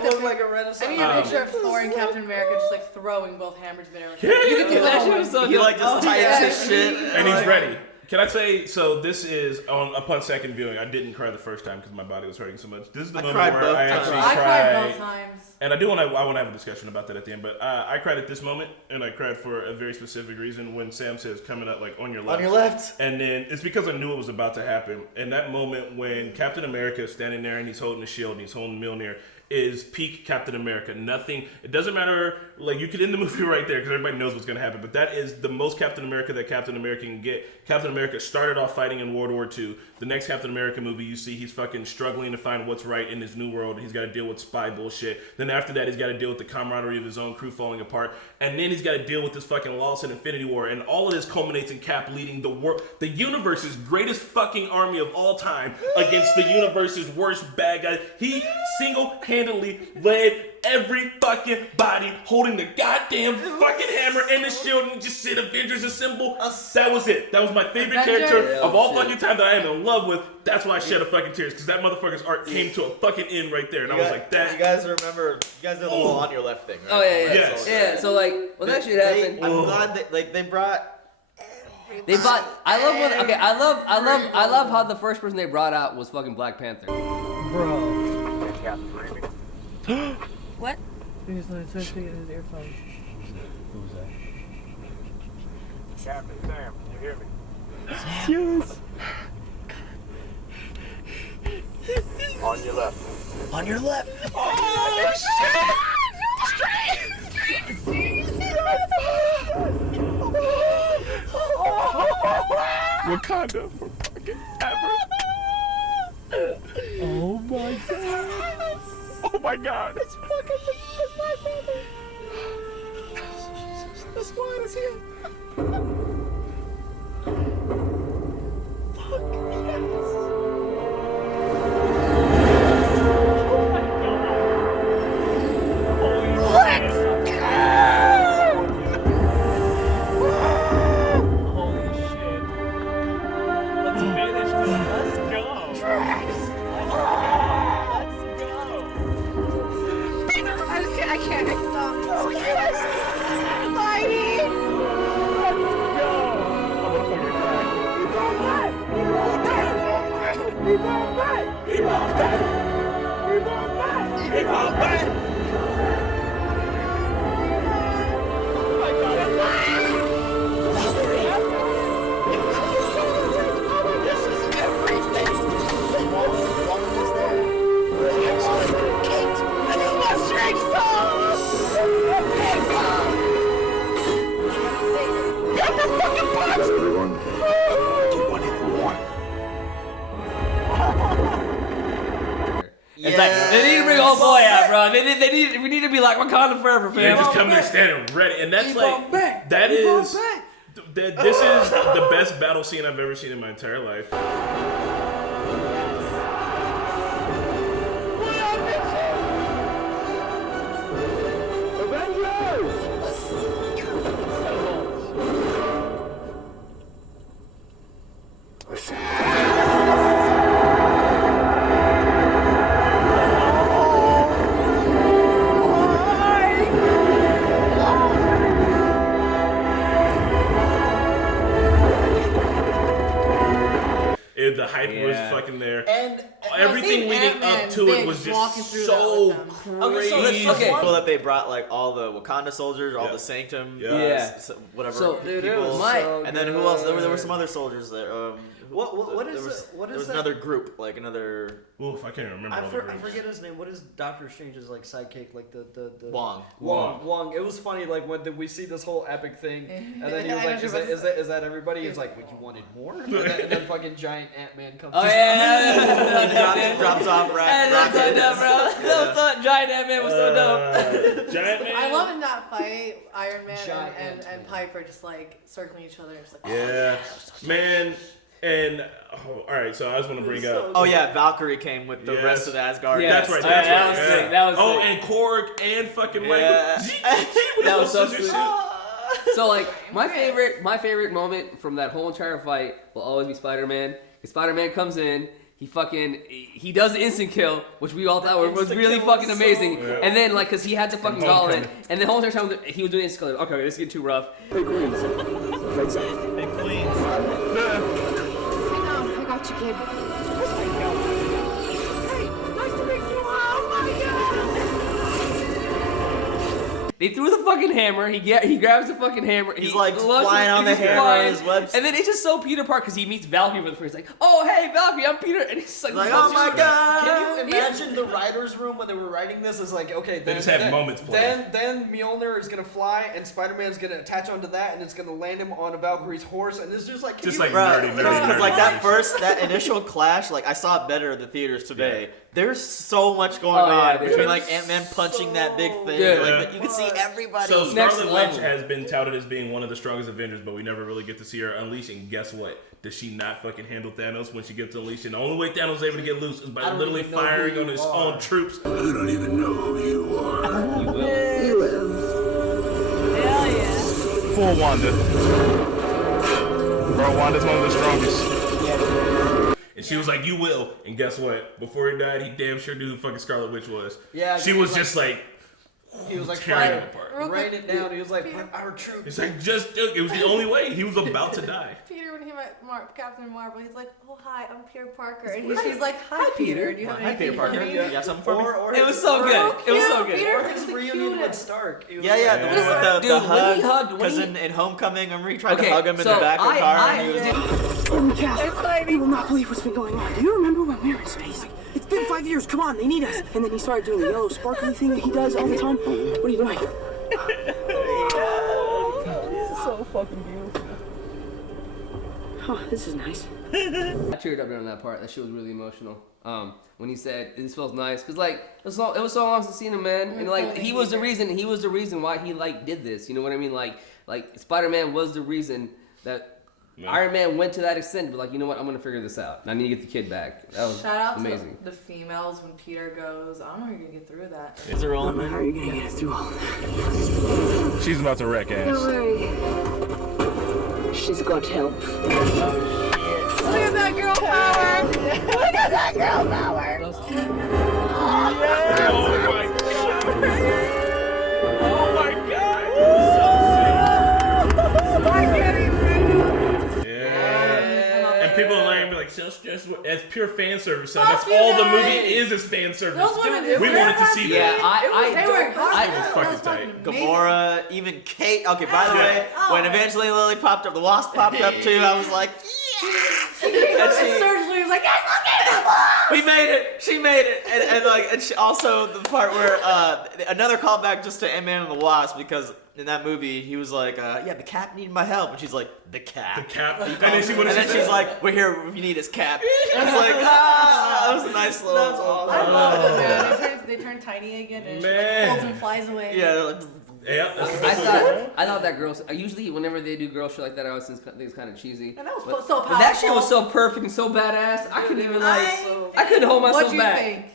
It looked like a Renaissance. I need a picture of Thor and Captain America just like throwing both hammers midair. Yeah, You can do that shit was so He good. like just types his shit. And he's ready. Can I say, so this is, upon second viewing, I didn't cry the first time because my body was hurting so much. This is the I moment cried where both I times. actually I cried cried. both times. And I want to have a discussion about that at the end, but I cried at this moment, and I cried for a very specific reason when Sam says coming up like on your left. On your left. And then it's because I knew it was about to happen. And that moment when Captain America is standing there and he's holding the shield and he's holding Mjolnir is peak Captain America. Nothing, it doesn't matter, like you could end the movie right there because everybody knows what's going to happen, but that is the most Captain America that Captain America can get. Captain America started off fighting in World War II. The next Captain America movie, you see he's fucking struggling to find what's right in his new world. He's got to deal with spy bullshit. Then after that, he's got to deal with the camaraderie of his own crew falling apart. And then he's got to deal with this fucking loss in Infinity War. And all of this culminates in Cap leading the universe's greatest fucking army of all time against the universe's worst bad guy. He single-handedly led every fucking body holding the goddamn fucking hammer and the shield and just said Avengers Assemble. That was it. That was my favorite character of all fucking time that I am in love with. That's why I shed a fucking tears, because that motherfucker's arc came to a fucking end right there. And I was like, that. You guys remember, you guys know the whole on your left thing, right? Oh yeah. Yes. Yeah. So like, well, that shit happened. I'm glad they brought. They bought. I love when. Okay, I love how the first person they brought out was fucking Black Panther. Bro. What? He's taking his earphones. Who was that? Captain Sam, can you hear me? Yes. On your left. On your left. Oh, Wakanda for fucking ever. Oh my god. Oh my god. It's my baby. The squad is here. Fuck yes. Let's go! Holy shit. Let's finish this. Let's go. Let's go. I can't stop. Mighty. Let's Is that everyone? Do you want any more? It's like, they need to bring old boy out, bro. We need to be like Wakanda forever, They fam. just come there standing ready, and that's like that is this is the best battle scene I've ever seen in my entire life. The hype was fucking there, and everything leading up to it was just so crazy. Okay, cool that they brought like all the Wakanda soldiers, all the Sanctum, whatever. So, people. dude, it was so and then who else? There were some other soldiers there. What there is that? another group, like another. Oof, I can't remember. I forget his name. What is Doctor Strange's like sidekick? Like the Wong. It was funny. Like when we see this whole epic thing, and then he was like, "Is that everybody?" He was like, "What, you wanted more?" And then fucking giant Ant-Man comes. Oh yeah, drops off right. That's so dope, bro. Giant Ant-Man was so dope. Giant Man. I love in that fight, Iron Man and Piper just like circling each other. It's like, man. And all right, so I just want to bring up. Oh yeah, Valkyrie came with the rest of the Asgard. That's right. That was sick. And Korg and fucking that was so sweet. So like my favorite moment from that whole entire fight will always be Spider-Man. Because Spider-Man comes in, he does the instant kill, which we all thought was really fucking amazing. And then like, cause he had the fucking gauntlet, and the whole entire time he was doing instant kill. Okay, this is getting too rough. Hey, Queens. Thanks, Hey, Queens. I got you, kid. They threw the fucking hammer. He grabs the fucking hammer. He's like flying on the hammer on his website. And then it's just so Peter Parker because he meets Valkyrie for the first. He's like, oh hey Valkyrie, I'm Peter. And he's like oh my god. Can you imagine the writer's room when they were writing this? Is like, okay, They just have moments planned. Then Mjolnir is gonna fly, and Spider-Man's gonna attach onto that, and it's gonna land him on a Valkyrie's horse, and it's just like, Just you, like Right, nerdy. because like that initial clash, like I saw it better at the theaters today. There's so much going on between like Ant-Man punching that big thing. Like, you can see everybody. So Scarlet Witch has been touted as being one of the strongest Avengers, but we never really get to see her unleash. And guess what? Does she not fucking handle Thanos when she gets unleashed? And the only way Thanos is able to get loose is by literally firing on his own troops. I don't even know who you are. You will. Hell yeah. Full Wanda. Bro, Wanda's one of the strongest. And she was like, "You will." And guess what? Before he died, he damn sure knew who fucking Scarlet Witch was. Yeah, she was just like. He was like, tearing him apart. Write it down. He was like, our troops. It's like, just do it. It was the only way. He was about to die. Peter, when he met Captain Marvel, he's like, "Oh hi, I'm Peter Parker," and she's like, "Hi Peter, do you have anything Peter Parker. for me?" You got something for me? It was so good. It was so good. Peter Or his reunion with Stark. The one with the hug. Because in Homecoming, remember he tried to hug him in the back of the car? And he was You will not believe what's been going on. Do you remember when we were in space? It's been 5 years. Come on, they need us. And then he started doing the yellow sparkly thing that he does all the time. What are you doing? This is so fucking beautiful. Oh, this is nice. I teared up during that part. That shit was really emotional. When he said this feels nice, cause like it was so long since seeing him, man, and like he was the reason why he like did this. You know what I mean? Like Spider-Man was the reason that Iron Man went to that extent, but like, you know what? I'm gonna figure this out. I need to get the kid back. That was Shout out amazing. to the females when Peter goes, "I don't know how you're gonna get through that." Is there all How are you gonna get through all of that? She's about to wreck ass. Don't worry. She's got help. Look at that girl power! Look at that girl power! Oh my god! And people are like, so stressed. It's pure fan service. So that's all the movie is fan service. We wanted to see that. It was fucking tight. Gamora, even Kate. Okay, by the way, when Evangeline Lilly popped up, the Wasp popped up too. I was like, And surgery was like, we made it. She made it. And she also the part where another callback just to Ant-Man and the Wasp, because in that movie he was like, yeah, the Cap needed my help, and she's like, the Cap. The Cap. And then she's like, we're here if you need us, Cap. And it's like, that was a nice little. That's awesome. I love it, man. They turn tiny again and she like, folds and flies away. Yeah, they're like, yeah, that's the best I thought that girl. Usually, whenever they do girl shit like that, I always think it's kind of cheesy. And that was but, so but that shit powerful. was so perfect and so badass. I couldn't even I couldn't hold myself What do you back. think?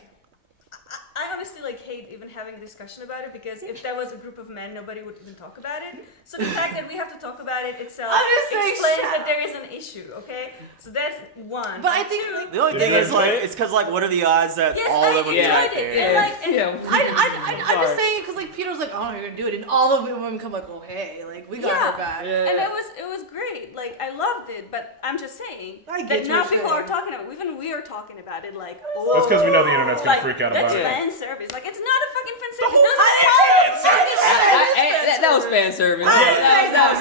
I honestly hate even having a discussion about it, because if that was a group of men, nobody would even talk about it. So the fact that we have to talk about it itself explains that there is an issue. Okay, so that's one. But I And think two, the only thing is like, it's because like, what are the odds that yes, all I of them would be enjoyed right it. there? And I'm just saying because like Peter's like, oh, you're gonna do it, and all of the women come like, oh hey, like we got her back. And it was great. Like I loved it, but I'm just saying I get that what now you're people saying. are talking about. Even we are talking about it. Like, That's because we know the internet's gonna freak out about that's it. fan service. Like it's not a fucking fan service. That was fan service.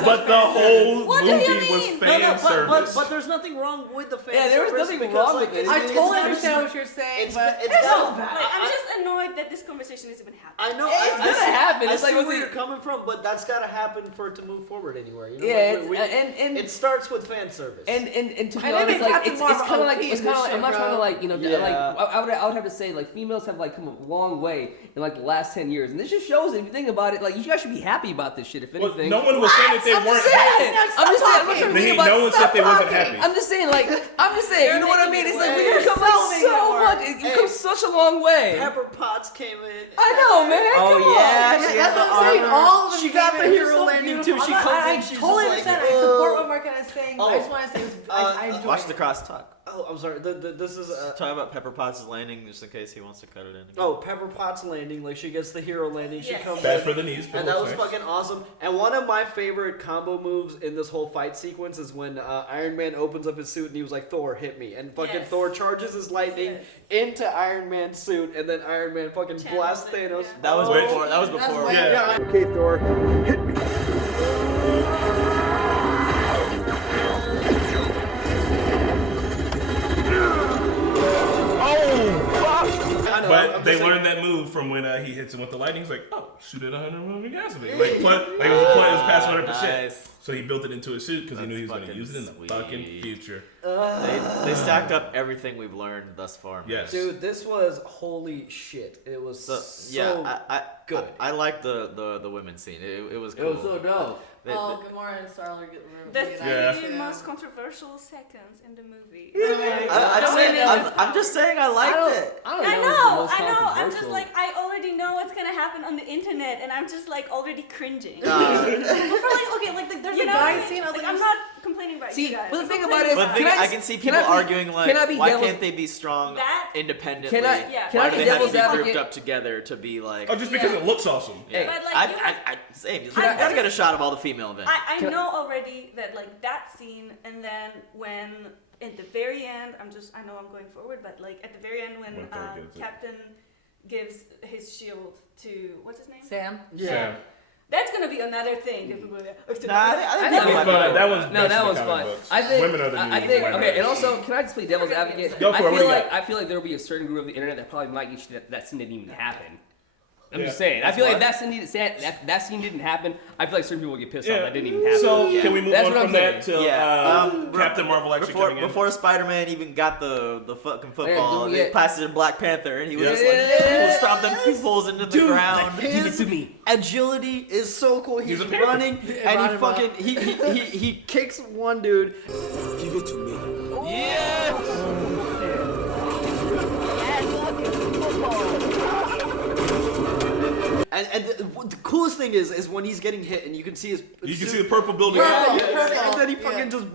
But the whole What do you movie was mean? fan service. But there's nothing wrong with the fan Yeah, there was service nothing because, wrong like, with it. I it's totally not- understand what you're saying, but it's it's so not- bad. Like, I'm just annoyed that this conversation is even happening. I know. It's I gonna see- happen. I It's like, see was where it- you're coming from, but that's gotta happen for it to move forward anywhere. You know? Yeah, Like, and it starts with fan service. And to be And then honest, they like Captain it's Marvel kind of like OP it's in kind of this like I'm not shit, trying to bro. like like I would have to say like females have like come a long way in like the last 10 years, and this just shows that if you think about it, like you guys should be happy about this shit. If Well, anything, no one was saying that they I'm weren't just saying. happy. I'm just saying. I'm not trying to Naheed, think about no it. one said they wasn't happy. I'm just saying, like, I'm just saying, you know what I mean? It's like Hey, we've come like so much. You've come such a long way. Pepper Potts came in. I know, man. Oh Come on. yeah, she That's has the what I'm saying. armor. All of them She got came the in, hero it's so landing, beautiful. too. She I'm comes not- in, I she's totally just like, understand. I support what Marquette is saying. But I just Oh. want to say, I enjoy Watch it. the crosstalk. Oh, I'm sorry. This is. Talk about Pepper Potts' landing, just in case he wants to cut it in. Oh, Pepper Potts landing. Like she gets the hero landing. She Yes. comes Bad in, for the knees, but and that looks was nice. fucking awesome. And one of my favorite combo moves in this whole fight sequence is when Iron Man opens up his suit and he was like, "Thor, hit me!" And fucking Yes. Thor charges his lightning into Iron Man's suit, and then Iron Man fucking blasts Thanos. That was Wait. before. That was before. Yeah. Okay, Thor, hit me. But they learned that move from when he hits him with the lightning. He's like, oh, shoot at 100 million gasoline. Like, it was past 100%. Nice. So he built it into his suit because he knew he was going to fucking use it in the sweet. fucking future. They stacked up everything we've learned thus far. man. Yes. Dude, this was holy shit. It was So, so yeah, good. I like the women's scene. It was cool. It was so dope. Oh, Gamora and Star-Lord get The Yeah. three most controversial seconds in the movie. I'm just saying I liked it. I don't I know. know, if it was the most I know. I'm just controversial. like, I already know what's gonna happen on the internet, and I'm just like already cringing. Nah. But for like, okay, like there's You a know guy what I mean? scene. I was Like, like, I'm not complaining about See, you guys. but the I'm thing complaining about it is, But Can I I s- can see can people I be- arguing like, can I be why devil's- can't they be strong That- independently? Can I- Yeah. can why I do be they have to devil's be grouped advocate? up together to be like? Oh, just because it looks awesome. Hey, But, like, you have- same. I- I gotta get a shot of all the female events. I know already that like that scene, and then when at the very end, I know I'm going forward, but like at the very end when When Thor gives it. Captain gives his shield to what's his name? Sam. Sam. That's gonna be another thing. That people are like, I think That was No, that best in was the fun. comic books. I think. Women are the new I think. white Okay, and race. also, can I just play devil's advocate? Go for it, what do you got? I feel like there will be a certain group of the internet that probably might get you that scene didn't even happen. I'm Yeah. just saying. I That's feel like what? that scene didn't happen. I feel like certain people will get pissed off that didn't even happen. So Yeah. can we move That's on what from I'm that saying. to Captain Marvel actually before coming in? before Spider-Man even got the fucking football, Yeah, they passed it to Black Panther, and he was Yeah. just like, "We'll stop them fools into the ground." Give it to me. Agility is so cool. He's a panther. running and he fucking he kicks one dude. Give it to me. And the coolest thing is when he's getting hit and you can see his. You can see the purple building. Yeah, Purple. and then he fucking just.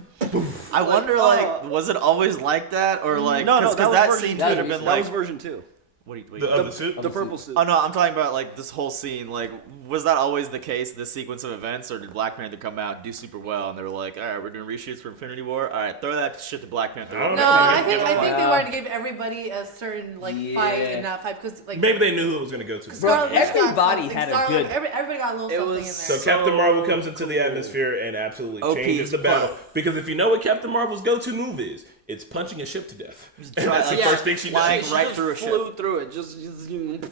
I wonder, like, was it always like that, or like, No, because that was that version scene two. could have been That like, was version 2. The suit? The purple suit. Oh no, I'm talking about like this whole scene. Like, was that always the case? This sequence of events, or did Black Panther come out and do super well, and they were like, all right, we're doing reshoots for Infinity War. All right, throw that shit to Black Panther. No, I think they wanted to give everybody a certain fight and not fight because maybe they knew who it was going to go to. Everybody had a good. Everybody got a little something in there. So Captain Marvel comes into the atmosphere and absolutely changes the battle. Because if you know what Captain Marvel's go-to move is, it's punching a ship to death. And that's the first thing she does. Right through a ship. Flew through it.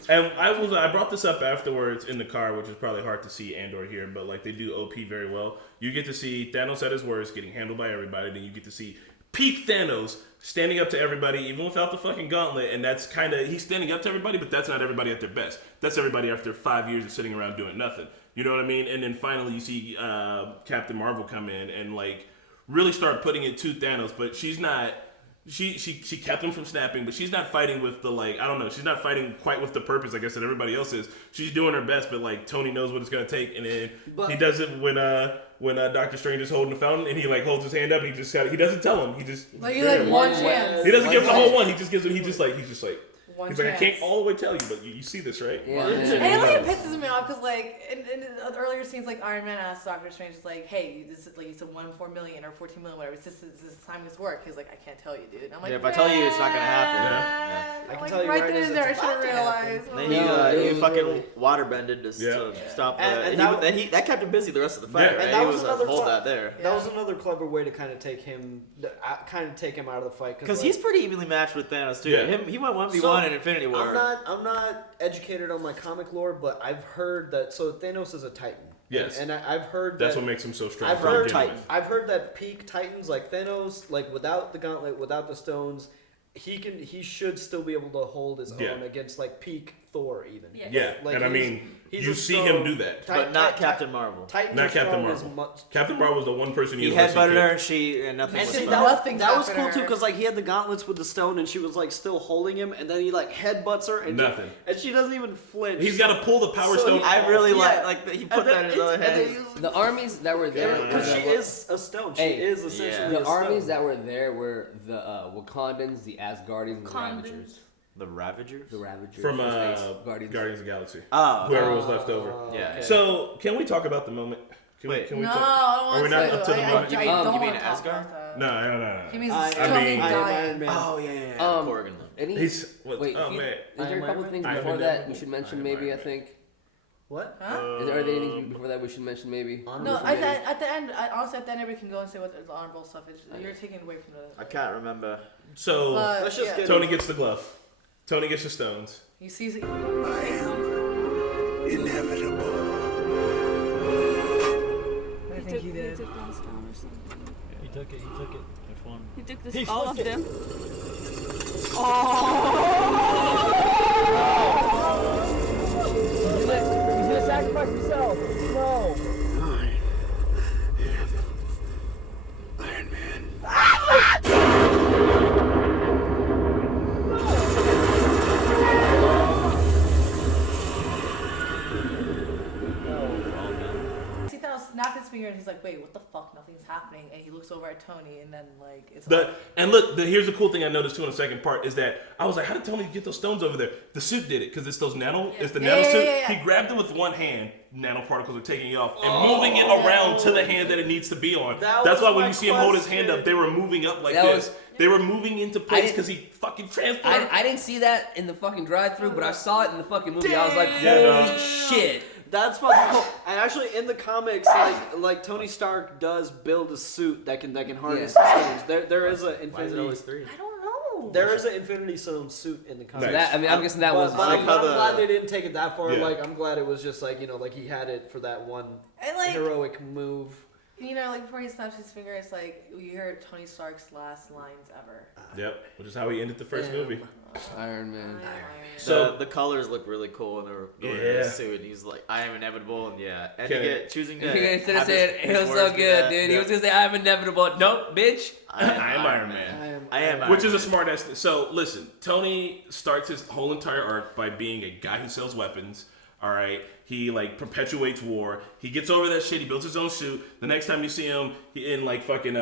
And I brought this up afterwards in the car, which is probably hard to see and or hear, but like they do OP very well. You get to see Thanos at his worst, getting handled by everybody. Then you get to see peak Thanos standing up to everybody, even without the fucking gauntlet. And that's kind of, he's standing up to everybody, but that's not everybody at their best. That's everybody after 5 years of sitting around doing nothing. You know what I mean? And then finally you see Captain Marvel come in and like really start putting it to Thanos, but she's not. She kept him from snapping, but she's not fighting with the like, I don't know, she's not fighting quite with the purpose I guess that everybody else is. She's doing her best, but like Tony knows what it's gonna take, and then he does it when Doctor Strange is holding the fountain and he like holds his hand up and he doesn't tell him, he just like one chance. He doesn't give him the whole one. He just gives him. He's just like one he's like, I chance. can't all the way tell you, but you see this, right? Yeah. And it pisses me off because, like, in the earlier scenes, like Iron Man asked Doctor Strange, like, "Hey, this is like it's a 1-4 million or 14 million, whatever. Is this time this work?" He's like, "I can't tell you, dude." I'm like, if I tell you, it's not gonna happen. Yeah. I can tell you right then and there. I should have realized. Then he fucking waterbended to stop. And that kept him busy the rest of the fight. And right? that He was another hold that there. That was another clever way to kind of take him out of the fight because he's pretty evenly matched with Thanos too. Yeah. He went 1v1 in Infinity War. I'm not educated on my comic lore, but I've heard that Thanos is a Titan. Yes. And I've heard that's what makes him so strong. I've heard that peak Titans like Thanos, like without the gauntlet, without the stones, he should still be able to hold his own against like peak Thor even. Yeah. Like, and I mean, you see him do that. But not Captain Marvel. Not Captain Marvel. Captain Marvel was the one person he headbutted her and nothing was that was cool too because like he had the gauntlets with the stone and she was like still holding him and then he like headbutts her and nothing. And she doesn't even flinch. He's got to pull the power stone. I really like he put that in his other hand. The armies that were there because she is a stone. She is essentially the armies that were there were the Wakandans, the Asgardians, and the Ravagers. The Ravagers? The Ravagers. From Guardians of the Galaxy. Oh. Whoever was left over. Yeah. Okay. So, can we talk about the moment? Can we no, talk? Are we not up to the moment? You mean Asgard? No. He means Iron Man. Oh, yeah. Corrigan. Wait, oh, man. Is there a couple things before that we should mention maybe, I think? What? Are there anything before that we should mention maybe? No, at the end, honestly, at the end, everybody can go and say what the honorable stuff is. You're taking away from the... I can't remember. So, let's just get Tony gets the glove. Tony gets the stones. He sees it. I am inevitable. I think he did. He took one stone or something. He took it. If one. He took all of them. He's gonna sacrifice himself. No. Iron Man. See Thanos snap his finger and he's like, wait, what the fuck? Nothing's happening. And he looks over at Tony and then like it's and look, here's the cool thing I noticed too in the second part is that I was like, how did Tony get those stones over there? The suit did it because it's those it's the nano suit. Yeah. He grabbed it with one hand, nanoparticles are taking it off and moving it around to the hand that it needs to be on. That's why when you see him hold his hand up, they were moving up like this. They were moving into place because he fucking transported. I didn't see that in the fucking drive-thru, but I saw it in the fucking movie. I was like, holy shit. That's fucking cool. And actually, in the comics, like Tony Stark does build a suit that can harness the stones. There is an Infinity. Why is it always 3? I don't know. There is an Infinity Stone suit in the comics. Nice. I'm guessing that was. But I'm glad they didn't take it that far. Yeah. Like I'm glad it was just like like he had it for that one And like heroic move. like before he snaps his finger, it's like you hear Tony Stark's last lines ever. Yep, which is how he ended the first movie. Iron Man. So the colors look really cool in the suit. And he's like, I am inevitable, and choosing to. Instead of saying it was so good, dude, he was gonna say I'm inevitable. Nope, bitch. I am Iron Man. I am Iron Which is a smart ass. So listen, Tony starts his whole entire arc by being a guy who sells weapons. All right, he like perpetuates war. He gets over that shit. He builds his own suit. The next time you see him, he in like fucking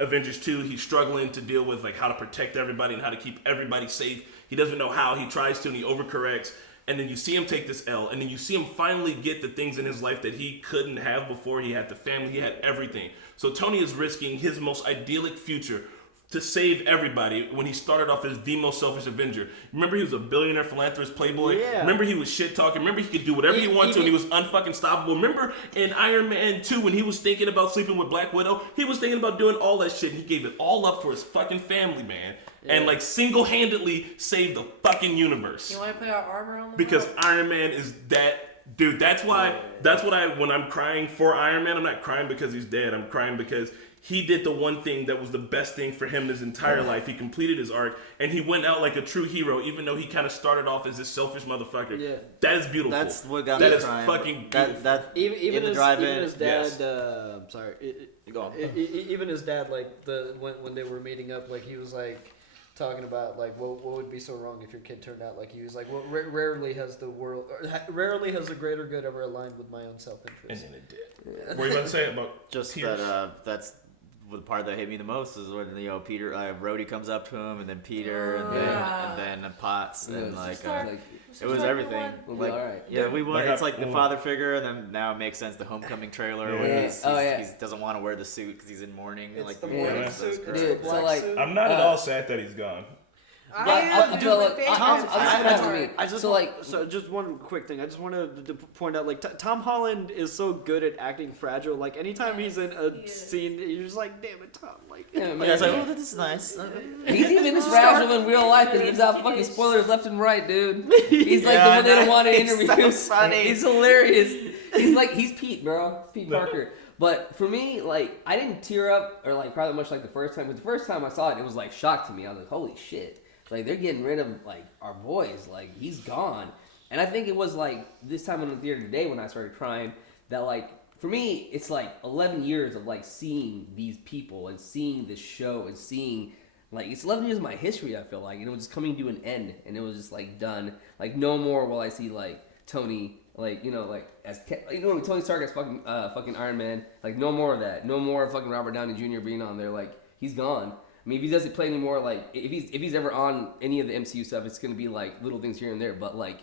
Avengers 2, he's struggling to deal with like how to protect everybody and how to keep everybody safe. He doesn't know how. He tries to and he overcorrects. And then you see him take this L, and then you see him finally get the things in his life that he couldn't have before. He had the family, he had everything. So Tony is risking his most idyllic future to save everybody when he started off as the most selfish Avenger. Remember, he was a billionaire philanthropist playboy. Yeah. Remember, he was shit talking. Remember, he could do whatever he wanted to, and he was unfucking stoppable. Remember in Iron Man 2 when he was thinking about sleeping with Black Widow, he was thinking about doing all that shit, and he gave it all up for his fucking family, man. Yeah. And like single-handedly saved the fucking universe. You want to put our armor on the Because road? Iron Man is that dude. That's why. That's what when I'm crying for Iron Man, I'm not crying because he's dead. I'm crying because he did the one thing that was the best thing for him his entire life. He completed his arc, and he went out like a true hero, even though he kind of started off as this selfish motherfucker. Yeah. That is beautiful. That's what got me That is crying. fucking beautiful. That Even in the his, drive-in. even his dad. Yes. I'm sorry. Go on. Even his dad, like when they were meeting up, like he was like talking about like what would be so wrong if your kid turned out like he was like, well, rarely has the greater good ever aligned with my own self-interest. And then it did. What were you about to say about Just tears? that's the part that hit me the most is when Peter Rhodey comes up to him, and then Peter, and then Potts, and it was everything. We'll be all right. Yeah, we want. Like It's like the father figure, and then now it makes sense. The Homecoming trailer when he doesn't want to wear the suit because he's in mourning. It's like the mourning that's suit. great. Dude, so like, I'm not at all sad that he's gone. So just one quick thing. I just wanted to point out, like, Tom Holland is so good at acting fragile. Like, anytime he's in a scene, you're just like, damn it, Tom. Like, yeah, man. It's like, oh, this is nice. He's even this fragile in real life because he gives out fucking spoilers left and right, dude. He's like the one they don't want to interview. So funny. He's hilarious. He's Pete, bro. He's Pete Parker. But for me, like, I didn't tear up or like cry that much like the first time. But the first time I saw it, it was like shock to me. I was like, holy shit. Like, they're getting rid of, like, our boys. Like, he's gone. And I think it was, like, this time in the theater today when I started crying that, like, for me, it's, like, 11 years of, like, seeing these people and seeing this show and seeing, like, it's 11 years of my history, I feel like. And it was just coming to an end. And it was just, like, done. Like, no more will I see, like, Tony, like, you know, like, as, Tony Stark as fucking Iron Man. Like, no more of that. No more fucking Robert Downey Jr. being on there. Like, he's gone. I mean, if he doesn't play anymore, like, if he's ever on any of the MCU stuff, it's going to be, like, little things here and there. But, like,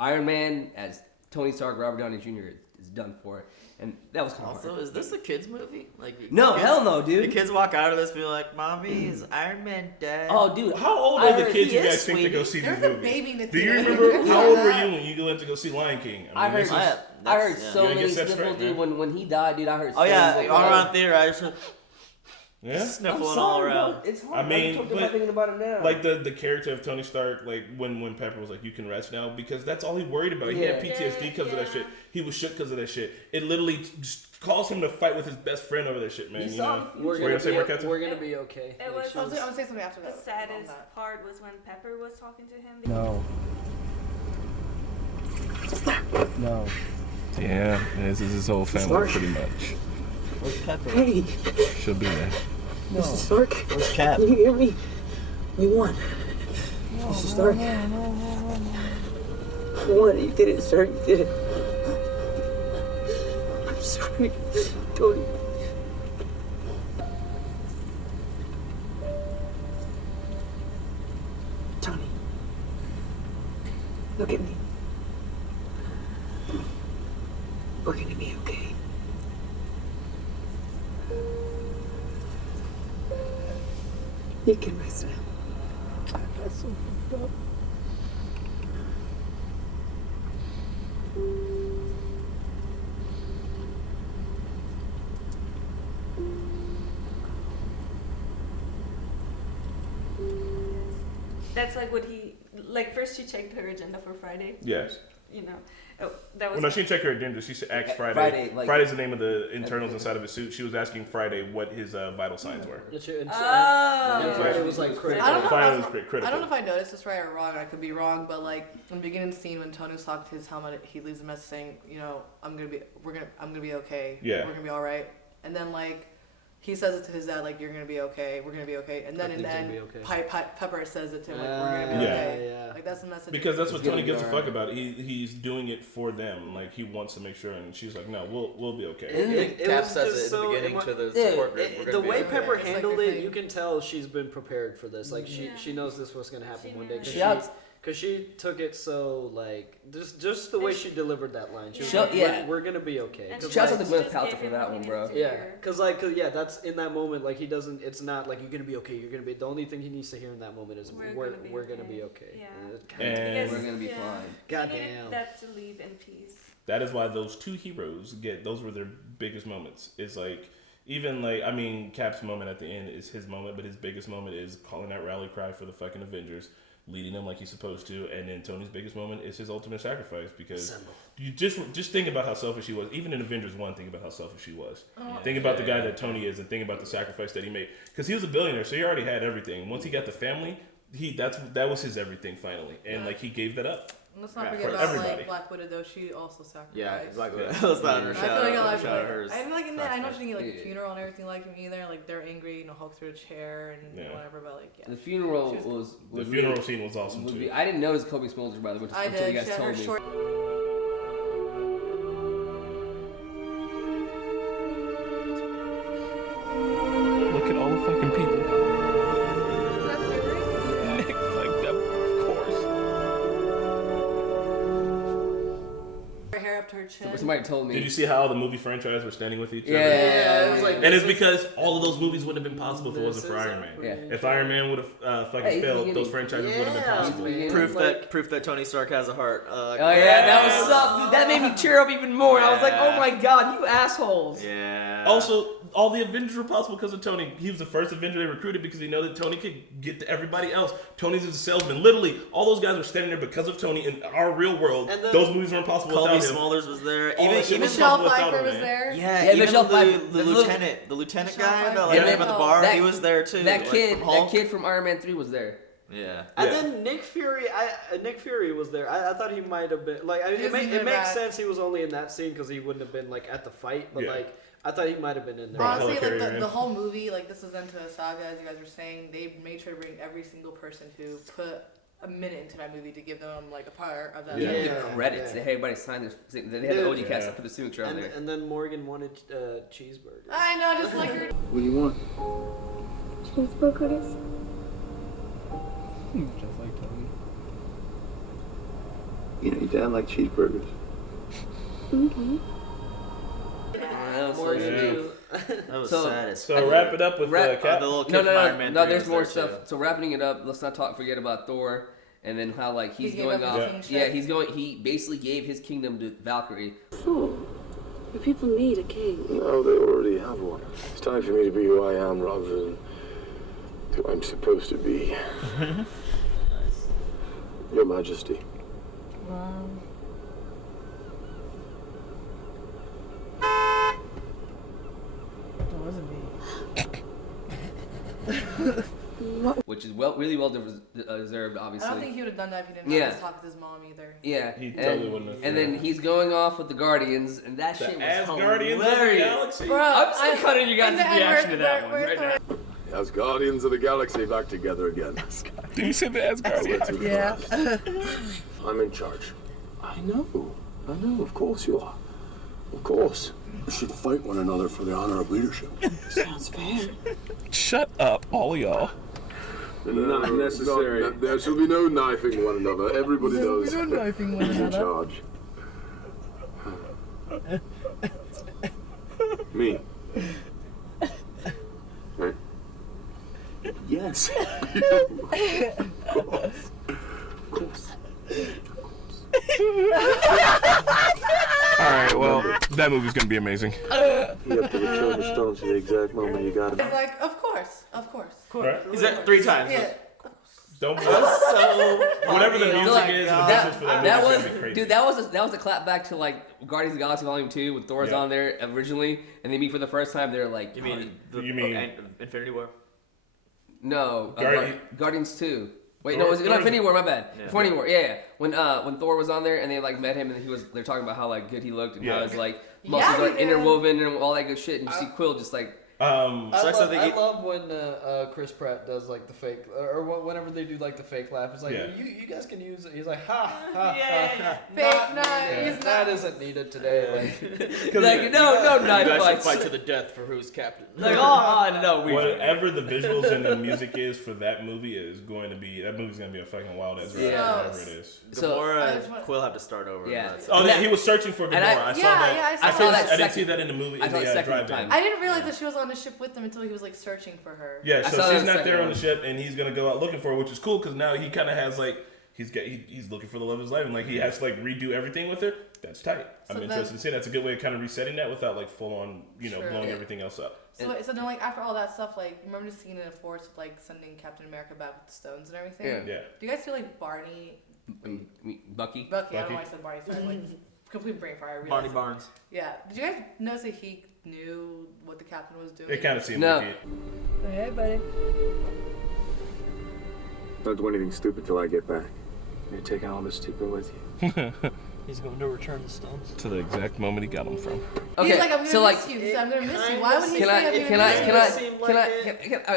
Iron Man as Tony Stark, Robert Downey Jr. is done for it. And that was kind of Also, hard. is this a kid's movie? Like, No, hell no, dude. The kids walk out of this and be like, Mommy, is Iron Man dead? Oh, dude. How old are the kids you guys think to go see these movies? Baby in the Do you theater. remember how old were you when you went to go see Lion King? I heard so You didn't many get set sniffles, straight, dude. man? When he died, dude, I heard so Oh, yeah. many. All around theater, I just Yeah? sniffling all around. Bro. It's hard. I mean, I'm but thinking about it now. like the character of Tony Stark, like when Pepper was like, "You can rest now," because that's all he worried about. He had PTSD because of that shit. He was shook because of that shit. It literally just caused him to fight with his best friend over that shit, man. You know? We're gonna be okay. It was I'm gonna say something after that. the saddest part was when Pepper was talking to him. No. Yeah, this is his whole family pretty much. Where's Pepper? Hey, She'll be there. Mr. Stark. Where's Cap? Can you hear me? We won. Mr. Stark. We won. You did it, sir. You did it. I'm sorry, Tony. Tony. Look at me. We're gonna be okay. You can rest now. That's so fucked up. That's like what he like. First, she checked her agenda for Friday. Yes. You know, that was. Well, no, she didn't check her agenda. She asked Friday. Friday, like- Friday's the name of the internals inside of his suit. She was asking Friday what his vital signs were. And Friday was like critical. I don't know. Friday was critical. I don't know if I noticed this right or wrong. I could be wrong, but like in the beginning scene when Tony locked his helmet, he leaves a message saying, you know, I'm gonna be okay. Yeah. We're gonna be all right. And then like he says it to his dad like, "You're gonna be okay. We're gonna be okay." And then in the end, Pepper says it to him like, "We're gonna be okay." Like that's the message. Because that's what Tony gives a fuck about. He's doing it for them. Like he wants to make sure, and she's like, "No, we'll be okay." Cap says it in the beginning to the support group. The way Pepper handled it, you can tell she's been prepared for this. Like she knows this was gonna happen one day. Because she took it so like just the way she delivered that line. She was like, we're gonna be okay. Shouts out to Gwyneth Paltrow for that one, bro. Yeah, because that's in that moment. Like he doesn't. It's not like you're gonna be okay. You're gonna be. The only thing he needs to hear in that moment is we're gonna be okay. Yeah. And we're gonna be fine. Goddamn. That to leave in peace. That is why those two heroes those were their biggest moments. It's like even like I mean Cap's moment at the end is his moment, but his biggest moment is calling that rally cry for the fucking Avengers, leading them like he's supposed to, and then Tony's biggest moment is his ultimate sacrifice because you just think about how selfish he was. Even in Avengers 1, think about how selfish he was. Think about the guy that Tony is, and think about the sacrifice that he made. Because he was a billionaire, so he already had everything. Once he got the family, that was his everything finally, and like he gave that up. Let's not forget about like Black Widow though. She also sacrificed. Yeah, Black Widow. That's not her shout. I feel like a lot of hers. I'm like, I know she didn't get like a funeral and everything like him either. Like they're angry, Hulk threw a chair and whatever. But like, the funeral was the funeral scene was awesome too. I didn't notice Kobe Smulders by the way until you guys told me. Look at all the fucking people. Nick fucked up, of course. Her hair up to her chin. Somebody told me. Did you see how the movie franchise were standing with each other? Yeah. It was like, and it's because all of those movies wouldn't have been possible if it wasn't for Iron Man. Yeah. If Iron Man would have failed, those franchises wouldn't have been possible. Proof that Tony Stark has a heart. That was up, dude. That made me cheer up even more. I was like, oh my god, you assholes. Yeah. Also, all the Avengers were possible because of Tony. He was the first Avenger they recruited because they know that Tony could get to everybody else. Tony's a salesman. Literally, all those guys were standing there because of Tony. In our real world, those movies weren't possible without him. Smulders was there. Even Michelle Pfeiffer was there. Yeah, even the lieutenant guy that like him at the bar, he was there too. That kid from Iron Man 3 was there. Yeah. And then Nick Fury was there. I thought he might have been like. I mean, it makes sense he was only in that scene because he wouldn't have been like at the fight, but like. I thought he might have been in there. Honestly, like the whole movie, like this was into a saga, as you guys were saying. They made sure to bring every single person who put a minute into that movie to give them like a part of that. Yeah, the credits. They had everybody sign this. They had the OG cast put the signature on there. And then Morgan wanted cheeseburger. I know, just like her. What do you want? Cheeseburgers. Just like Tony. You know, your dad liked cheeseburgers. Okay. That was sad. So wrap it up with Cap. The little kid from Iron Man 3 there's more there stuff. too. So wrapping it up, let's not forget about Thor and then how like he's going off. He basically gave his kingdom to Valkyrie. So, the people need a king. No, they already have one. It's time for me to be who I am rather than who I'm supposed to be. Your Majesty. Wow. That wasn't me. Which is really well deserved, obviously. I don't think he would have done that if he didn't have to talk with his mom either. Yeah, he totally wouldn't have. And then he's going off with the Guardians, and that shit was Asgardians hilarious. of the galaxy. Bro, I'm still cutting you guys' reaction to that one right now. As Guardians of the Galaxy back together again. Did you say the Asgardians? Yeah. I'm in charge. I know, of course you are. Of course. We should fight one another for the honor of leadership. Sounds fair. Shut up, all of y'all. Not necessary. There shall be no knifing one another. Everybody knows. No knifing one Who's in another. charge? Me. Right? Yes. Of course. Alright, well, that movie's gonna be amazing. You have to return the stone to the exact moment you got it. It's like, of course. Right? He's at 3 times. Yeah. Don't whatever the music is, the visuals for that movie is gonna be crazy. Dude, that was a clap back to like Guardians of the Galaxy Volume 2 when Thor's on there originally, and they meet for the first time. They're like, You mean Infinity War? No, Guardians 2. Wait, Thor, no, it was Infinity War. My bad. Yeah. Infinity War. Yeah. When Thor was on there and they like met him and they're talking about how like good he looked and how his like muscles are interwoven and all that good shit. And you see Quill just like I love when Chris Pratt does like the fake, or whenever they do like the fake laugh. It's like you guys can use it. He's like ha ha ha. Fake That isn't needed today. Like no knife You guys should fights. fight to the death for who's captain. Like no, we. Whatever the visuals and the music is for that movie is going to be a fucking wild ass ride. Whatever it is. Gamora and Quill have to start over. Yeah. He was searching for Gamora. I saw that. I saw I didn't see that in the movie. I saw that second drive-in. I didn't realize that she was on the ship with them until he was like searching for her. Yeah, so she's not there on the ship, and he's gonna go out looking for her, which is cool because now he kind of has like he's looking for the love of his life, and like he has to like redo everything with her. That's tight. I'm interested to see. That's a good way of kind of resetting that without like full on blowing everything else up. So then like after all that stuff, like remember the scene in the forest with like sending Captain America back with the stones and everything? Yeah. Do you guys feel like Barney? Bucky. I don't know why I said Barney. Sorry, like complete brain fire. Barney Barnes. Yeah. Did you guys notice that he knew what the captain was doing? It kind of seemed like it. Hey, buddy. Don't do anything stupid till I get back. You're taking all the stupid with you. He's going to return the stones. To the exact moment he got them from. He's like, I'm gonna miss you. He said, I'm gonna miss you. Why would he say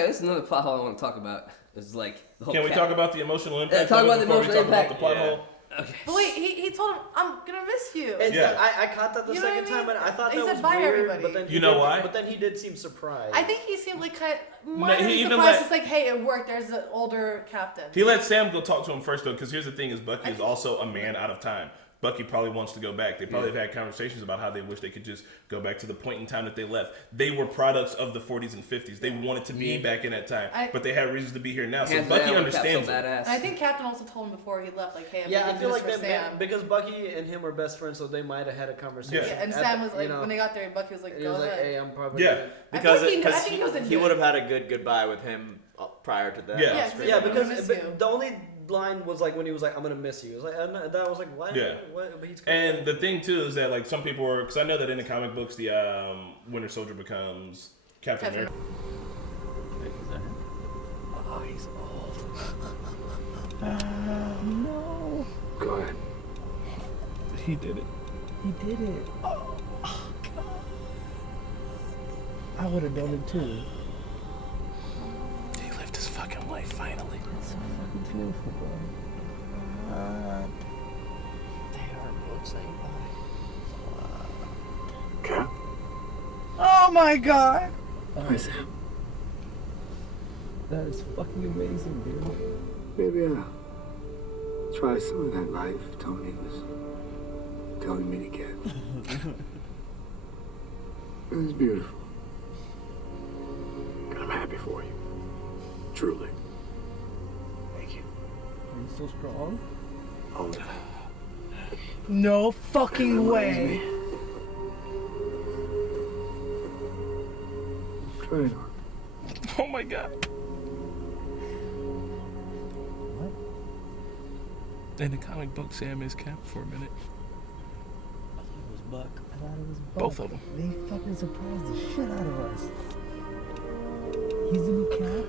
This is another plot hole I want to talk about. It's like the whole Can we talk about the emotional impact? Talk about the before we emotional talk about impact. the plot hole? Okay. But wait, he told him, I'm gonna miss you. I caught that the second time, and I thought He that said was bye, weird. everybody. But then You know why? But then he did seem surprised. I think he seemed like kind of he mildly even surprised. let- It's like, hey, it worked. There's an older captain. He let Sam go talk to him first though, because here's the thing: is Bucky is also a man out of time. Bucky probably wants to go back. They probably have had conversations about how they wish they could just go back to the point in time that they left. They were products of the 40s and 50s. They wanted to be back in that time, but they had reasons to be here now. So Bucky understands it. And I think Captain also told him before he left, like, hey, I'm I making feel this like for Sam. because Bucky and him are best friends, so they might have had a conversation. Yeah, and Sam was like, when they got there, Bucky was like, he go was ahead. like, hey, I'm probably because I think he was in he good. would have had a good goodbye with him prior to that. Because the only line was like when he was like, I'm gonna miss you. It was like, and that was like, what? Yeah. What? But he's And the thing too is that like some people are, because I know that in the comic books the Winter Soldier becomes Captain America. Oh, he's old. No. Go ahead. He did it. He did it. Oh, God. I would have done it too. He lived his fucking life finally. It's so fucking beautiful, bro. They are both saying bye. Cap? Oh my God! Hi, Sam. That is fucking amazing, dude. Maybe I'll try some of that life Tony was telling me to get. It was beautiful. And I'm happy for you. Truly. Thank you. Are you still strong? Oh, No fucking way. try it on. Oh my God. In the comic book, Sam is Cap for a minute. I thought it was Buck. I thought it was Buck. Both of them. They fucking surprised the shit out of us. He's the new Cap?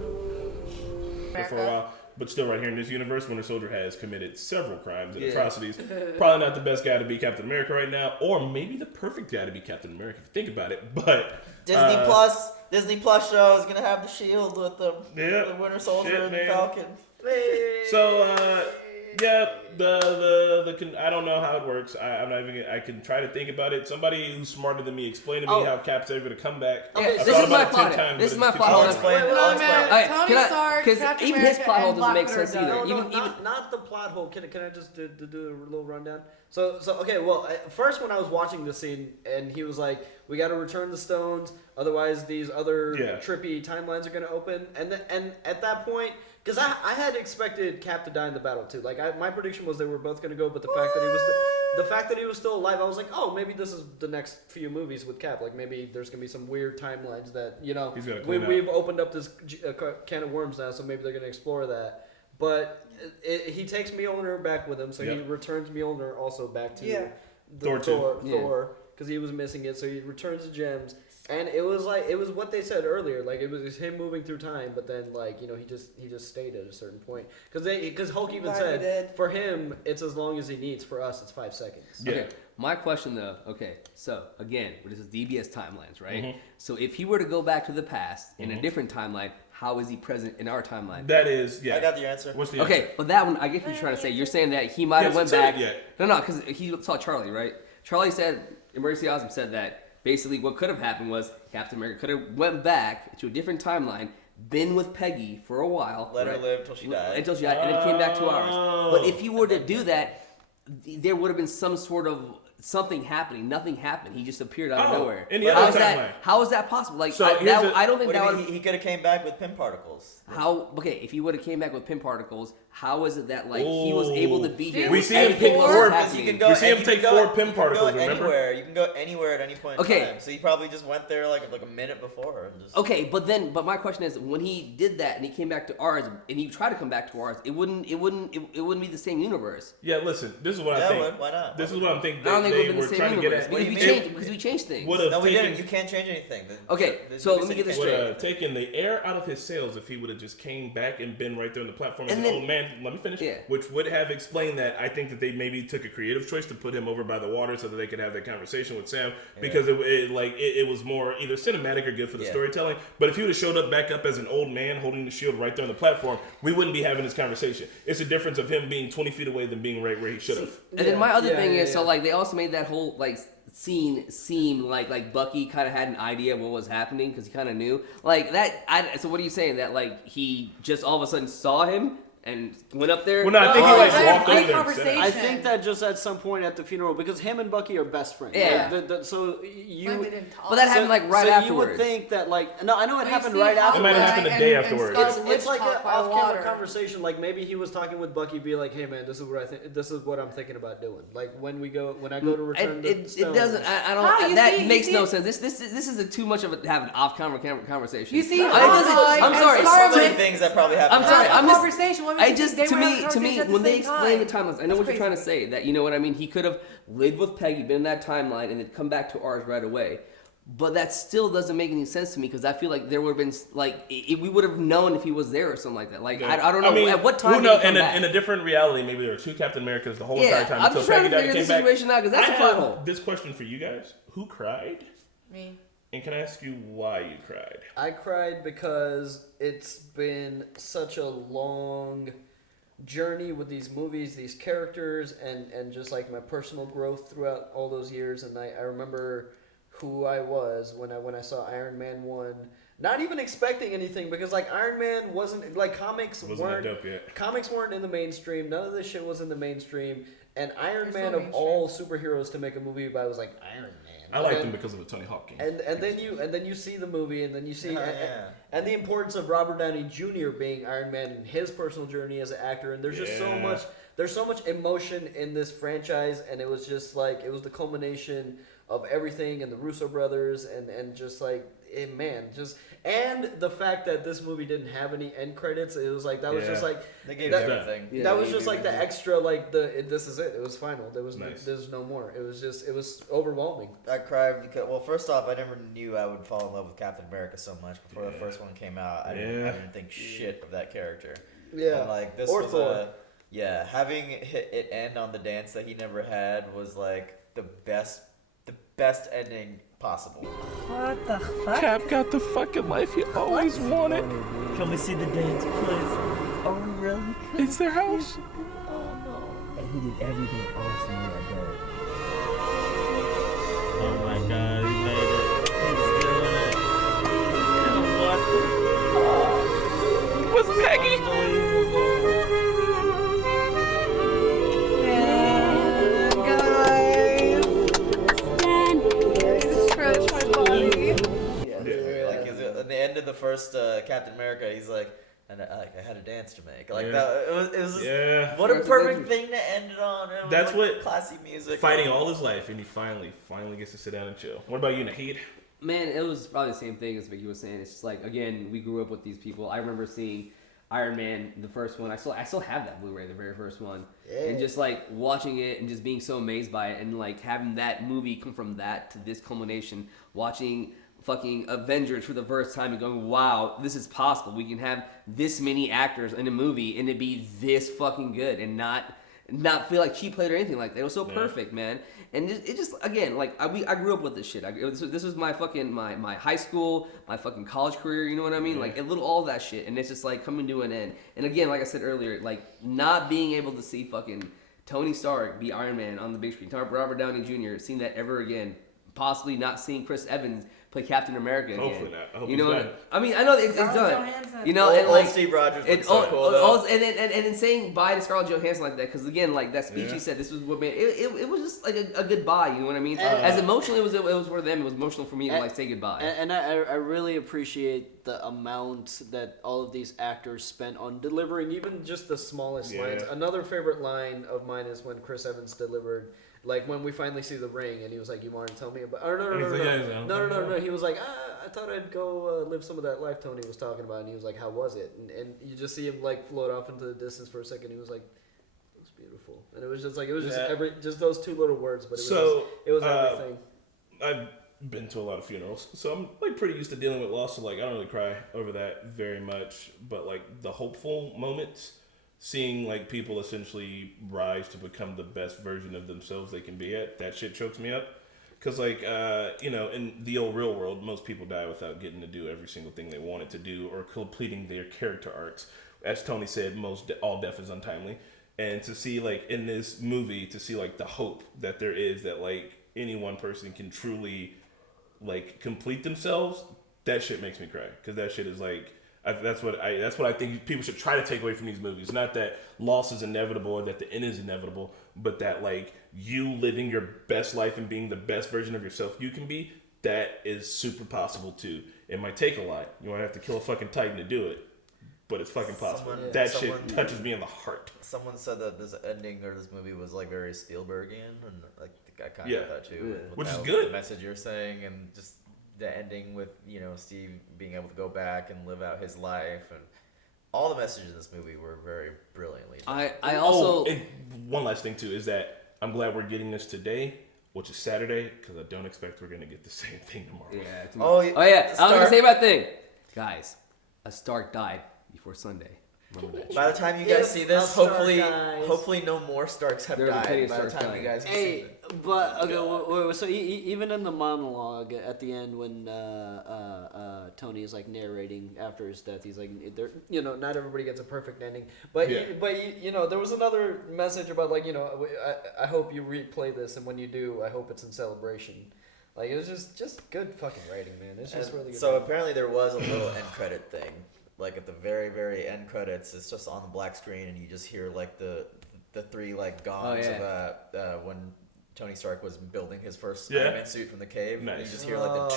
For a while, but still right here in this universe, Winter Soldier has committed several crimes and atrocities. Probably not the best guy to be Captain America right now, or maybe the perfect guy to be Captain America if you think about it. But Disney Plus show is gonna have the Shield with the Winter Soldier and the Falcon. So I don't know how it works. I'm not even. I can try to think about it. Somebody who's smarter than me explain to me how Cap's ever to come back. Okay, this is my plot. This is my plot. I'll explain. Tony Stark, because Captain even his America, plot hole and doesn't make Black sense Widow. either. No, not the plot hole. Can I just do a little rundown? So okay. Well, first when I was watching the scene and he was like, "We got to return the stones, otherwise these other trippy timelines are going to open." And at that point, because I had expected Cap to die in the battle too. Like my prediction was they were both going to go, but the fact that he was still alive, I was like, oh, maybe this is the next few movies with Cap. Like maybe there's going to be some weird timelines that we've opened up this can of worms now, so maybe they're going to explore that. But he takes Mjolnir back with him, so he returns Mjolnir also back to Thor, because he was missing it. So he returns the gems, And it was what they said earlier. Like it was him moving through time, but then like he just stayed at a certain point because Hulk even Glad he said did. for him it's as long as he needs. For us, it's 5 seconds. Yeah. Okay, my question though. Okay, so again, this is DBS timelines, right? Mm-hmm. So if he were to go back to the past in a different timeline, how is he present in our timeline? That is, yeah. I got the answer. What's the Okay, answer? but that one, I get what you're trying to say. You're saying that he might have went Yes, back. said it No, because he saw Charlie, right? Charlie said, Emergency Awesome said that basically what could have happened was Captain America could have went back to a different timeline, been with Peggy for a while. Let her right? live till she died. Until she died, and then came back to ours. But if he were to do that, there would have been some sort of something happening. Nothing happened. He just appeared out of nowhere. In the other timeline. How is that possible? Like, So I here's a- don't think What do that you would. mean? He could have came back with pin particles. How okay? If he would have came back with pin particles, how is it that like he was able to be here? We when see him everything take else four- was Because happening? you can go. We see him you take can go- 4 pin you can particles, go remember? anywhere. You can go anywhere at any point in Okay. time. So he probably just went there like a minute before. And just... Okay, but my question is, when he did that and he came back to ours, and he tried to come back to ours, it wouldn't be the same universe. Yeah, listen. This is what I Yeah, think. why not? This is what I'm thinking. I don't think it They would have were been the trying same to get universe at. because we changed things. Would have No, we taken- didn't. You can't change anything. Okay, so let me get this Would straight. have taken the air out of his sails if he would have just came back and been right there on the platform as And an then- old man. Let me finish. Yeah. Which would have explained that. I think that they maybe took a creative choice to put him over by the water so that they could have that conversation with Sam because it was more either cinematic or good for the storytelling. But if he would have showed up back up as an old man holding the shield right there on the platform, we wouldn't be having this conversation. It's a difference of him being 20 feet away than being right where he should have. And then my other thing is, so like they also made that whole like scene seem like Bucky kind of had an idea of what was happening because he kind of knew like that. So what are you saying that like he just all of a sudden saw him and went up there? Well, no, I think he just walked over there and said it. I think that just at some point at the funeral, because him and Bucky are best friends. Yeah. Like, so you. Like they didn't talk. But that happened like right so afterwards. you would think that like no, I know it We happened see right Hawkeye It might have happened a and- day and afterwards. Scarlet It's Witch like an talk by off-camera water. conversation. Like maybe he was talking with Bucky, be like, "Hey man, this is what I think. This is what I'm thinking about doing." Like when I go to return the It stones. doesn't. I How? don't. You That see- you makes see- no sense. This is too much of a have an off-camera conversation. You see, It doesn't- Hawkeye I'm and sorry. Scarlet So many Witch- things that probably happened. I'm sorry. I'm just. conversation. What I makes you just think they to were me having to me conversations at when the they same explain the time. timelines, I know what That's you're trying to crazy. say. That you know what I mean. He could have lived with Peggy, been in that timeline, and then come back to ours right away. But that still doesn't make any sense to me because I feel like there would have been like we would have known if he was there or something like that. Like I don't know at what time. Who did knows? he come back? In a different reality, maybe there were 2 Captain Americas the whole Yeah, entire time I'm until just trying Peggy to died figure and this came back. situation out because that's I a plot have hole. this question for you guys: Who cried? Me. And can I ask you why you cried? I cried because it's been such a long journey with these movies, these characters, and just like my personal growth throughout all those years. And I remember who I was when I saw Iron Man 1. Not even expecting anything because like Iron Man wasn't like comics Wasn't weren't that dope yet. comics weren't in the mainstream. None of this shit was in the mainstream. And Iron They're Man so of all superheroes to make a movie about was like Iron Man. I liked him because of the Tony Hawk game. And then you see the movie, and then you see Oh, yeah. and the importance of Robert Downey Jr. being Iron Man and his personal journey as an actor. And there's just so much emotion in this franchise, and it was just like it was the culmination of everything, and the Russo brothers, and just like and the fact that this movie didn't have any end credits. It was like that was just like They gave that, us everything. Yeah, that was they just gave like the everything. extra like this is it. It was final. There was Nice. there's no more. It was overwhelming. I cried because, well, first off, I never knew I would fall in love with Captain America so much before the first one came out. I didn't think shit of that character. Yeah. And like this Or was Thor. having it end on the dance that he never had was like the best ending possible. What the fuck? Cap got the fucking life he always wanted. Can we see the dance, please? Oh, really? It's their house. Oh no. And he did everything awesome in that day. Oh my god, he made it. He's doing it. What the fuck? With Peggy? Unbelievable. Like at the end of the first Captain America, he's like, and I had a dance to make. Like Yeah. that, it was Yeah. what a perfect thing to end it on. It was That's like what classy music. Fighting all his life, and he finally gets to sit down and chill. What about you, Naheed? Man, it was probably the same thing as Vicky was saying. It's just like again, we grew up with these people. I remember seeing Iron Man, the first one. I still have that Blu-ray, the very first one, and just like watching it and just being so amazed by it, and like having that movie come from that to this culmination. Watching fucking Avengers for the first time and going, wow, this is possible. We can have this many actors in a movie and it be this fucking good and not feel like cheap played or anything like that. It was so perfect, man. And it just again, like I grew up with this shit. This was my fucking my high school, my fucking college career. You know what I mean? Like all that shit. And it's just like coming to an end. And again, like I said earlier, like not being able to see fucking Tony Stark be Iron Man on the big screen, Robert Downey Jr. seeing that ever again, possibly not seeing Chris Evans play Captain America again. Hopefully not. I hope you he's know, done. I mean, I know it's done. Johansson. You know, Old and like Steve Rogers looks so cool, though. and then saying bye to Scarlett Johansson like that, because again, like that speech he said, this was what made it was just like a goodbye. You know what I mean? As emotional it was for them, it was emotional for me to like say goodbye. And I really appreciate the amount that all of these actors spent on delivering even just the smallest lines. Another favorite line of mine is when Chris Evans delivered. Like when we finally see the ring, and he was like, "You want to tell me about?" Or no. He was like, "I thought I'd go live some of that life Tony was talking about." And he was like, "How was it?" And you just see him like float off into the distance for a second. He was like, "It was beautiful," and it was just like just those two little words, but it was everything. I've been to a lot of funerals, so I'm like pretty used to dealing with loss. So like I don't really cry over that very much, but like the hopeful moments. Seeing like people essentially rise to become the best version of themselves they can be at, that shit chokes me up. Cause like in the old real world, most people die without getting to do every single thing they wanted to do or completing their character arcs. As Tony said, all death is untimely. And to see like in this movie, to see like the hope that there is that like any one person can truly like complete themselves, that shit makes me cry. Cause that shit is like. That's what I think people should try to take away from these movies. Not that loss is inevitable or that the end is inevitable, but that like you living your best life and being the best version of yourself you can be, that is super possible too. It might take a lot. You might have to kill a fucking titan to do it, but it's fucking possible. Shit touches me in the heart. Someone said that this ending or this movie was like very Spielbergian, and like I kind of get that too. Which is good. The message you're saying, and just the ending with Steve being able to go back and live out his life, and all the messages in this movie were very brilliantly done. I also and one last thing too is that I'm glad we're getting this today, which is Saturday, because I don't expect we're gonna get the same thing tomorrow. Yeah. Oh yeah. I was gonna say my thing, guys. A Stark died before Sunday. Remember that. By the time you guys see this, hopefully no more Starks have died. By the time you guys see it. But okay, so even in the monologue at the end when Tony is like narrating after his death, he's like, not everybody gets a perfect ending, but there was another message about like I hope you replay this, and when you do, I hope it's in celebration. Like it was just good fucking writing, man. It's just really good. So apparently there was a little end credit thing. Like at the very, very end credits, it's just on the black screen, and you just hear like the three like gongs of when Tony Stark was building his first Iron Man suit from the cave. Nice. And you just hear like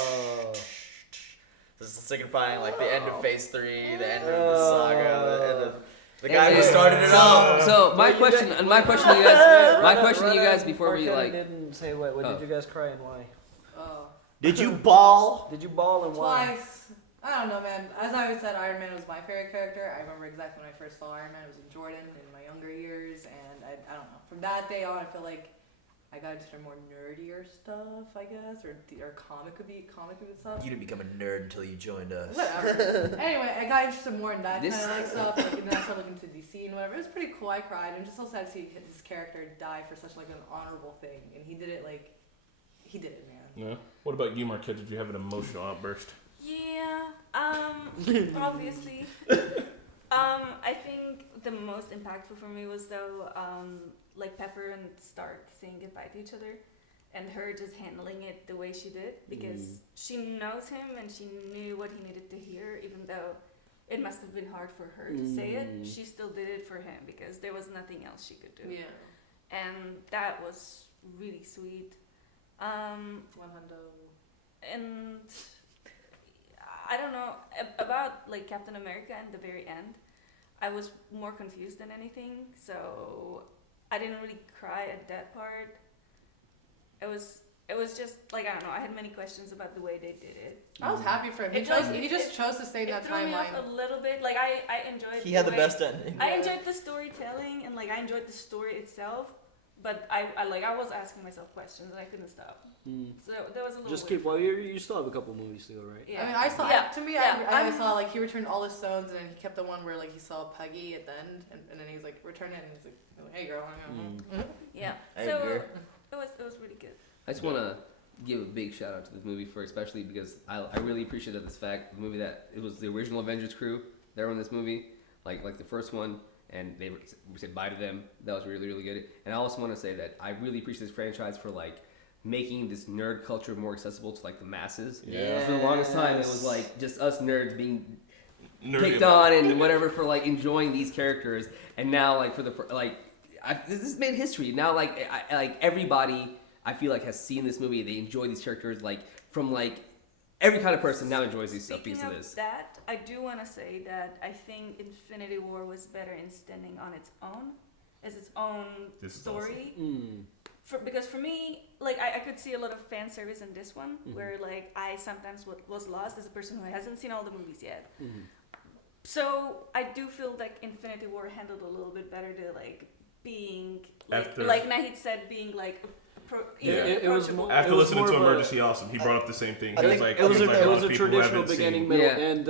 this is signifying like the end of Phase 3, the end of the saga, the guy who started it all. So my question to you guys before we like didn't say what did you guys cry and why? Did you bawl? Did you bawl and why? Twice. I don't know, man. As I always said, Iron Man was my favorite character. I remember exactly when I first saw Iron Man. It was in Jordan in my younger years, and I don't know. From that day on, I feel like I got into the more nerdier stuff, I guess, or comic book stuff. You didn't become a nerd until you joined us. Whatever. Anyway, I got interested more in that kind of like stuff, and then I started looking into DC and whatever. It was pretty cool. I cried. I'm just so sad to see his character die for such like an honorable thing, and he did it, man. Yeah. What about you, Marquette? Did you have an emotional outburst? Yeah, obviously. I think the most impactful for me was though, like Pepper and Stark saying goodbye to each other, and her just handling it the way she did, because she knows him and she knew what he needed to hear, even though it must have been hard for her to say it. She still did it for him because there was nothing else she could do. Yeah. And that was really sweet. And I don't know about like Captain America and the very end. I was more confused than anything, so I didn't really cry at that part. It was just like, I don't know. I had many questions about the way they did it. I was happy for him. He just chose to stay in that timeline. It threw me off a little bit. Like I enjoyed. He had the best ending. I enjoyed the storytelling and like I enjoyed the story itself, but I was asking myself questions and I couldn't stop. So there was a little. Just keep. Well, you still have a couple movies to go, right? Yeah. I mean, I saw. Yeah. To me, Yeah. I saw like he returned all his stones, and then he kept the one where like he saw Peggy at the end, and then he was like, return it, and he's like, oh, hey girl. Yeah. Hey, So girl. it was really good. I just want to give a big shout out to this movie for especially because I really appreciated this fact. The movie that it was the original Avengers crew that were in this movie, like the first one, and we said bye to them. That was really, really good. And I also want to say that I really appreciate this franchise for like making this nerd culture more accessible to like the masses. Yeah. For the longest time, it was like just us nerds being Nerd picked on and whatever for like enjoying these characters. And now like this has made history. Now like everybody I feel like has seen this movie. They enjoy these characters like from like every kind of person now enjoys these stuff because of this. That, I do want to say that I think Infinity War was better in standing on its own, as its own story. Because for me, like I could see a lot of fan service in this one, where like I sometimes was lost as a person who hasn't seen all the movies yet. So I do feel like Infinity War handled a little bit better to like being like Nahid said, being like. It was more, after it was listening more to of Emergency Awesome, he brought up the same thing. I He was think like, it was a people who traditional haven't beginning, seen- middle, end.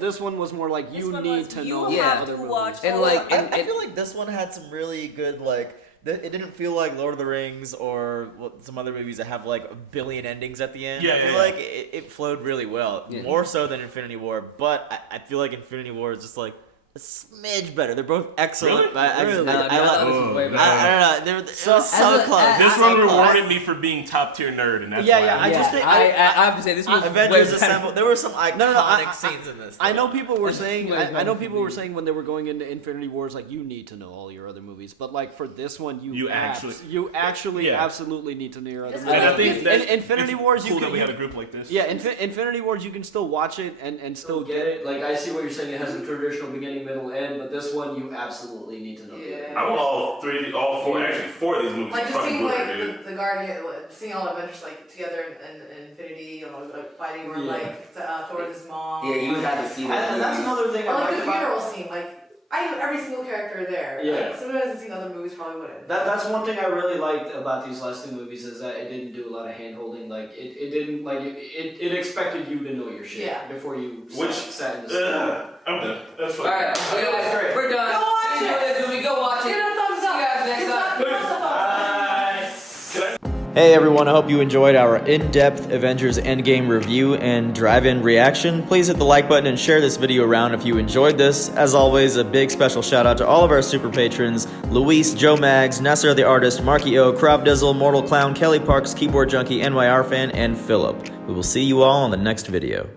This one was more like you need to know other movies. And like, I feel like this one had some really good like. It didn't feel like Lord of the Rings or some other movies that have like a billion endings at the end. Yeah, I feel like it flowed really well, more so than Infinity War. But I feel like Infinity War is just like a smidge better. They're both excellent. Really? But I don't know. It was so close. This one rewarded me for being top tier nerd, and that's why. I just think I have to say this was Avengers Assemble. There were some iconic scenes in this. I know people were saying. I know people were saying when they were going into Infinity Wars, like you need to know all your other movies. But like for this one, you actually absolutely need to know your other movies. And I think that Infinity Wars, cool that we had a group like this. Yeah, Infinity Wars, you can still watch it and still get it. Like I see what you're saying. It has a traditional beginning, middle, end, but this one you absolutely need to know. I want all four of these movies. Like just fucking seeing good, like dude. the Guardian, seeing all the Avengers like together in Infinity, you know, like fighting or like Thor and his mom. Yeah, you would have to see that. And that's another thing. Or like the about funeral scene, like I knew every single character there. Yeah. Like, someone who hasn't seen other movies probably wouldn't. That's one thing I really liked about these last two movies is that it didn't do a lot of hand holding. Like it didn't like it expected you to know your shit before you sat in the seat. I'm done. That's fine. Alright, guys, we're done. Go watch Enjoy it. this movie. Go watch it. Give it a thumbs up. See you guys next time. Give us a thumbs up. Hey everyone, I hope you enjoyed our in-depth Avengers Endgame review and drive-in reaction. Please hit the like button and share this video around if you enjoyed this. As always, a big special shout out to all of our super patrons: Luis, Joe Mags, Nasser the Artist, Marky O, Krav Dizzle, Mortal Clown, Kelly Parks, Keyboard Junkie, NYR Fan, and Philip. We will see you all on the next video.